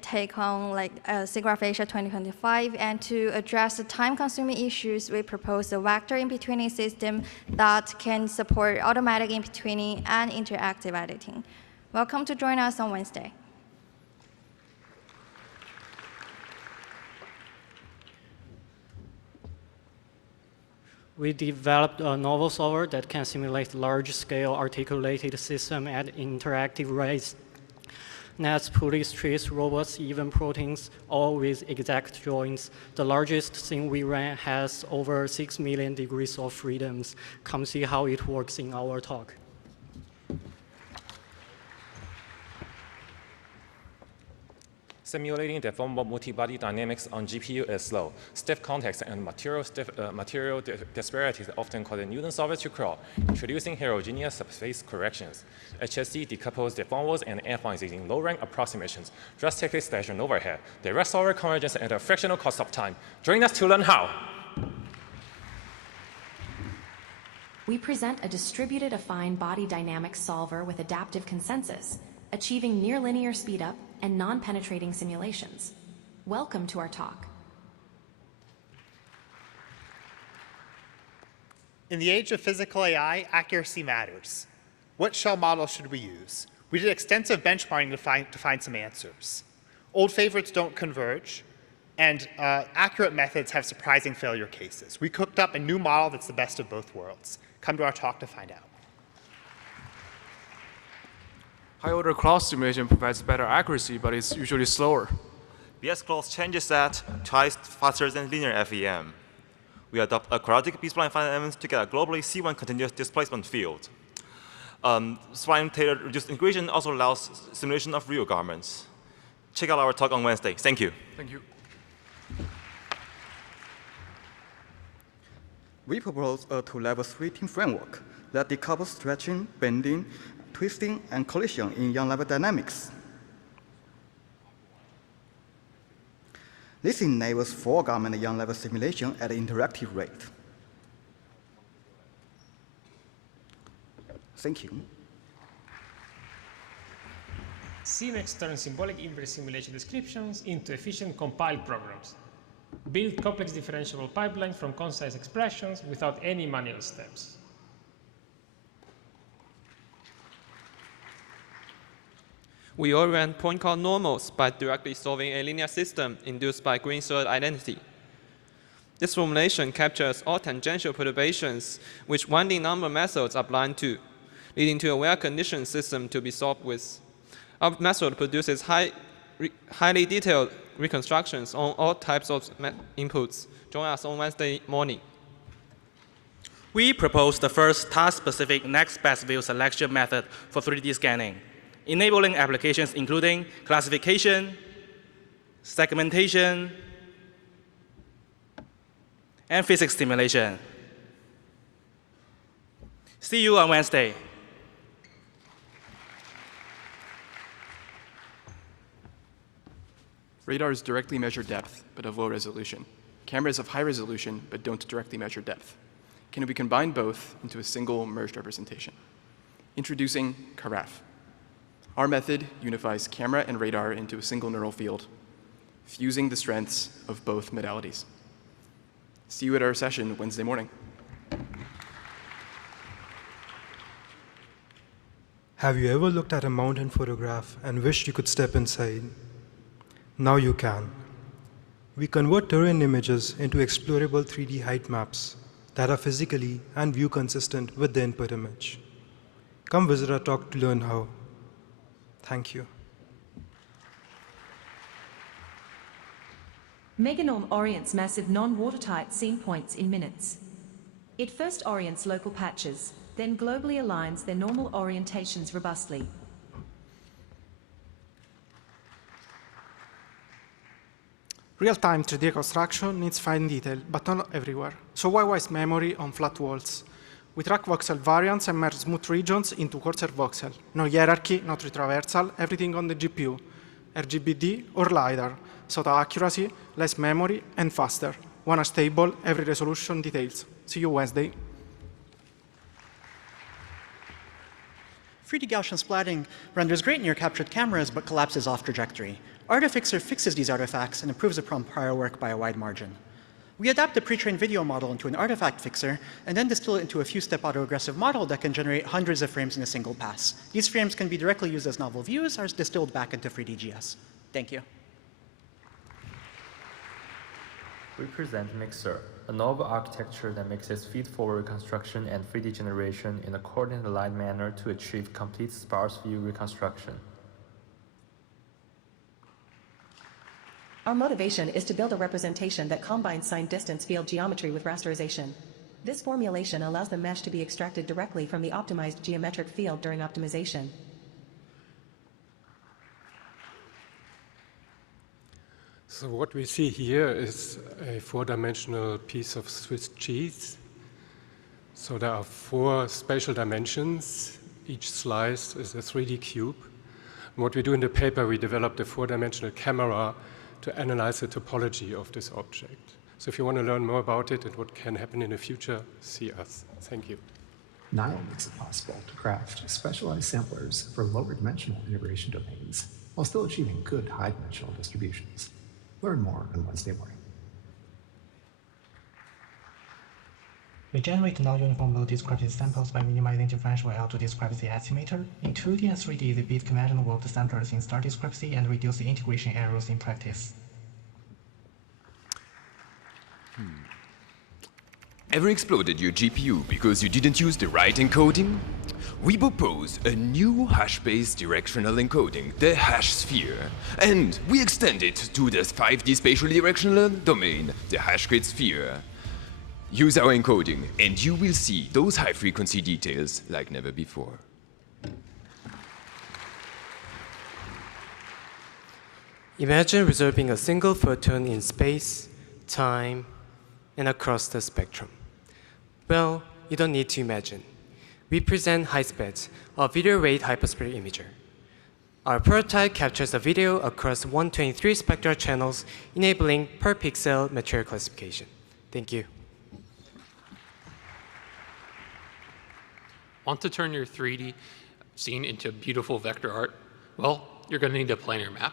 take on SIGGRAPH Asia 2025, and to address the time-consuming issues, we propose a vector in-betweening system that can support automatic in-betweening and interactive editing. Welcome to join us on Wednesday. We developed a novel solver that can simulate large-scale articulated system at interactive rates. Nets, pulleys, trees, robots, even proteins, all with exact joints. The largest thing we ran has over 6 million degrees of freedoms. Come see how it works in our talk. Simulating deformable multi-body dynamics on GPU is slow. Stiff context and material disparity is often called the Newton solver to crawl, introducing heterogeneous subspace corrections. HSC decouples deformables and affines using low-rank approximations, drastically slashing overhead. Direct solver convergence at a fractional cost of time. Join us to learn how. We present a distributed affine body dynamics solver with adaptive consensus, achieving near-linear speedup and non-penetrating simulations. Welcome to our talk. In the age of physical AI, accuracy matters. What shell model should we use? We did extensive benchmarking to find some answers. Old favorites don't converge, and accurate methods have surprising failure cases. We cooked up a new model that's the best of both worlds. Come to our talk to find out. High-order clause simulation provides better accuracy, but it's usually slower. BS clause changes that twice faster than linear FEM. We adopt a quadratic B-spline finite elements to get a globally C1 continuous displacement field. Spline tailored reduced integration also allows simulation of real garments. Check out our talk on Wednesday. Thank you. Thank you. We propose a two-level 3-team framework that decouples stretching, bending, twisting, and collision in young-level dynamics. This enables four-garment young-level simulation at an interactive rate. Thank you. CMX turns symbolic inverse simulation descriptions into efficient compiled programs. Build complex differentiable pipelines from concise expressions without any manual steps. We orient point cloud normals by directly solving a linear system induced by green third identity. This formulation captures all tangential perturbations which winding number methods are blind to, leading to a well-conditioned system to be solved with. Our method produces highly detailed reconstructions on all types of inputs. Join us on Wednesday morning. We propose the first task-specific next best view selection method for 3D scanning, enabling applications including classification, segmentation, and physics simulation. See you on Wednesday. Radars directly measure depth, but of low resolution. Cameras have high resolution, but don't directly measure depth. Can we combine both into a single merged representation? Introducing SIGGRAPH. Our method unifies camera and radar into a single neural field, fusing the strengths of both modalities. See you at our session Wednesday morning. Have you ever looked at a mountain photograph and wished you could step inside? Now you can. We convert terrain images into explorable 3D height maps that are physically and view consistent with the input image. Come visit our talk to learn how. Thank you. Meganorm orients massive non-watertight scene points in minutes. It first orients local patches, then globally aligns their normal orientations robustly. Real-time 3D construction needs fine detail, but not everywhere. So why waste memory on flat walls? We track voxel variance and merge smooth regions into coarser voxel. No hierarchy, no retraversal, everything on the GPU, RGBD or LiDAR. So the accuracy, less memory, and faster. One stable, every resolution details. See you Wednesday. 3D Gaussian splatting renders great near captured cameras, but collapses off trajectory. Artifixer fixes these artifacts and improves upon prior work by a wide margin. We adapt a pre-trained video model into an artifact fixer, and then distill it into a few-step autoaggressive model that can generate hundreds of frames in a single pass. These frames can be directly used as novel views or distilled back into 3DGS. Thank you. We present Mixer, a novel architecture that mixes feed-forward reconstruction and 3D generation in a coordinate aligned manner to achieve complete sparse view reconstruction. Our motivation is to build a representation that combines signed distance field geometry with rasterization. This formulation allows the mesh to be extracted directly from the optimized geometric field during optimization. So what we see here is a four-dimensional piece of Swiss cheese. So there are 4 spatial dimensions. Each slice is a 3D cube. And what we do in the paper, we developed a 4-dimensional camera to analyze the topology of this object. So if you want to learn more about it and what can happen in the future, see us. Thank you. Nile makes it possible to craft specialized samplers for lower dimensional integration domains while still achieving good high-dimensional distributions. Learn more on Wednesday morning. We generate non-uniform low discrepancy samples by minimizing differential L2 discrepancy estimator. In 2D and 3D, they beat conventional world samplers in star discrepancy and reduce the integration errors in practice. Ever exploded your GPU because you didn't use the right encoding? We propose a new hash-based directional encoding, the hash sphere. And we extend it to the 5D spatial directional domain, the hash grid sphere. Use our encoding, and you will see those high-frequency details like never before. Imagine resolving a single photon in space, time, and across the spectrum. Well, you don't need to imagine. We present HiSped, a video rate hyperspeed imager. Our prototype captures a video across 123 spectral channels, enabling per pixel material classification. Thank you. Want to turn your 3D scene into beautiful vector art? Well, you're going to need a planar map.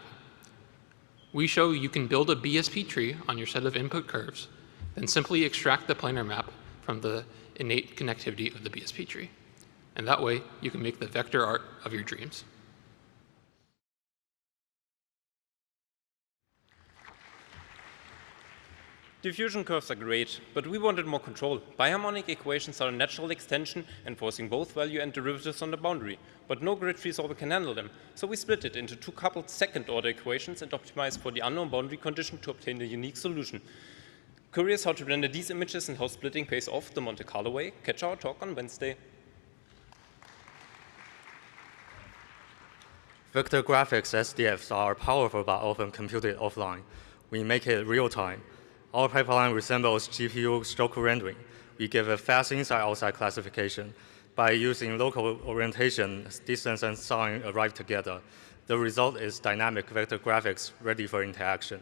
We show you can build a BSP tree on your set of input curves, then simply extract the planar map from the innate connectivity of the BSP tree. And that way, you can make the vector art of your dreams. Diffusion curves are great, but we wanted more control. Biharmonic equations are a natural extension, enforcing both value and derivatives on the boundary, but no grid free solver can handle them. So we split it into 2 coupled second-order equations and optimized for the unknown boundary condition to obtain a unique solution. Curious how to render these images and how splitting pays off the Monte Carlo way? Catch our talk on Wednesday. Vector graphics SDFs are powerful but often computed offline. We make it real time. Our pipeline resembles GPU stroke rendering. We give a fast inside-outside classification. By using local orientation, distance and sign arrive together. The result is dynamic vector graphics ready for interaction.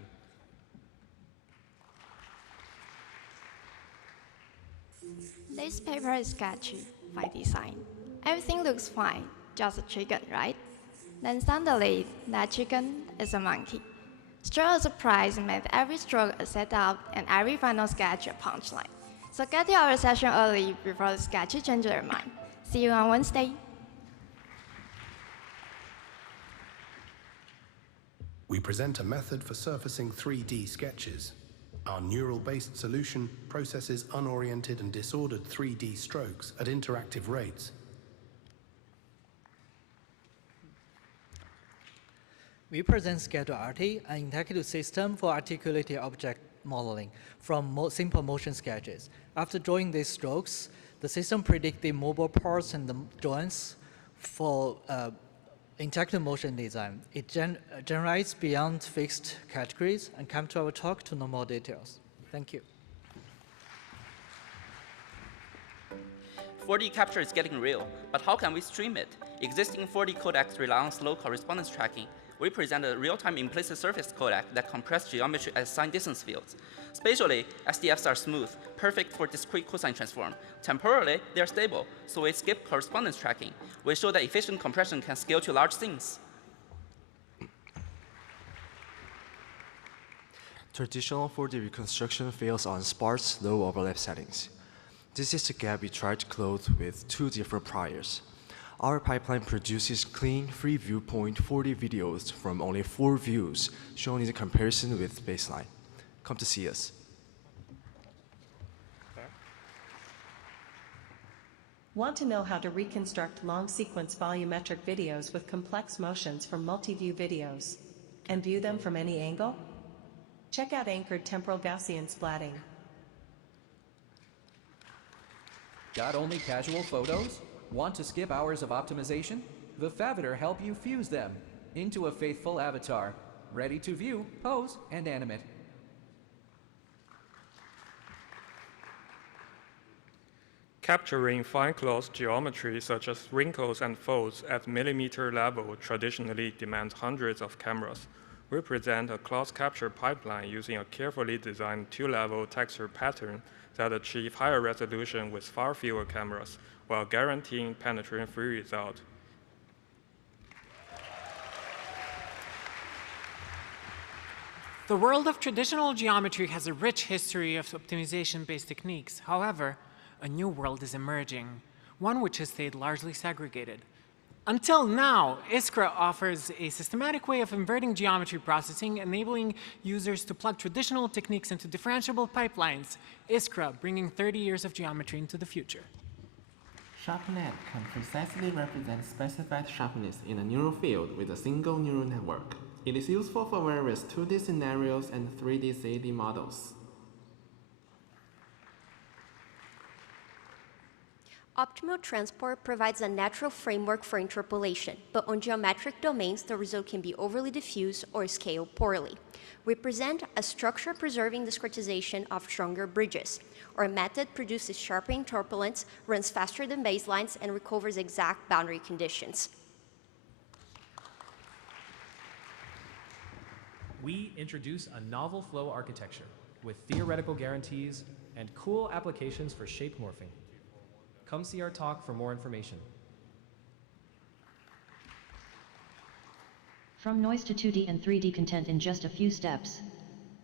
This paper is sketchy by design. Everything looks fine, just a chicken, right? Then suddenly, that chicken is a monkey. Stroke a surprise made every stroke a setup and every final sketch a punchline. So get to our session early before the sketchy changes their mind. See you on Wednesday. We present a method for surfacing 3D sketches. Our neural-based solution processes unoriented and disordered 3D strokes at interactive rates. We present ScheduleRT, an integrated system for articulated object modeling from simple motion sketches. After drawing these strokes, the system predicts the mobile parts and the joints for interactive motion design. It generates beyond fixed categories and come to our talk to know more details. Thank you. 4D capture is getting real, but how can we stream it? Existing 4D codecs rely on slow correspondence tracking. We present a real-time implicit surface codec that compresses geometry as signed distance fields. Spatially, SDFs are smooth, perfect for discrete cosine transform. Temporally, they are stable, so we skip correspondence tracking. We show that efficient compression can scale to large things. Traditional 4D reconstruction fails on sparse, low overlap settings. This is the gap we try to close with two different priors. Our pipeline produces clean, free viewpoint 4D videos from only 4 views, shown in the comparison with baseline. Come to see us. Want to know how to reconstruct long sequence volumetric videos with complex motions from multi-view videos and view them from any angle? Check out anchored temporal Gaussian splatting. Got only casual photos? Want to skip hours of optimization? The Faviter help you fuse them into a faithful avatar, ready to view, pose, and animate. Capturing fine-closed geometry such as wrinkles and folds at millimeter level traditionally demands hundreds of cameras. We present a close capture pipeline using a carefully designed 2-level texture pattern that achieve higher resolution with far fewer cameras, while guaranteeing penetration-free result. The world of traditional geometry has a rich history of optimization-based techniques. However, a new world is emerging, one which has stayed largely segregated. Until now, SIGGRAPH offers a systematic way of inverting geometry processing, enabling users to plug traditional techniques into differentiable pipelines. SIGGRAPH, bringing 30 years of geometry into the future. SharpNet can precisely represent specified sharpness in a neural field with a single neural network. It is useful for various 2D scenarios and 3D CAD models. Optimal transport provides a natural framework for interpolation, but on geometric domains, the result can be overly diffuse or scale poorly. We present a structure preserving discretization of stronger bridges. Our method produces sharper interpolants, runs faster than baselines, and recovers exact boundary conditions. We introduce a novel flow architecture with theoretical guarantees and cool applications for shape morphing. Come see our talk for more information. From noise to 2D and 3D content in just a few steps.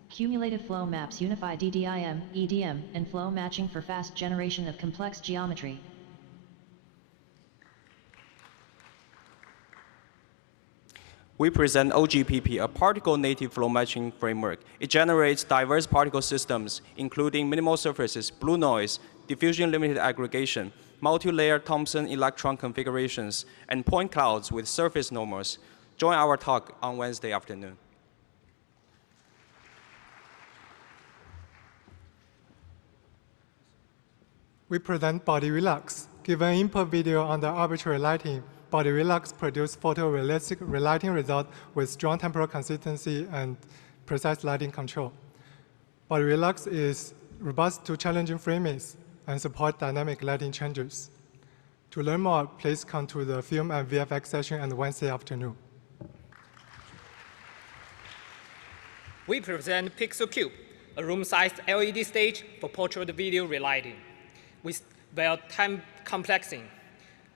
Cumulative flow maps unify DDIM, EDM, and flow matching for fast generation of complex geometry. We present OGPP, a particle-native flow matching framework. It generates diverse particle systems, including minimal surfaces, blue noise, diffusion-limited aggregation, multi-layer Thomson electron configurations, and point clouds with surface normals. Join our talk on Wednesday afternoon. We present Body Relax. Given input video under arbitrary lighting, Body Relax produces photorealistic relighting results with strong temporal consistency and precise lighting control. Body Relax is robust to challenging framings and support dynamic lighting changes. To learn more, please come to the film and VFX session on Wednesday afternoon. We present Pixel Cube, a room-sized LED stage for portrait video relighting. With time complexing.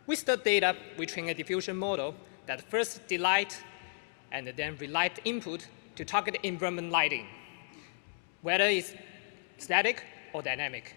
With the data, we train a diffusion model that first delight and then relight input to target environment lighting, whether it's static or dynamic.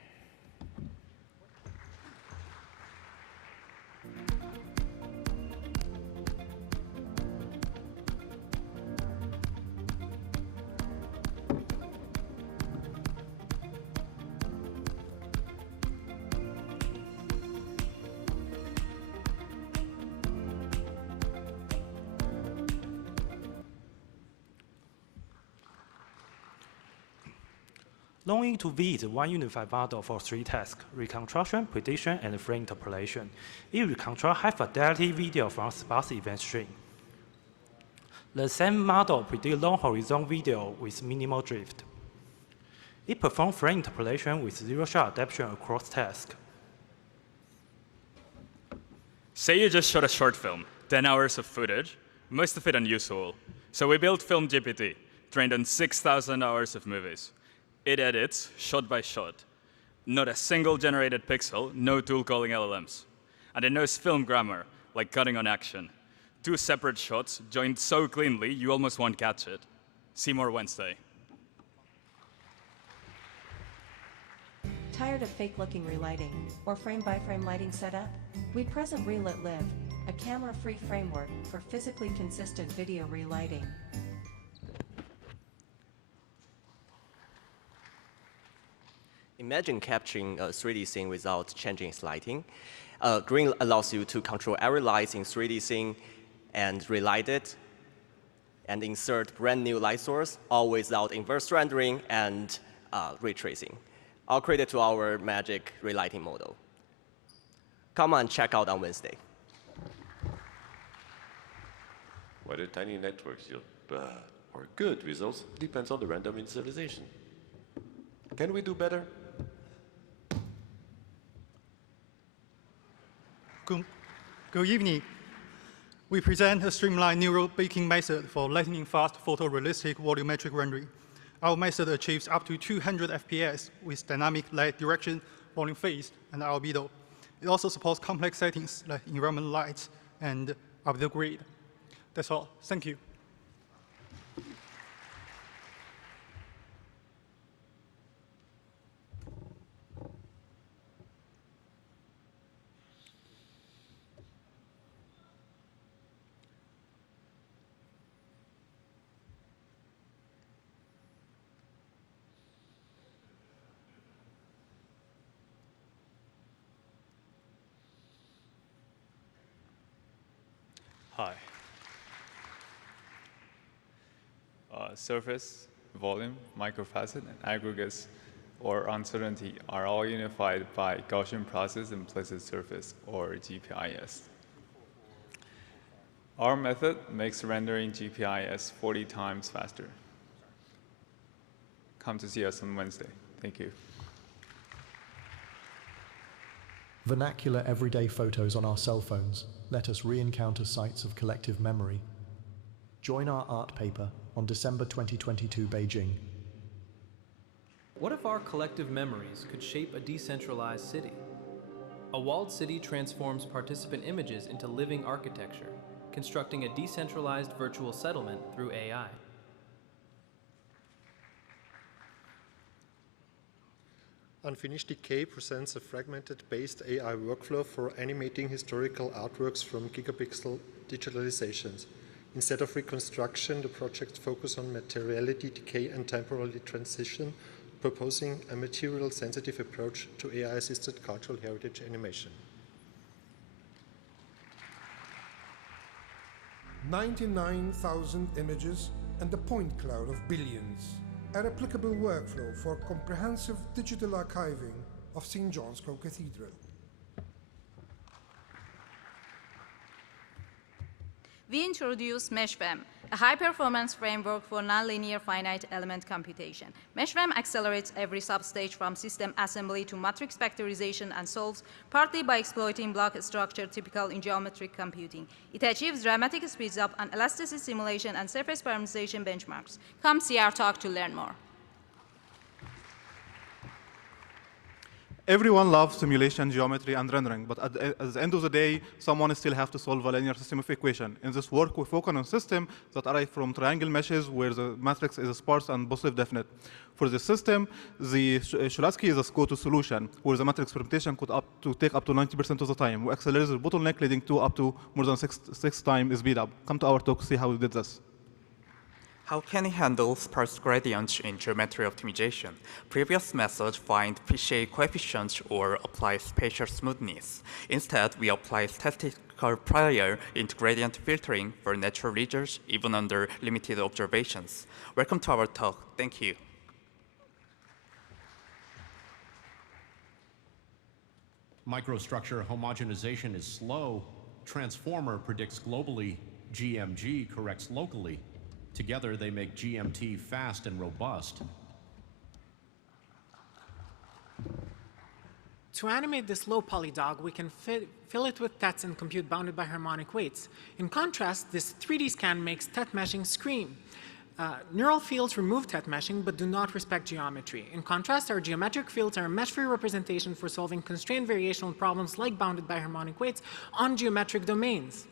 Long to V is one unified model for 3 tasks: reconstruction, prediction, and frame interpolation. It reconstructs high-fidelity video from sparse event stream. The same model predicts long horizon video with minimal drift. It performs frame interpolation with zero-shot adaptation across tasks. Say you just shot a short film, 10 hours of footage, most of it unusable. So we built Film GPT, trained on 6,000 hours of movies. It edits shot by shot. Not a single generated pixel, no tool calling LLMs. And it knows film grammar, like cutting on action. 2 separate shots joined so cleanly you almost won't catch it. See more Wednesday. Tired of fake-looking relighting or frame-by-frame lighting setup? We present Relit Live, a camera-free framework for physically consistent video relighting. Imagine capturing a 3D scene without changing its lighting. Green allows you to control every light in 3D scene and relight it, and insert brand new light source, all without inverse rendering and ray tracing, all created to our magic relighting model. Come on, check out on Wednesday. Whether tiny networks yield bad or good results depends on the random initialization. Can we do better? Good evening. We present a streamlined neural baking method for lightning-fast photorealistic volumetric rendering. Our method achieves up to 200 FPS with dynamic light direction, volume phase, and albedo. It also supports complex settings like environment light and albedo grid. That's all. Thank you. Hi. Surface, volume, microfacet, and aggregates or uncertainty are all unified by Gaussian process implicit surface, or GPIS. Our method makes rendering GPIS 40 times faster. Come to see us on Wednesday. Thank you. Vernacular everyday photos on our cell phones let us re-encounter sites of collective memory. Join our art paper on December 2022 Beijing. What if our collective memories could shape a decentralized city? A walled city transforms participant images into living architecture, constructing a decentralized virtual settlement through AI. Unfinished Decay presents a fragmented-based AI workflow for animating historical artworks from gigapixel digitalizations. Instead of reconstruction, the projects focus on materiality, decay, and temporally transition, proposing a material-sensitive approach to AI-assisted cultural heritage animation. 99,000 images and a point cloud of billions. A replicable workflow for comprehensive digital archiving of St. John's Co-Cathedral. We introduced MeshVAM, a high-performance framework for nonlinear finite element computation. MeshVAM accelerates every substage from system assembly to matrix factorization and solves partly by exploiting block structure typical in geometric computing. It achieves dramatic speeds up on elasticity simulation and surface parameterization benchmarks. Come see our talk to learn more. Everyone loves simulation, geometry, and rendering, but at the end of the day, someone still has to solve a linear system of equation. In this work, we focus on systems that arrive from triangle meshes where the matrix is sparse and positive definite. For the system, the Shulatsky is a go-to solution, where the matrix permutation could take up to 90% of the time. We accelerate the bottleneck, leading to up to more than six times speed up. Come to our talk to see how we did this. How can it handle sparse gradients in geometry optimization? Previous methods find Pichet coefficients or apply spatial smoothness. Instead, we apply statistical prior into gradient filtering for natural regions, even under limited observations. Welcome to our talk. Thank you. Microstructure homogenization is slow. Transformer predicts globally. GMG corrects locally. Together, they make GMT fast and robust. To animate this low-poly dog, we can fill it with TETs and compute bounded by harmonic weights. In contrast, this 3D scan makes TET meshing scream. Neural fields remove TET meshing but do not respect geometry. In contrast, our geometric fields are a mesh-free representation for solving constrained variational problems like bounded by harmonic weights on geometric domains.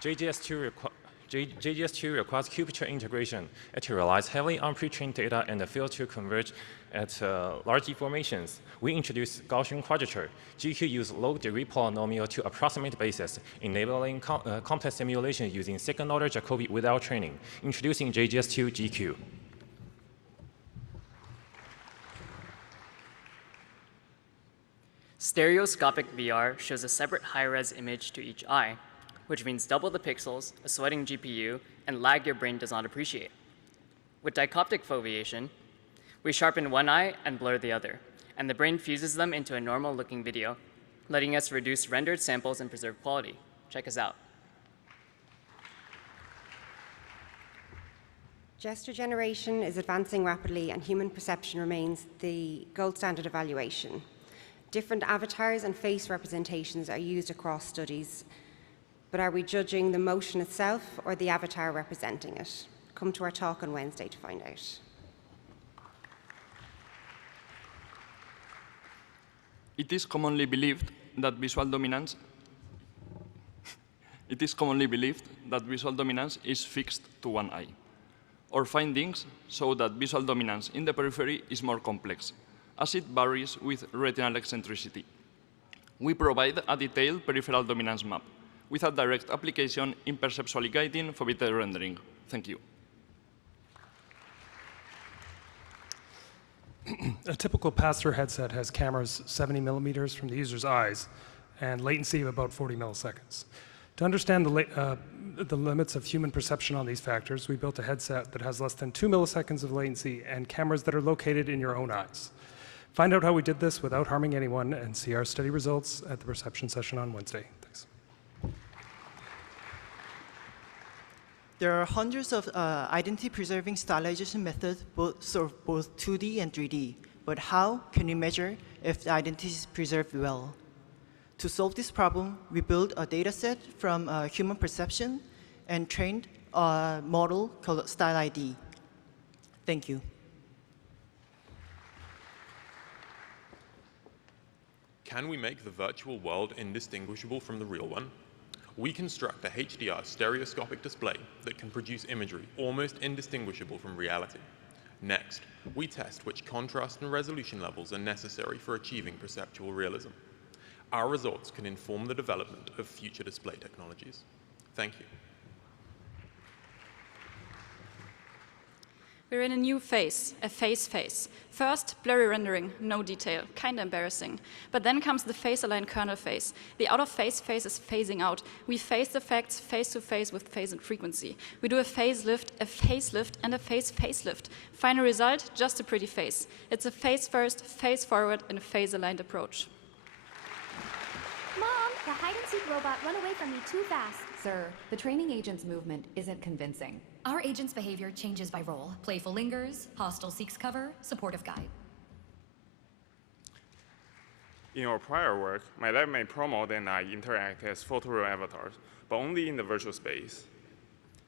JGS2 requires Q-picture integration. It relies heavily on pre-trained data and the field to converge at large deformations. We introduced Gaussian quadrature. GQ uses low-degree polynomial to approximate basis, enabling complex simulation using second-order Jacobi without training. Introducing JGS2 GQ. Stereoscopic VR shows a separate high-res image to each eye, which means double the pixels, a sweating GPU, and lag your brain does not appreciate. With dicoptic foveation, we sharpen one eye and blur the other, and the brain fuses them into a normal-looking video, letting us reduce rendered samples and preserve quality. Check us out. Gesture generation is advancing rapidly, and human perception remains the gold standard evaluation. Different avatars and face representations are used across studies, but are we judging the motion itself or the avatar representing it? Come to our talk on Wednesday to find out. It is commonly believed that visual dominance is fixed to one eye. Our findings show that visual dominance in the periphery is more complex, as it varies with retinal eccentricity. We provide a detailed peripheral dominance map with a direct application in perceptually guiding foveated rendering. Thank you. A typical pass-through headset has cameras 70 millimeters from the user's eyes and latency of about 40 milliseconds. To understand the limits of human perception on these factors, we built a headset that has less than 2 milliseconds of latency and cameras that are located in your own eyes. Find out how we did this without harming anyone and see our study results at the perception session on Wednesday. Thanks. There are hundreds of identity-preserving stylization methods, both 2D and 3D. But how can we measure if the identity is preserved well? To solve this problem, we built a data set from human perception and trained a model called StyleID. Thank you. Can we make the virtual world indistinguishable from the real one? We construct a HDR stereoscopic display that can produce imagery almost indistinguishable from reality. Next, we test which contrast and resolution levels are necessary for achieving perceptual realism. Our results can inform the development of future display technologies. Thank you. We're in a new phase, a phase. First, blurry rendering, no detail, kinda embarrassing. But then comes the phase-aligned kernel phase. The out-of-phase phase is phasing out. We phase the facts face-to-face with phase and frequency. We do a facelift, and a facelift. Final result, just a pretty face. It's a face-first, face-forward, and a phase-aligned approach. Mom, the hide-and-seek robot ran away from me too fast. Sir, the training agent's movement isn't convincing. Our agent's behavior changes by role. Playful lingers, hostile seeks cover, supportive guide. In our prior work, my lab made ProMod and I interact as photoreal avatars, but only in the virtual space.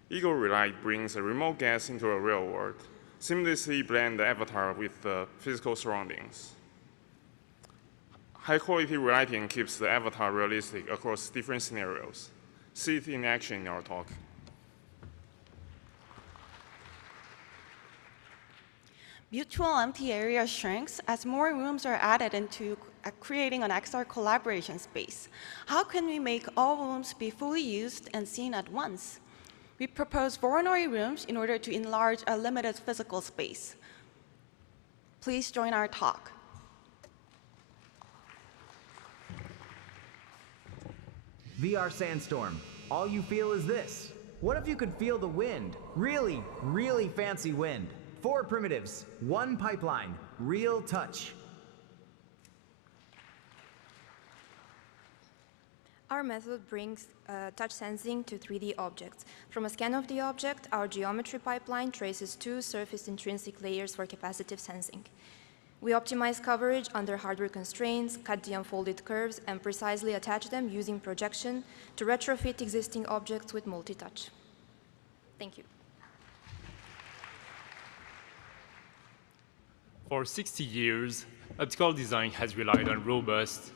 Eagle Relight brings a remote guest into a real world, seamlessly blend the avatar with the physical surroundings. High-quality relighting keeps the avatar realistic across different scenarios. See it in action in our talk. Mutual empty area shrinks as more rooms are added into creating an XR collaboration space. How can we make all rooms be fully used and seen at once? We propose Voronoi rooms in order to enlarge a limited physical space. Please join our talk. VR Sandstorm. All you feel is this. What if you could feel the wind? Really, really fancy wind. 4 primitives, 1 pipeline, real touch. Our method brings touch sensing to 3D objects. From a scan of the object, our geometry pipeline traces 2 surface intrinsic layers for capacitive sensing. We optimize coverage under hardware constraints, cut the unfolded curves, and precisely attach them using projection to retrofit existing objects with multi-touch. Thank you. For 60 years, optical design has relied on robust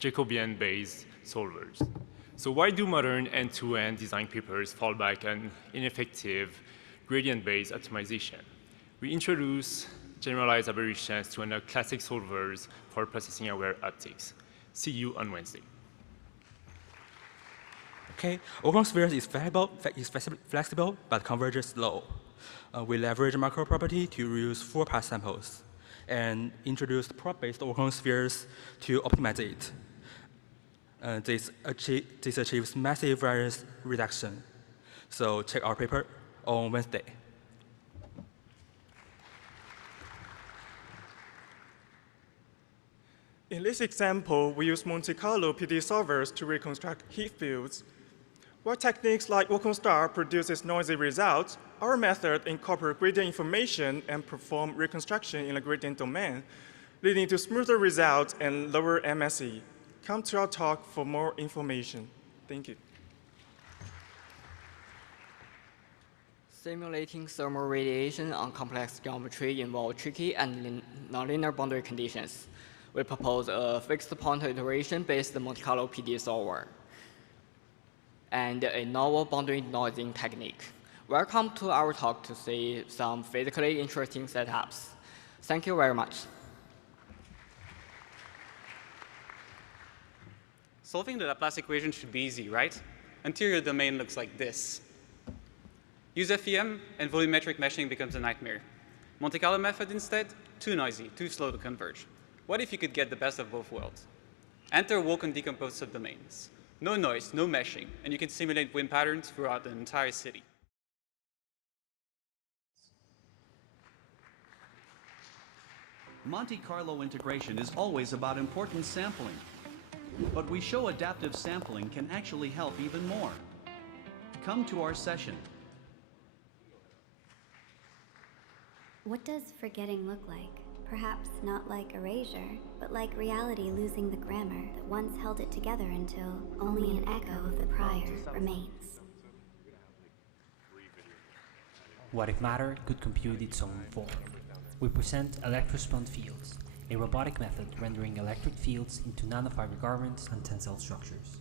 Jacobian-based solvers. So why do modern end-to-end design papers fall back on ineffective gradient-based optimization? We introduce generalized aberrations to unlock classic solvers for processing-aware optics. See you on Wednesday. Okay, Open Spheres is flexible, but converges slow. We leverage macro property to reuse full path samples and introduce prop-based Open Spheres to optimize it. This achieves massive variance reduction. So check our paper on Wednesday. In this example, we use Monte Carlo PD solvers to reconstruct heat fields. While techniques like OpenStar produces noisy results, our method incorporates gradient information and perform reconstruction in the gradient domain, leading to smoother results and lower MSE. Come to our talk for more information. Thank you. Simulating thermal radiation on complex geometry involves tricky and nonlinear boundary conditions. We propose a fixed point iteration-based Monte Carlo PD solver and a novel boundary noising technique. Welcome to our talk to see some physically interesting setups. Thank you very much. Solving the Laplace equation should be easy, right? Anterior domain looks like this. Use FEM, and volumetric meshing becomes a nightmare. Monte Carlo method instead, too noisy, too slow to converge. What if you could get the best of both worlds? Enter Vulkan decomposed subdomains. No noise, no meshing, and you can simulate wind patterns throughout the entire city. Monte Carlo integration is always about important sampling. But we show adaptive sampling can actually help even more. Come to our session. What does forgetting look like? Perhaps not like erasure, but like reality losing the grammar that once held it together until only an echo of the prior remains. What if matter could compute its own form? We present electrospun fields, a robotic method rendering electric fields into nanofiber garments and tensile structures.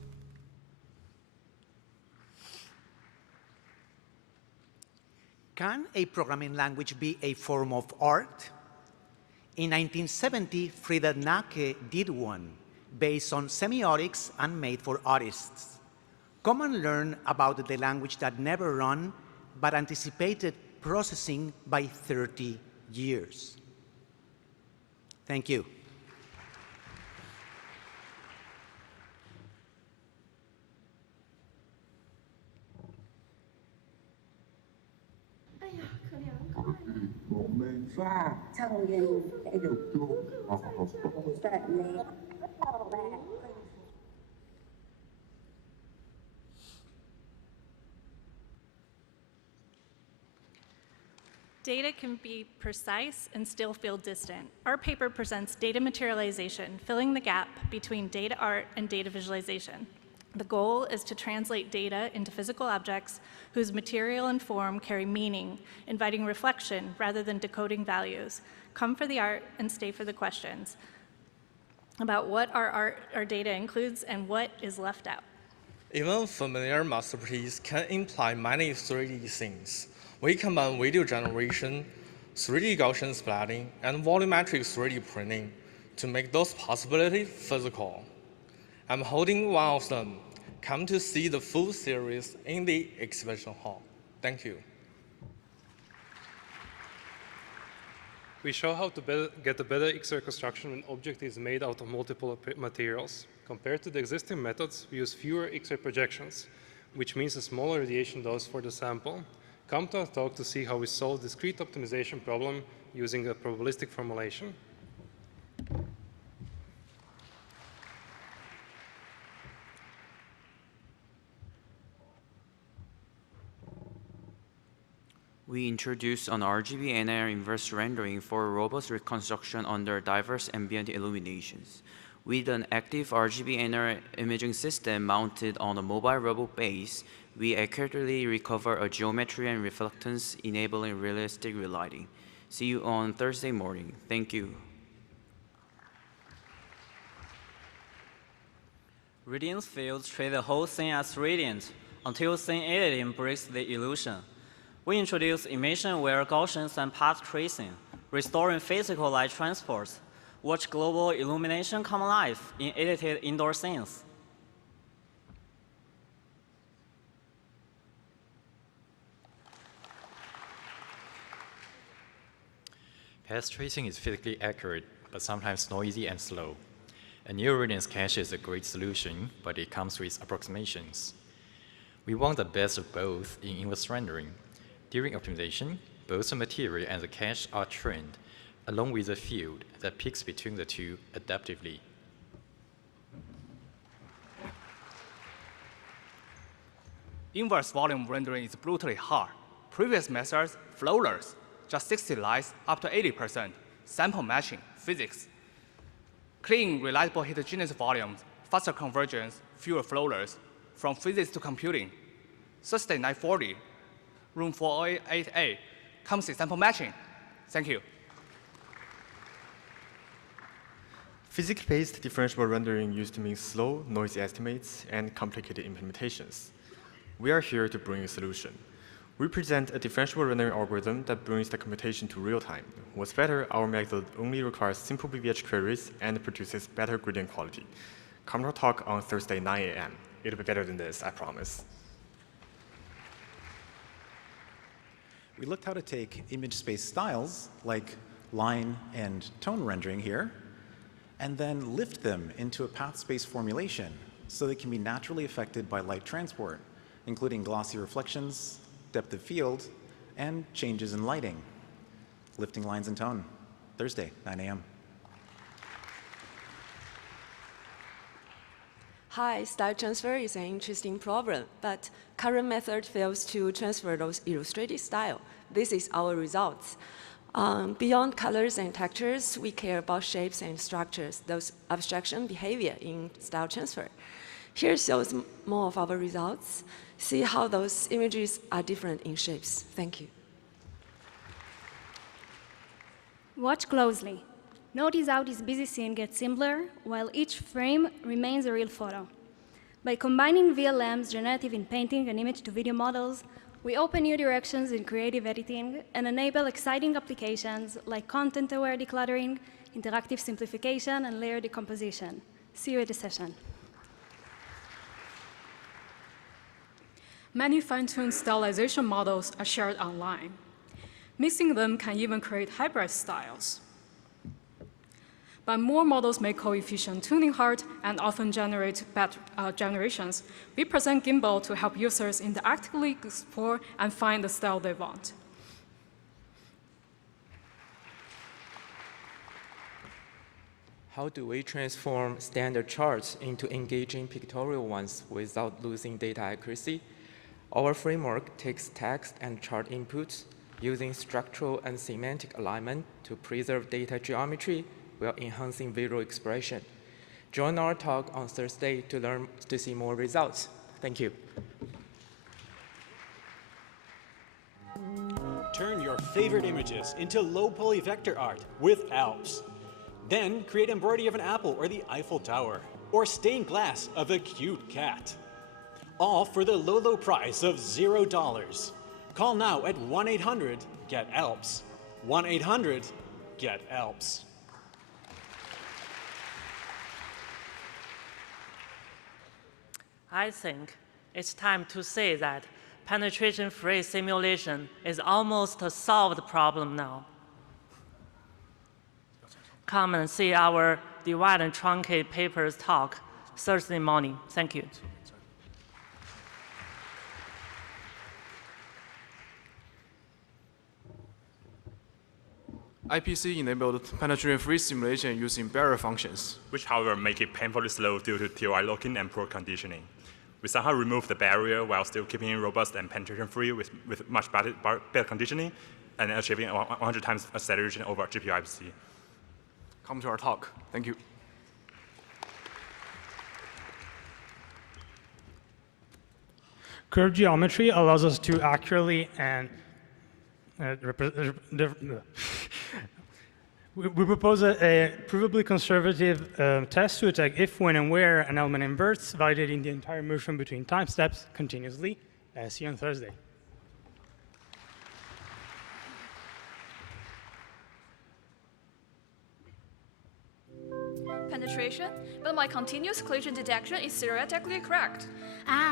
Can a programming language be a form of art? In 1970, Frida Nake did one, based on semiotics and made for artists. Come and learn about the language that never ran, but anticipated processing by 30 years. Thank you. Data can be precise and still feel distant. Our paper presents data materialization, filling the gap between data art and data visualization. The goal is to translate data into physical objects whose material and form carry meaning, inviting reflection rather than decoding values. Come for the art and stay for the questions about what our data includes and what is left out. Even familiar masterpiece can imply many 3D things. We combine video generation, 3D Gaussian splatting, and volumetric 3D printing to make those possibilities physical. I'm holding one of them. Come to see the full series in the exhibition hall. Thank you. We show how to get a better X-ray reconstruction when object is made out of multiple materials. Compared to the existing methods, we use fewer X-ray projections, which means a smaller radiation dose for the sample. Come to our talk to see how we solve discrete optimization problem using a probabilistic formulation. We introduced an RGB NR inverse rendering for robust reconstruction under diverse ambient illuminations. With an active RGB NR imaging system mounted on a mobile robot base, we accurately recover a geometry and reflectance, enabling realistic relighting. See you on Thursday morning. Thank you. Radiance fields treat the whole scene as radiant until scene editing breaks the illusion. We introduce emission-aware Gaussians and path tracing, restoring physical light transports. Watch global illumination come alive in edited indoor scenes. Path tracing is physically accurate, but sometimes noisy and slow. A new radiance cache is a great solution, but it comes with approximations. We want the best of both in inverse rendering. During optimization, both the material and the cache are trained, along with a field that picks between the two adaptively. Inverse volume rendering is brutally hard. Previous methods, flowless, just 60 lines up to 80%, sample matching, physics. Clean, reliable heterogeneous volumes, faster convergence, fewer flowless, from physics to computing. Thursday 940, room 408A, come see sample matching. Thank you. Physics-based differentiable rendering used to mean slow, noisy estimates and complicated implementations. We are here to bring a solution. We present a differentiable rendering algorithm that brings the computation to real time. What's better, our method only requires simple BVH queries and produces better gradient quality. Come to our talk on Thursday, 9 a.m. It'll be better than this, I promise. We looked how to take image space styles, like line and tone rendering here, and then lift them into a path space formulation so they can be naturally affected by light transport, including glossy reflections, depth of field, and changes in lighting. Lifting lines and tone, Thursday, 9 a.m. Hi, style transfer is an interesting problem, but current method fails to transfer those illustrated style. This is our results. Beyond colors and textures, we care about shapes and structures, those abstraction behavior in style transfer. Here shows more of our results. See how those images are different in shapes. Thank you. Watch closely. Notice how this busy scene gets simpler, while each frame remains a real photo. By combining VLM's generative in painting and image-to-video models, we open new directions in creative editing and enable exciting applications like content-aware decluttering, interactive simplification, and layer decomposition. See you at the session. Many fine-tuned stylization models are shared online. Mixing them can even create hybrid styles. But more models make coefficient tuning hard and often generate bad generations. We present Gimbal to help users interactively explore and find the style they want. How do we transform standard charts into engaging pictorial ones without losing data accuracy? Our framework takes text and chart inputs, using structural and semantic alignment to preserve data geometry while enhancing visual expression. Join our talk on Thursday to see more results. Thank you. Turn your favorite images into low-poly vector art with Alps. Then create embroidery of an apple or the Eiffel Tower, or stained glass of a cute cat. All for the low, low price of $0. Call now at 1-800-GET-ALPS. 1-800-GET-ALPS. I think it's time to say that penetration-free simulation is almost a solved problem now. Come and see our Divide and Truncate Papers talk Thursday morning. Thank you. IPC enabled penetration-free simulation using barrier functions, which however make it painfully slow due to TOI locking and poor conditioning. We somehow remove the barrier while still keeping it robust and penetration-free with much better conditioning and achieving 100 times acceleration over GPU IPC. Come to our talk. Thank you. Curve geometry allows us to accurately and we propose a provably conservative test to detect if, when, and where an element inverts, validating the entire motion between time steps continuously. See you on Thursday. Penetration, but my continuous collision detection is theoretically correct.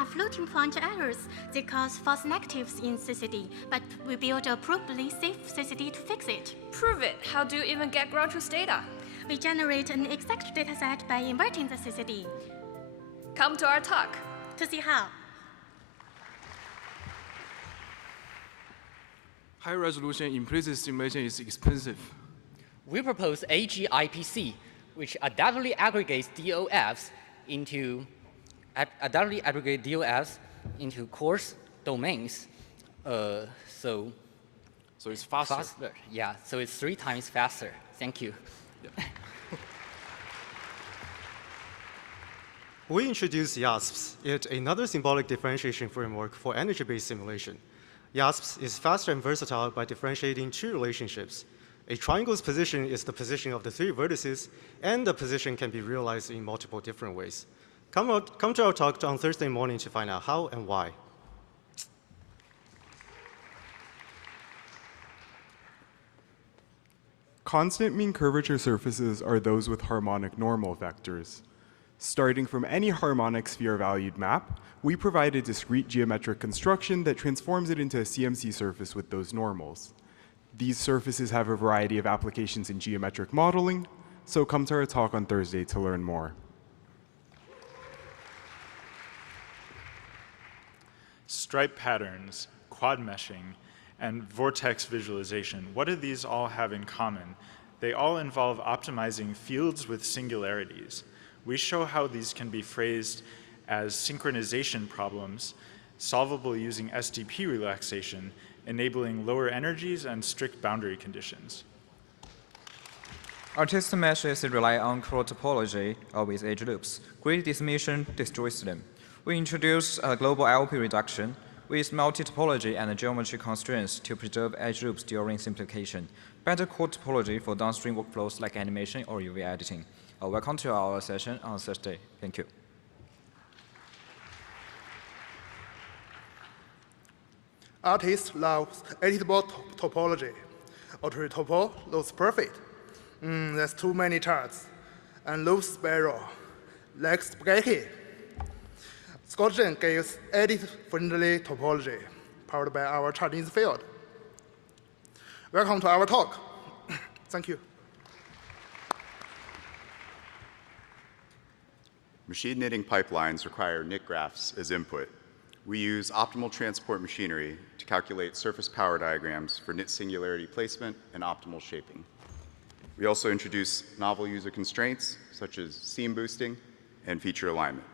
Floating point errors. They cause false negatives in CCD, but we build a provably safe CCD to fix it. Prove it. How do you even get ground truth data? We generate an exact dataset by inverting the CCD. Come to our talk to see how. High-resolution implicit simulation is expensive. We propose AGIPC, which adaptively aggregates DOFs into coarse domains. So it's faster. Yeah, so it's 3 times faster. Thank you. Yeah. We introduced YASPs, yet another symbolic differentiation framework for energy-based simulation. YASPs is faster and versatile by differentiating 2 relationships. A triangle's position is the position of the 3 vertices, and the position can be realized in multiple different ways. Come to our talk on Thursday morning to find out how and why. Constant mean curvature surfaces are those with harmonic normal vectors. Starting from any harmonic sphere-valued map, we provide a discrete geometric construction that transforms it into a CMC surface with those normals. These surfaces have a variety of applications in geometric modeling, so come to our talk on Thursday to learn more. Stripe patterns, quad meshing, and vortex visualization. What do these all have in common? They all involve optimizing fields with singularities. We show how these can be phrased as synchronization problems, solvable using SDP relaxation, enabling lower energies and strict boundary conditions. Artist meshes rely on crude topology or with edge loops. Grid dismission destroys them. We introduce a global LP reduction with multi-topology and geometry constraints to preserve edge loops during simplification. Better code topology for downstream workflows like animation or UV editing. Welcome to our session on Thursday. Thank you. Artists love editable topology. Auto topo looks perfect. There's too many charts. And loops spiral, like spaghetti. Scotland gives edit-friendly topology, powered by our Chinese field. Welcome to our talk. Thank you. Machine knitting pipelines require knit graphs as input. We use optimal transport machinery to calculate surface power diagrams for knit singularity placement and optimal shaping. We also introduce novel user constraints, such as seam boosting and feature alignment.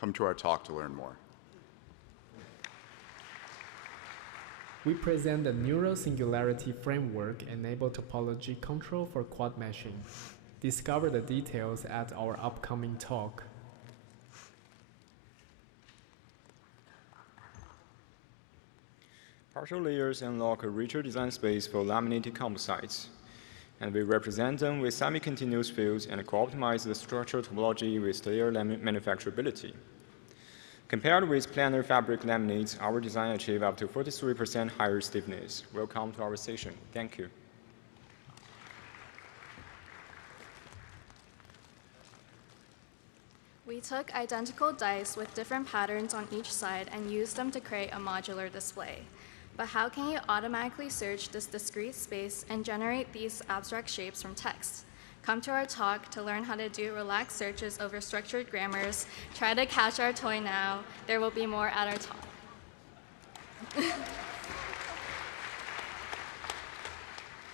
Come to our talk to learn more. We present the neural singularity framework enable topology control for quad meshing. Discover the details at our upcoming talk. Partial layers unlock a richer design space for laminated composites, and we represent them with semi-continuous fields and co-optimize the structural topology with layer manufacturability. Compared with planar fabric laminates, our design achieves up to 43% higher stiffness. Welcome to our session. Thank you. We took identical dice with different patterns on each side and used them to create a modular display. But how can you automatically search this discrete space and generate these abstract shapes from text? Come to our talk to learn how to do relaxed searches over structured grammars. Try to catch our toy now. There will be more at our talk.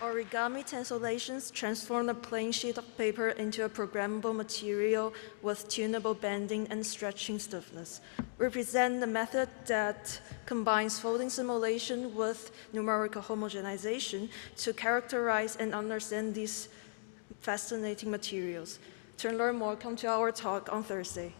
Origami tensollations transform a plain sheet of paper into a programmable material with tunable bending and stretching stiffness. Represent the method that combines folding simulation with numerical homogenization to characterize and understand these fascinating materials. To learn more, come to our talk on Thursday.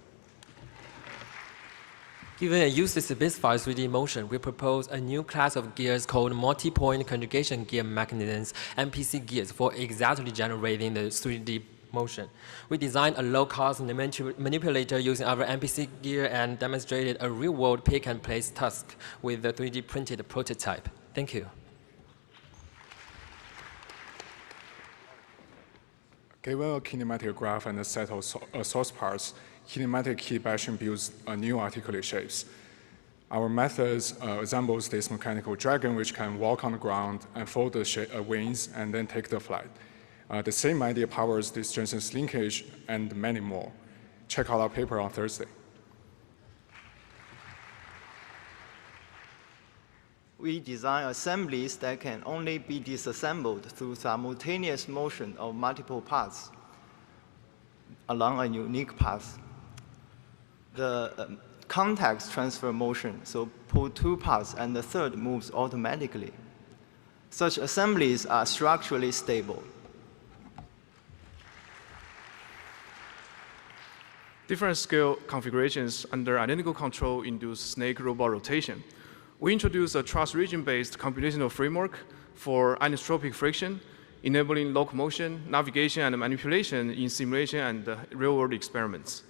Given a U6-specified 3D motion, we propose a new class of gears called multi-point conjugation gear mechanisms, MPC gears, for exactly generating the 3D motion. We designed a low-cost manipulator using our MPC gear and demonstrated a real-world pick-and-place task with the 3D printed prototype. Thank you. Given a kinematic graph and a set of source parts, kinematic key bashing builds new articulate shapes. Our methods resembles this mechanical dragon which can walk on the ground and fold the wings and then take the flight. The same idea powers this Jensen's linkage and many more. Check out our paper on Thursday. We design assemblies that can only be disassembled through simultaneous motion of multiple parts along a unique path. The context transfer motion, so pull two parts and the third moves automatically. Such assemblies are structurally stable. Different scale configurations under identical control induce snake robot rotation. We introduce a truss region-based computational framework for anisotropic friction, enabling locomotion, navigation, and manipulation in simulation and real-world experiments.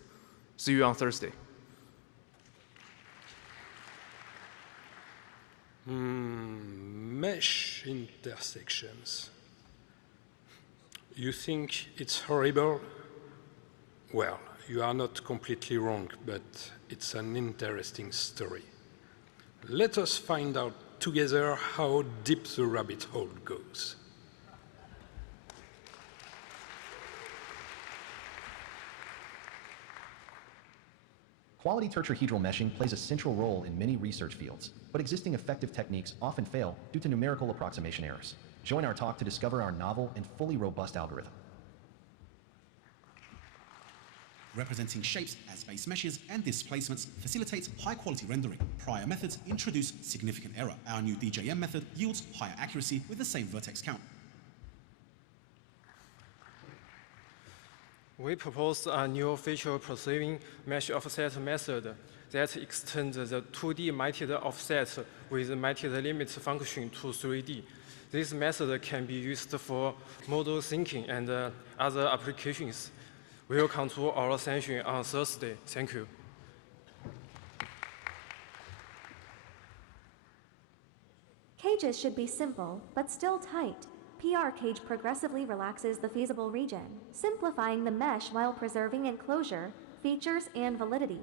See you on Thursday. Mesh intersections. You think it's horrible? Well, you are not completely wrong, but it's an interesting story. Let us find out together how deep the rabbit hole goes. Quality tetrahedral meshing plays a central role in many research fields, but existing effective techniques often fail due to numerical approximation errors. Join our talk to discover our novel and fully robust algorithm. Representing shapes as base meshes and displacements facilitates high-quality rendering. Prior methods introduce significant error. Our new DJM method yields higher accuracy with the same vertex count. We propose a new feature perceiving mesh offset method that extends the 2D matted offset with matted limit function to 3D. This method can be used for model thinking and other applications. Welcome to our session on Thursday. Thank you. Cages should be simple, but still tight. PR cage progressively relaxes the feasible region, simplifying the mesh while preserving enclosure, features, and validity.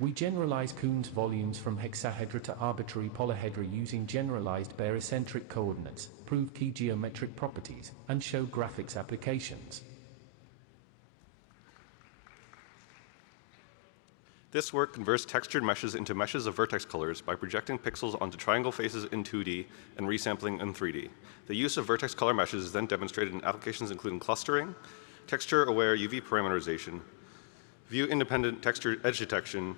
We generalize Kuhn's volumes from hexahedra to arbitrary polyhedra using generalized barycentric coordinates, prove key geometric properties, and show graphics applications. This work converts textured meshes into meshes of vertex colors by projecting pixels onto triangle faces in 2D and resampling in 3D. The use of vertex color meshes is then demonstrated in applications including clustering, texture-aware UV parameterization, view-independent texture edge detection,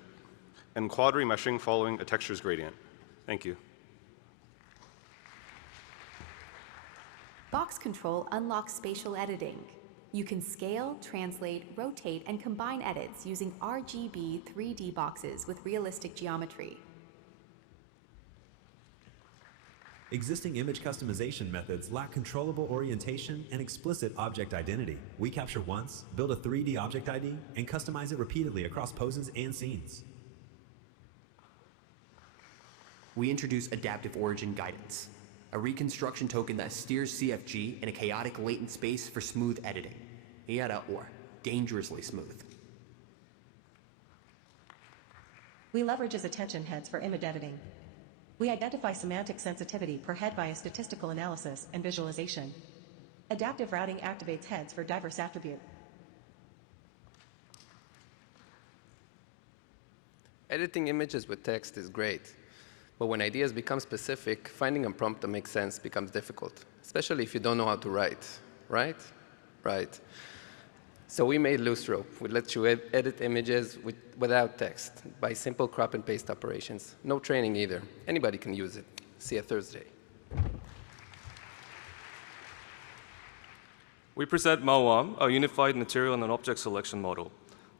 and quad remeshing following a texture's gradient. Thank you. Box control unlocks spatial editing. You can scale, translate, rotate, and combine edits using RGB 3D boxes with realistic geometry. Existing image customization methods lack controllable orientation and explicit object identity. We capture once, build a 3D object ID, and customize it repeatedly across poses and scenes. We introduce adaptive origin guidance, a reconstruction token that steers CFG in a chaotic latent space for smooth editing. Or dangerously smooth. We leverage as attention heads for image editing. We identify semantic sensitivity per head via statistical analysis and visualization. Adaptive routing activates heads for diverse attribute. Editing images with text is great, But when ideas become specific, finding a prompt that makes sense becomes difficult, especially if you don't know how to write, right? Right. So we made Loose Rope. We let you edit images without text by simple crop and paste operations. No training either. Anybody can use it. See you Thursday. We present MAWA, a unified material and an object selection model.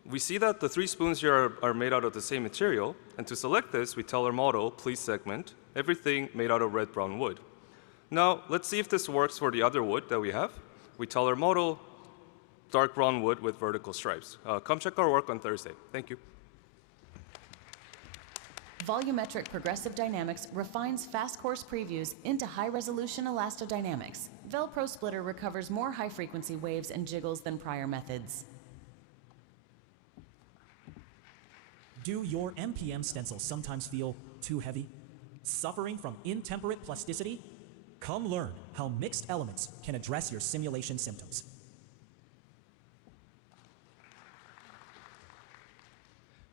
We see that the 3 spoons here are made out of the same material, and to select this, we tell our model, please segment everything made out of red brown wood. Now, let's see if this works for the other wood that we have. We tell our model, dark brown wood with vertical stripes. Come check our work on Thursday. Thank you. Volumetric progressive dynamics refines fast course previews into high-resolution elastodynamics. Velpro Splitter recovers more high-frequency waves and jiggles than prior methods. Do your MPM stencils sometimes feel too heavy? Suffering from intemperate plasticity? Come learn how mixed elements can address your simulation symptoms.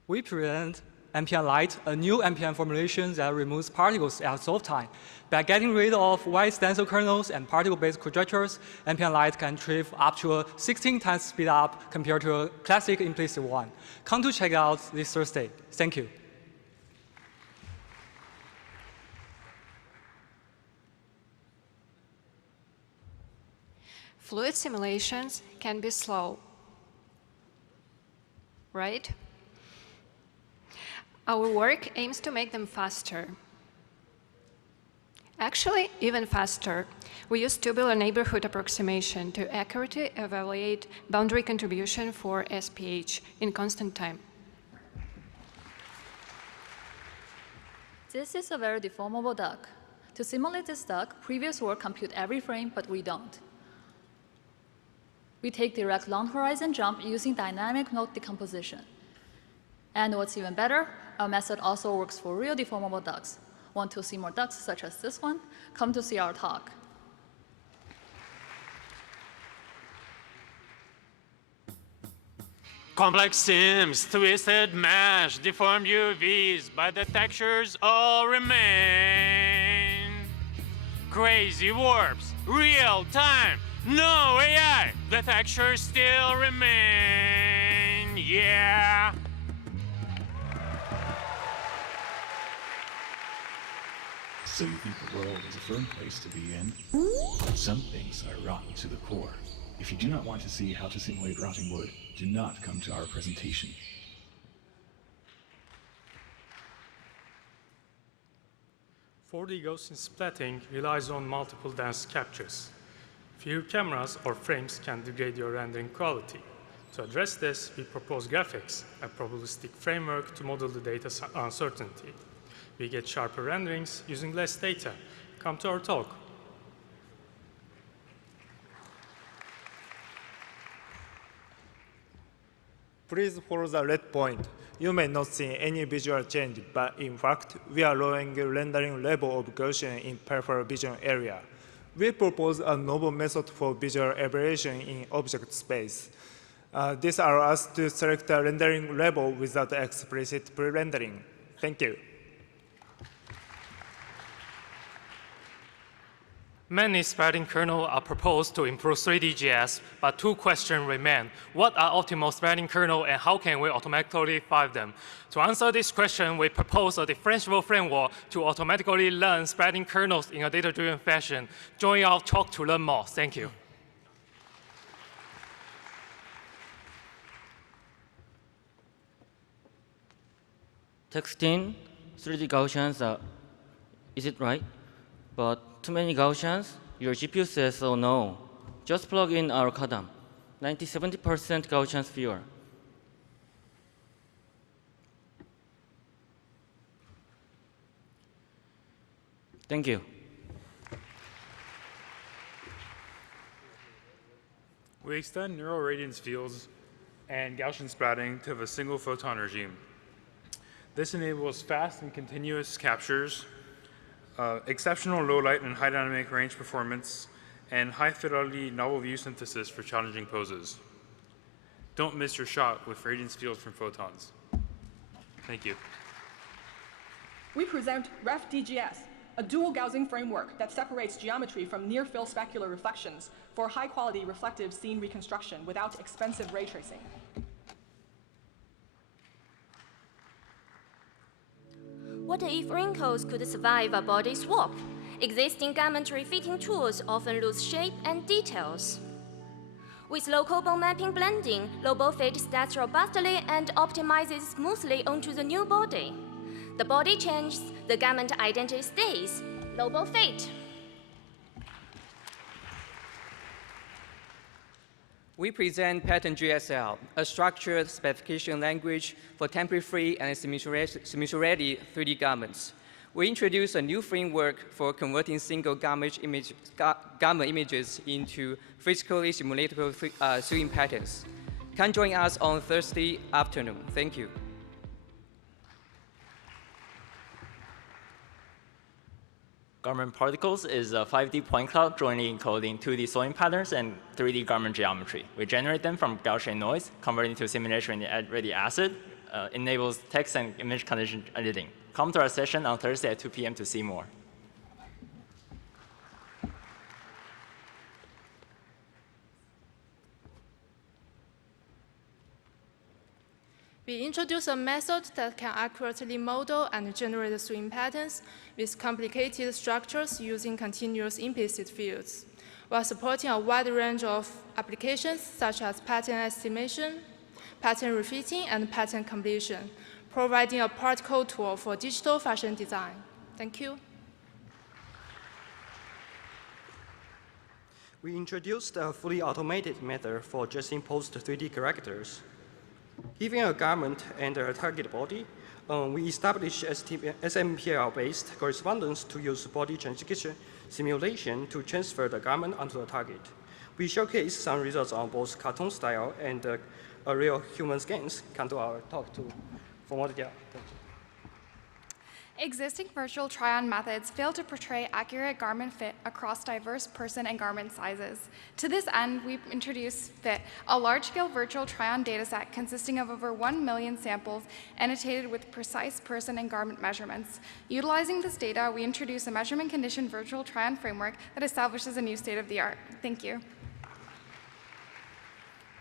We present MPM Light, a new MPM formulation that removes particles at solve time. By getting rid of white stencil kernels and particle-based quadratures, MPM Light can achieve up to a 16 times speed up compared to a classic implicit one. Come to check it out this Thursday. Thank you. Fluid simulations can be slow, right? Our work aims to make them faster. Actually, even faster. We use tubular neighborhood approximation to accurately evaluate boundary contribution for SPH in constant time. This is a very deformable duck. To simulate this duck, previous work compute every frame, but we don't. We take direct long horizon jump using dynamic node decomposition. And what's even better, our method also works for real deformable ducks. Want to see more ducks such as this one? Come to see our talk. Complex sims, twisted mesh, deformed UVs, but the textures all remain. Crazy warps, real time, no AI, the textures still remain, yeah. So you think the world is a fun place to be in? Some things are rotten to the core. If you do not want to see how to simulate rotting wood, do not come to our presentation. Gaussian splatting relies on multiple dense captures. Few cameras or frames can degrade your rendering quality. To address this, we propose graphics, a probabilistic framework to model the data uncertainty. We get sharper renderings using less data. Come to our talk. Please follow the red point. You may not see any visual change, but in fact, we are lowering the rendering level of Gaussian in peripheral vision area. We propose a novel method for visual evaluation in object space. This allows us to select a rendering level without explicit pre-rendering. Thank you. Many spreading kernels are proposed to improve 3D.js, but 2 questions remain. What are optimal spreading kernels and how can we automatically find them? To answer this question, we propose a differentiable framework to automatically learn spreading kernels in a data-driven fashion. Join our talk to learn more. Thank you. Texting 3D Gaussians, is it right? But too many Gaussians, your GPU says, oh no. Just plug in our Kadam, 90–70% Gaussians fewer. Thank you. We extend neural radiance fields and Gaussian splatting to a single photon regime. This enables fast and continuous captures, exceptional low light and high dynamic range performance, and high fidelity novel view synthesis for challenging poses. Don't miss your shot with radiance fields from photons. Thank you. We present RefDGS, a dual Gaussian framework that separates geometry from near-field specular reflections for high-quality reflective scene reconstruction without expensive ray tracing. What if wrinkles could survive a body swap? Existing geometry fitting tools often lose shape and details. With local bone mapping blending, Lobo fit stacks robustly and optimizes smoothly onto the new body. The body changes, the garment identity stays. Lobo fit. We present Pattern GSL, a structured specification language for template-free and simulation-ready 3D garments. We introduce a new framework for converting single garment images into physically simulatable sewing patterns. Come join us on Thursday afternoon. Thank you. Garment Particles is a 5D point cloud jointly encoding 2D sewing patterns and 3D garment geometry. We generate them from Gaussian noise, converting to simulation-ready asset, enables text and image condition editing. Come to our session on Thursday at 2 p.m. to see more. We introduce a method that can accurately model and generate swing patterns with complicated structures using continuous implicit fields, while supporting a wide range of applications such as pattern estimation, pattern refitting, and pattern completion, providing a particle tool for digital fashion design. Thank you. We introduced a fully automated method for adjusting post 3D characters. Given a garment and a target body, we established SMPL-based correspondence to use body transcription simulation to transfer the garment onto the target. We showcase some results on both cartoon style and real human scans. Come to our talk for more detail. Existing virtual try-on methods fail to portray accurate garment fit across diverse person and garment sizes. To this end, we've introduced FIT, a large-scale virtual try-on dataset consisting of over 1 million samples annotated with precise person and garment measurements. Utilizing this data, we introduce a measurement condition virtual try-on framework that establishes a new state-of-the-art. Thank you.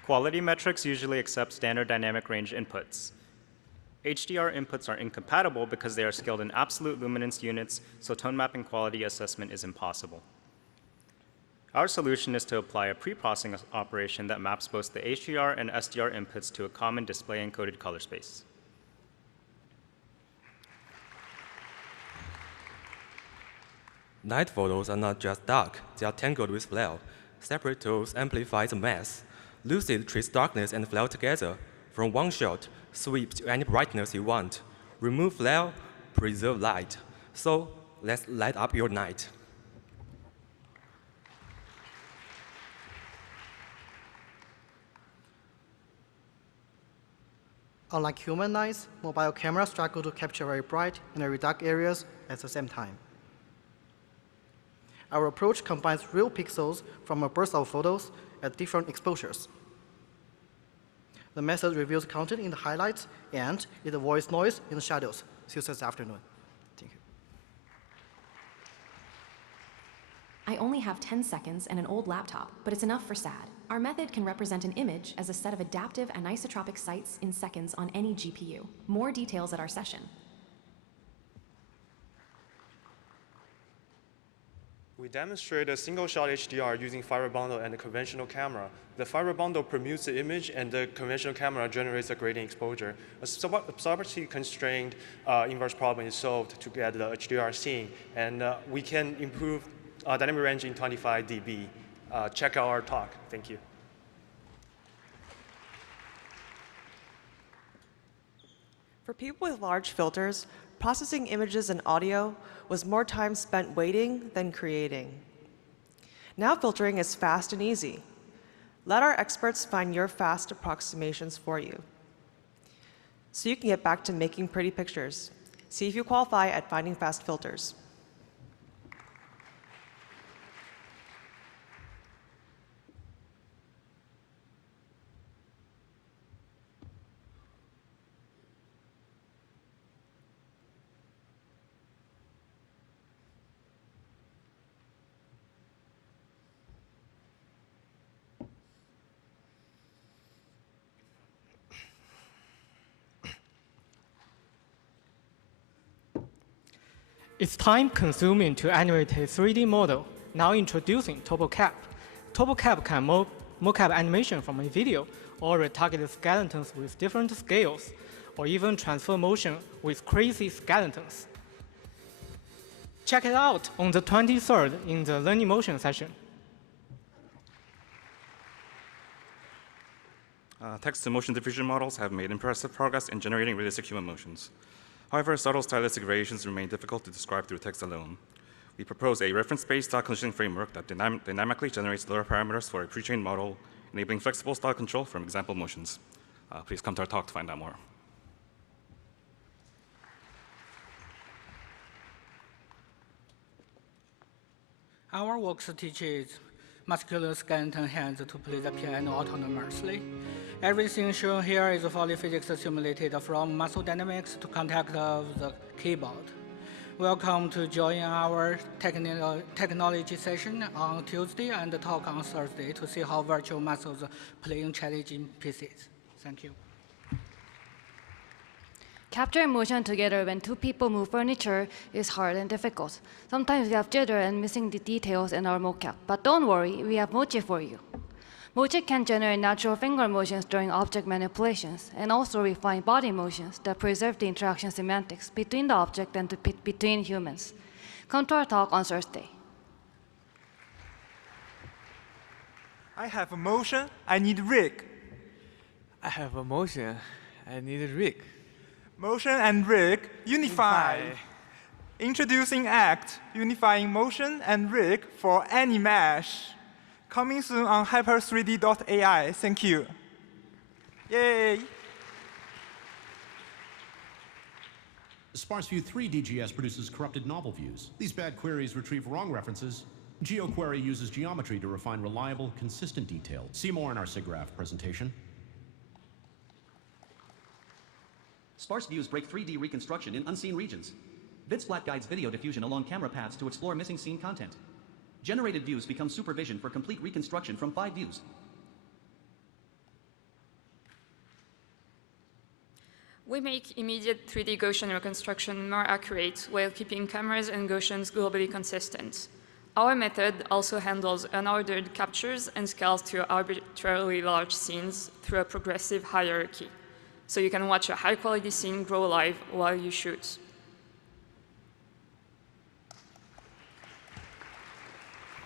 Quality metrics usually accept standard dynamic range inputs. HDR inputs are incompatible because they are scaled in absolute luminance units, so tone mapping quality assessment is impossible. Our solution is to apply a pre-processing operation that maps both the HDR and SDR inputs to a common display encoded color space. Night photos are not just dark, they are tangled with flare. Separate tools amplify the mass. Lucid treats darkness and flare together. From one shot, sweep to any brightness you want. Remove flare, preserve light. So let's light up your night. Unlike human eyes, mobile cameras struggle to capture very bright and very dark areas at the same time. Our approach combines real pixels from a burst of photos at different exposures. The method reveals content in the highlights, and it avoids noise in the shadows. See you this afternoon. Thank you. I only have 10 seconds and an old laptop, but it's enough for SAD. Our method can represent an image as a set of adaptive anisotropic sites in seconds on any GPU. More details at our session. We demonstrate a single-shot HDR using fiber bundle and a conventional camera. The fiber bundle permutes the image, and the conventional camera generates a gradient exposure. A absorption-constrained inverse problem is solved to get the HDR scene, and we can improve dynamic range in 25 dB. Check out our talk. Thank you. For people with large filters, processing images and audio was more time spent waiting than creating. Now filtering is fast and easy. Let our experts find your fast approximations for you, so you can get back to making pretty pictures. See if you qualify at Finding Fast Filters. It's time-consuming to animate a 3D model. Now introducing TurboCap. TurboCap can mocap animation from a video, or retarget skeletons with different scales, or even transfer motion with crazy skeletons. Check it out on the 23rd in the Learning Motion session. Text-to-motion diffusion models have made impressive progress in generating realistic human motions. However, subtle stylistic variations remain difficult to describe through text alone. We propose a reference-based style conditioning framework that dynamically generates lower parameters for a pre-trained model, enabling flexible style control from example motions. Please come to our talk to find out more. Our work teaches muscular skeleton hands to play the piano autonomously. Everything shown here is fully physics simulated from muscle dynamics to contact of the keyboard. Welcome to join our technology session on Tuesday and talk on Thursday to see how virtual muscles play in challenging pieces. Thank you. Capturing motion together when two people move furniture is hard and difficult. Sometimes we have jitter and missing the details in our mocap. But don't worry, we have Mochi for you. Mochi can generate natural finger motions during object manipulations and also refine body motions that preserve the interaction semantics between the object and between humans. Come to our talk on Thursday. I have a motion, I need rig. I have a motion, I need a rig. Motion and rig, unify. Introducing ACT, unifying motion and rig for any mesh. Coming soon on hyper3d.ai. Thank you. Yay! SparseView 3 DGS produces corrupted novel views. These bad queries retrieve wrong references. GeoQuery uses geometry to refine reliable, consistent detail. See more in our SIGGRAPH presentation. Sparse views break 3D reconstruction in unseen regions. VidSplat guides video diffusion along camera paths to explore missing scene content. Generated views become supervision for complete reconstruction from 5 views. We make immediate 3D Gaussian reconstruction more accurate while keeping cameras and Gaussians globally consistent. Our method also handles unordered captures and scales to arbitrarily large scenes through a progressive hierarchy. So you can watch a high-quality scene grow live while you shoot.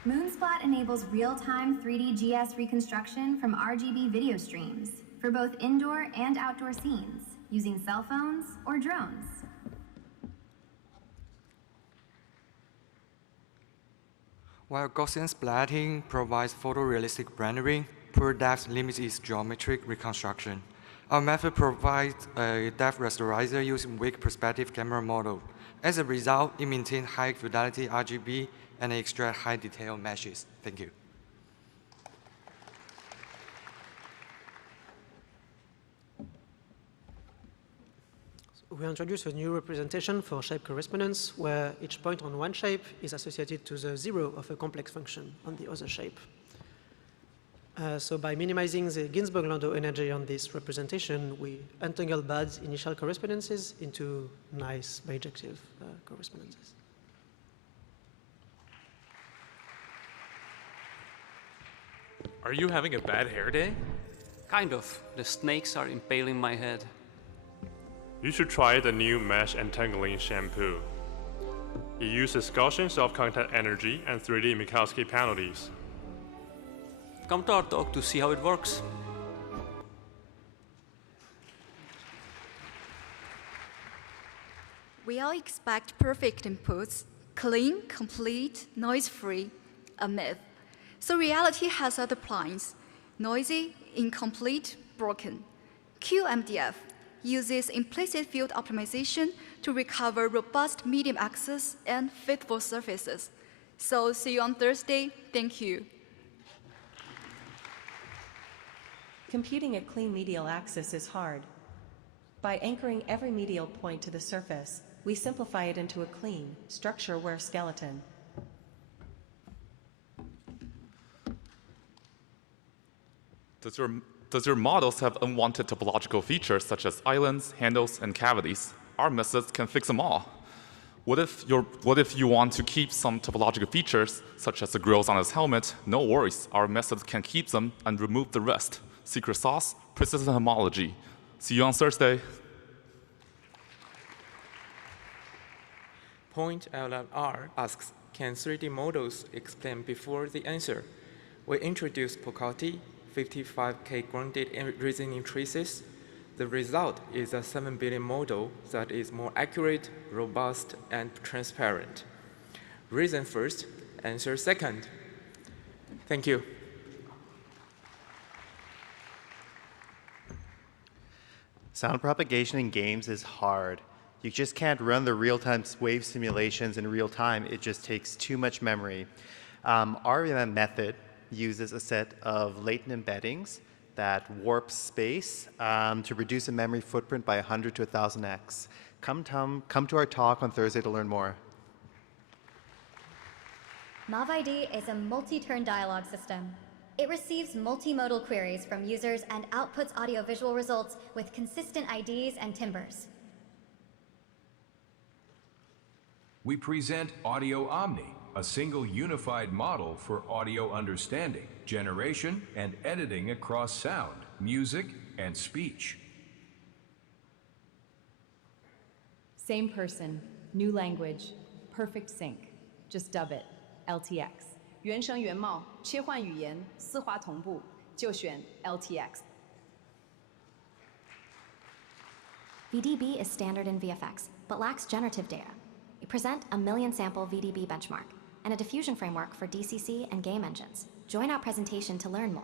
Moonsplat enables real-time 3D GS reconstruction from RGB video streams for both indoor and outdoor scenes using cell phones or drones. While Gaussian splatting provides photorealistic rendering, poor depth limits its geometric reconstruction. Our method provides a depth rasterizer using weak perspective camera model. As a result, it maintains high fidelity RGB and extracts high detail meshes. Thank you. We introduce a new representation for shape correspondence, where each point on one shape is associated to the zero of a complex function on the other shape. So by minimizing the Ginzburg-Landau energy on this representation, we untangle bad initial correspondences into nice bijective correspondences. Are you having a bad hair day? Kind of. The snakes are impaling my head. You should try the new mesh entangling shampoo. It uses Gaussian self-contact energy and 3D Minkowski penalties. Come to our talk to see how it works. We all expect perfect inputs, clean, complete, noise-free, a myth. So reality has other plans: noisy, incomplete, broken. QMDF uses implicit field optimization to recover robust medium access and faithful surfaces. So see you on Thursday. Thank you. Computing a clean medial axis is hard. By anchoring every medial point to the surface, we simplify it into a clean, structure-aware skeleton. Does your models have unwanted topological features such as islands, handles, and cavities? Our methods can fix them all. What if you want to keep some topological features, such as the grills on his helmet? No worries, our method can keep them and remove the rest. Secret sauce, precision homology. See you on Thursday. Point LLR asks, can 3D models explain before the answer? We introduced Pocati, 55K grounded reasoning traces. The result is a 7 billion model that is more accurate, robust, and transparent. Reason first, answer second. Thank you. Sound propagation in games is hard. You just can't run the real-time wave simulations in real time. It just takes too much memory. Our method uses a set of latent embeddings that warps space to reduce the memory footprint by 100 to 1,000x. Come to our talk on Thursday to learn more. MovID is a multi-turn dialogue system. It receives multimodal queries from users and outputs audiovisual results with consistent IDs and timbres. We present Audio Omni, a single unified model for audio understanding, generation, and editing across sound, music, and speech. Same person, new language, perfect sync. Just dub it, LTX. 原声原貌，切换语言，丝滑同步，就选 LTX。 VDB is standard in VFX, but lacks generative data. We present a million-sample VDB benchmark and a diffusion framework for DCC and game engines. Join our presentation to learn more.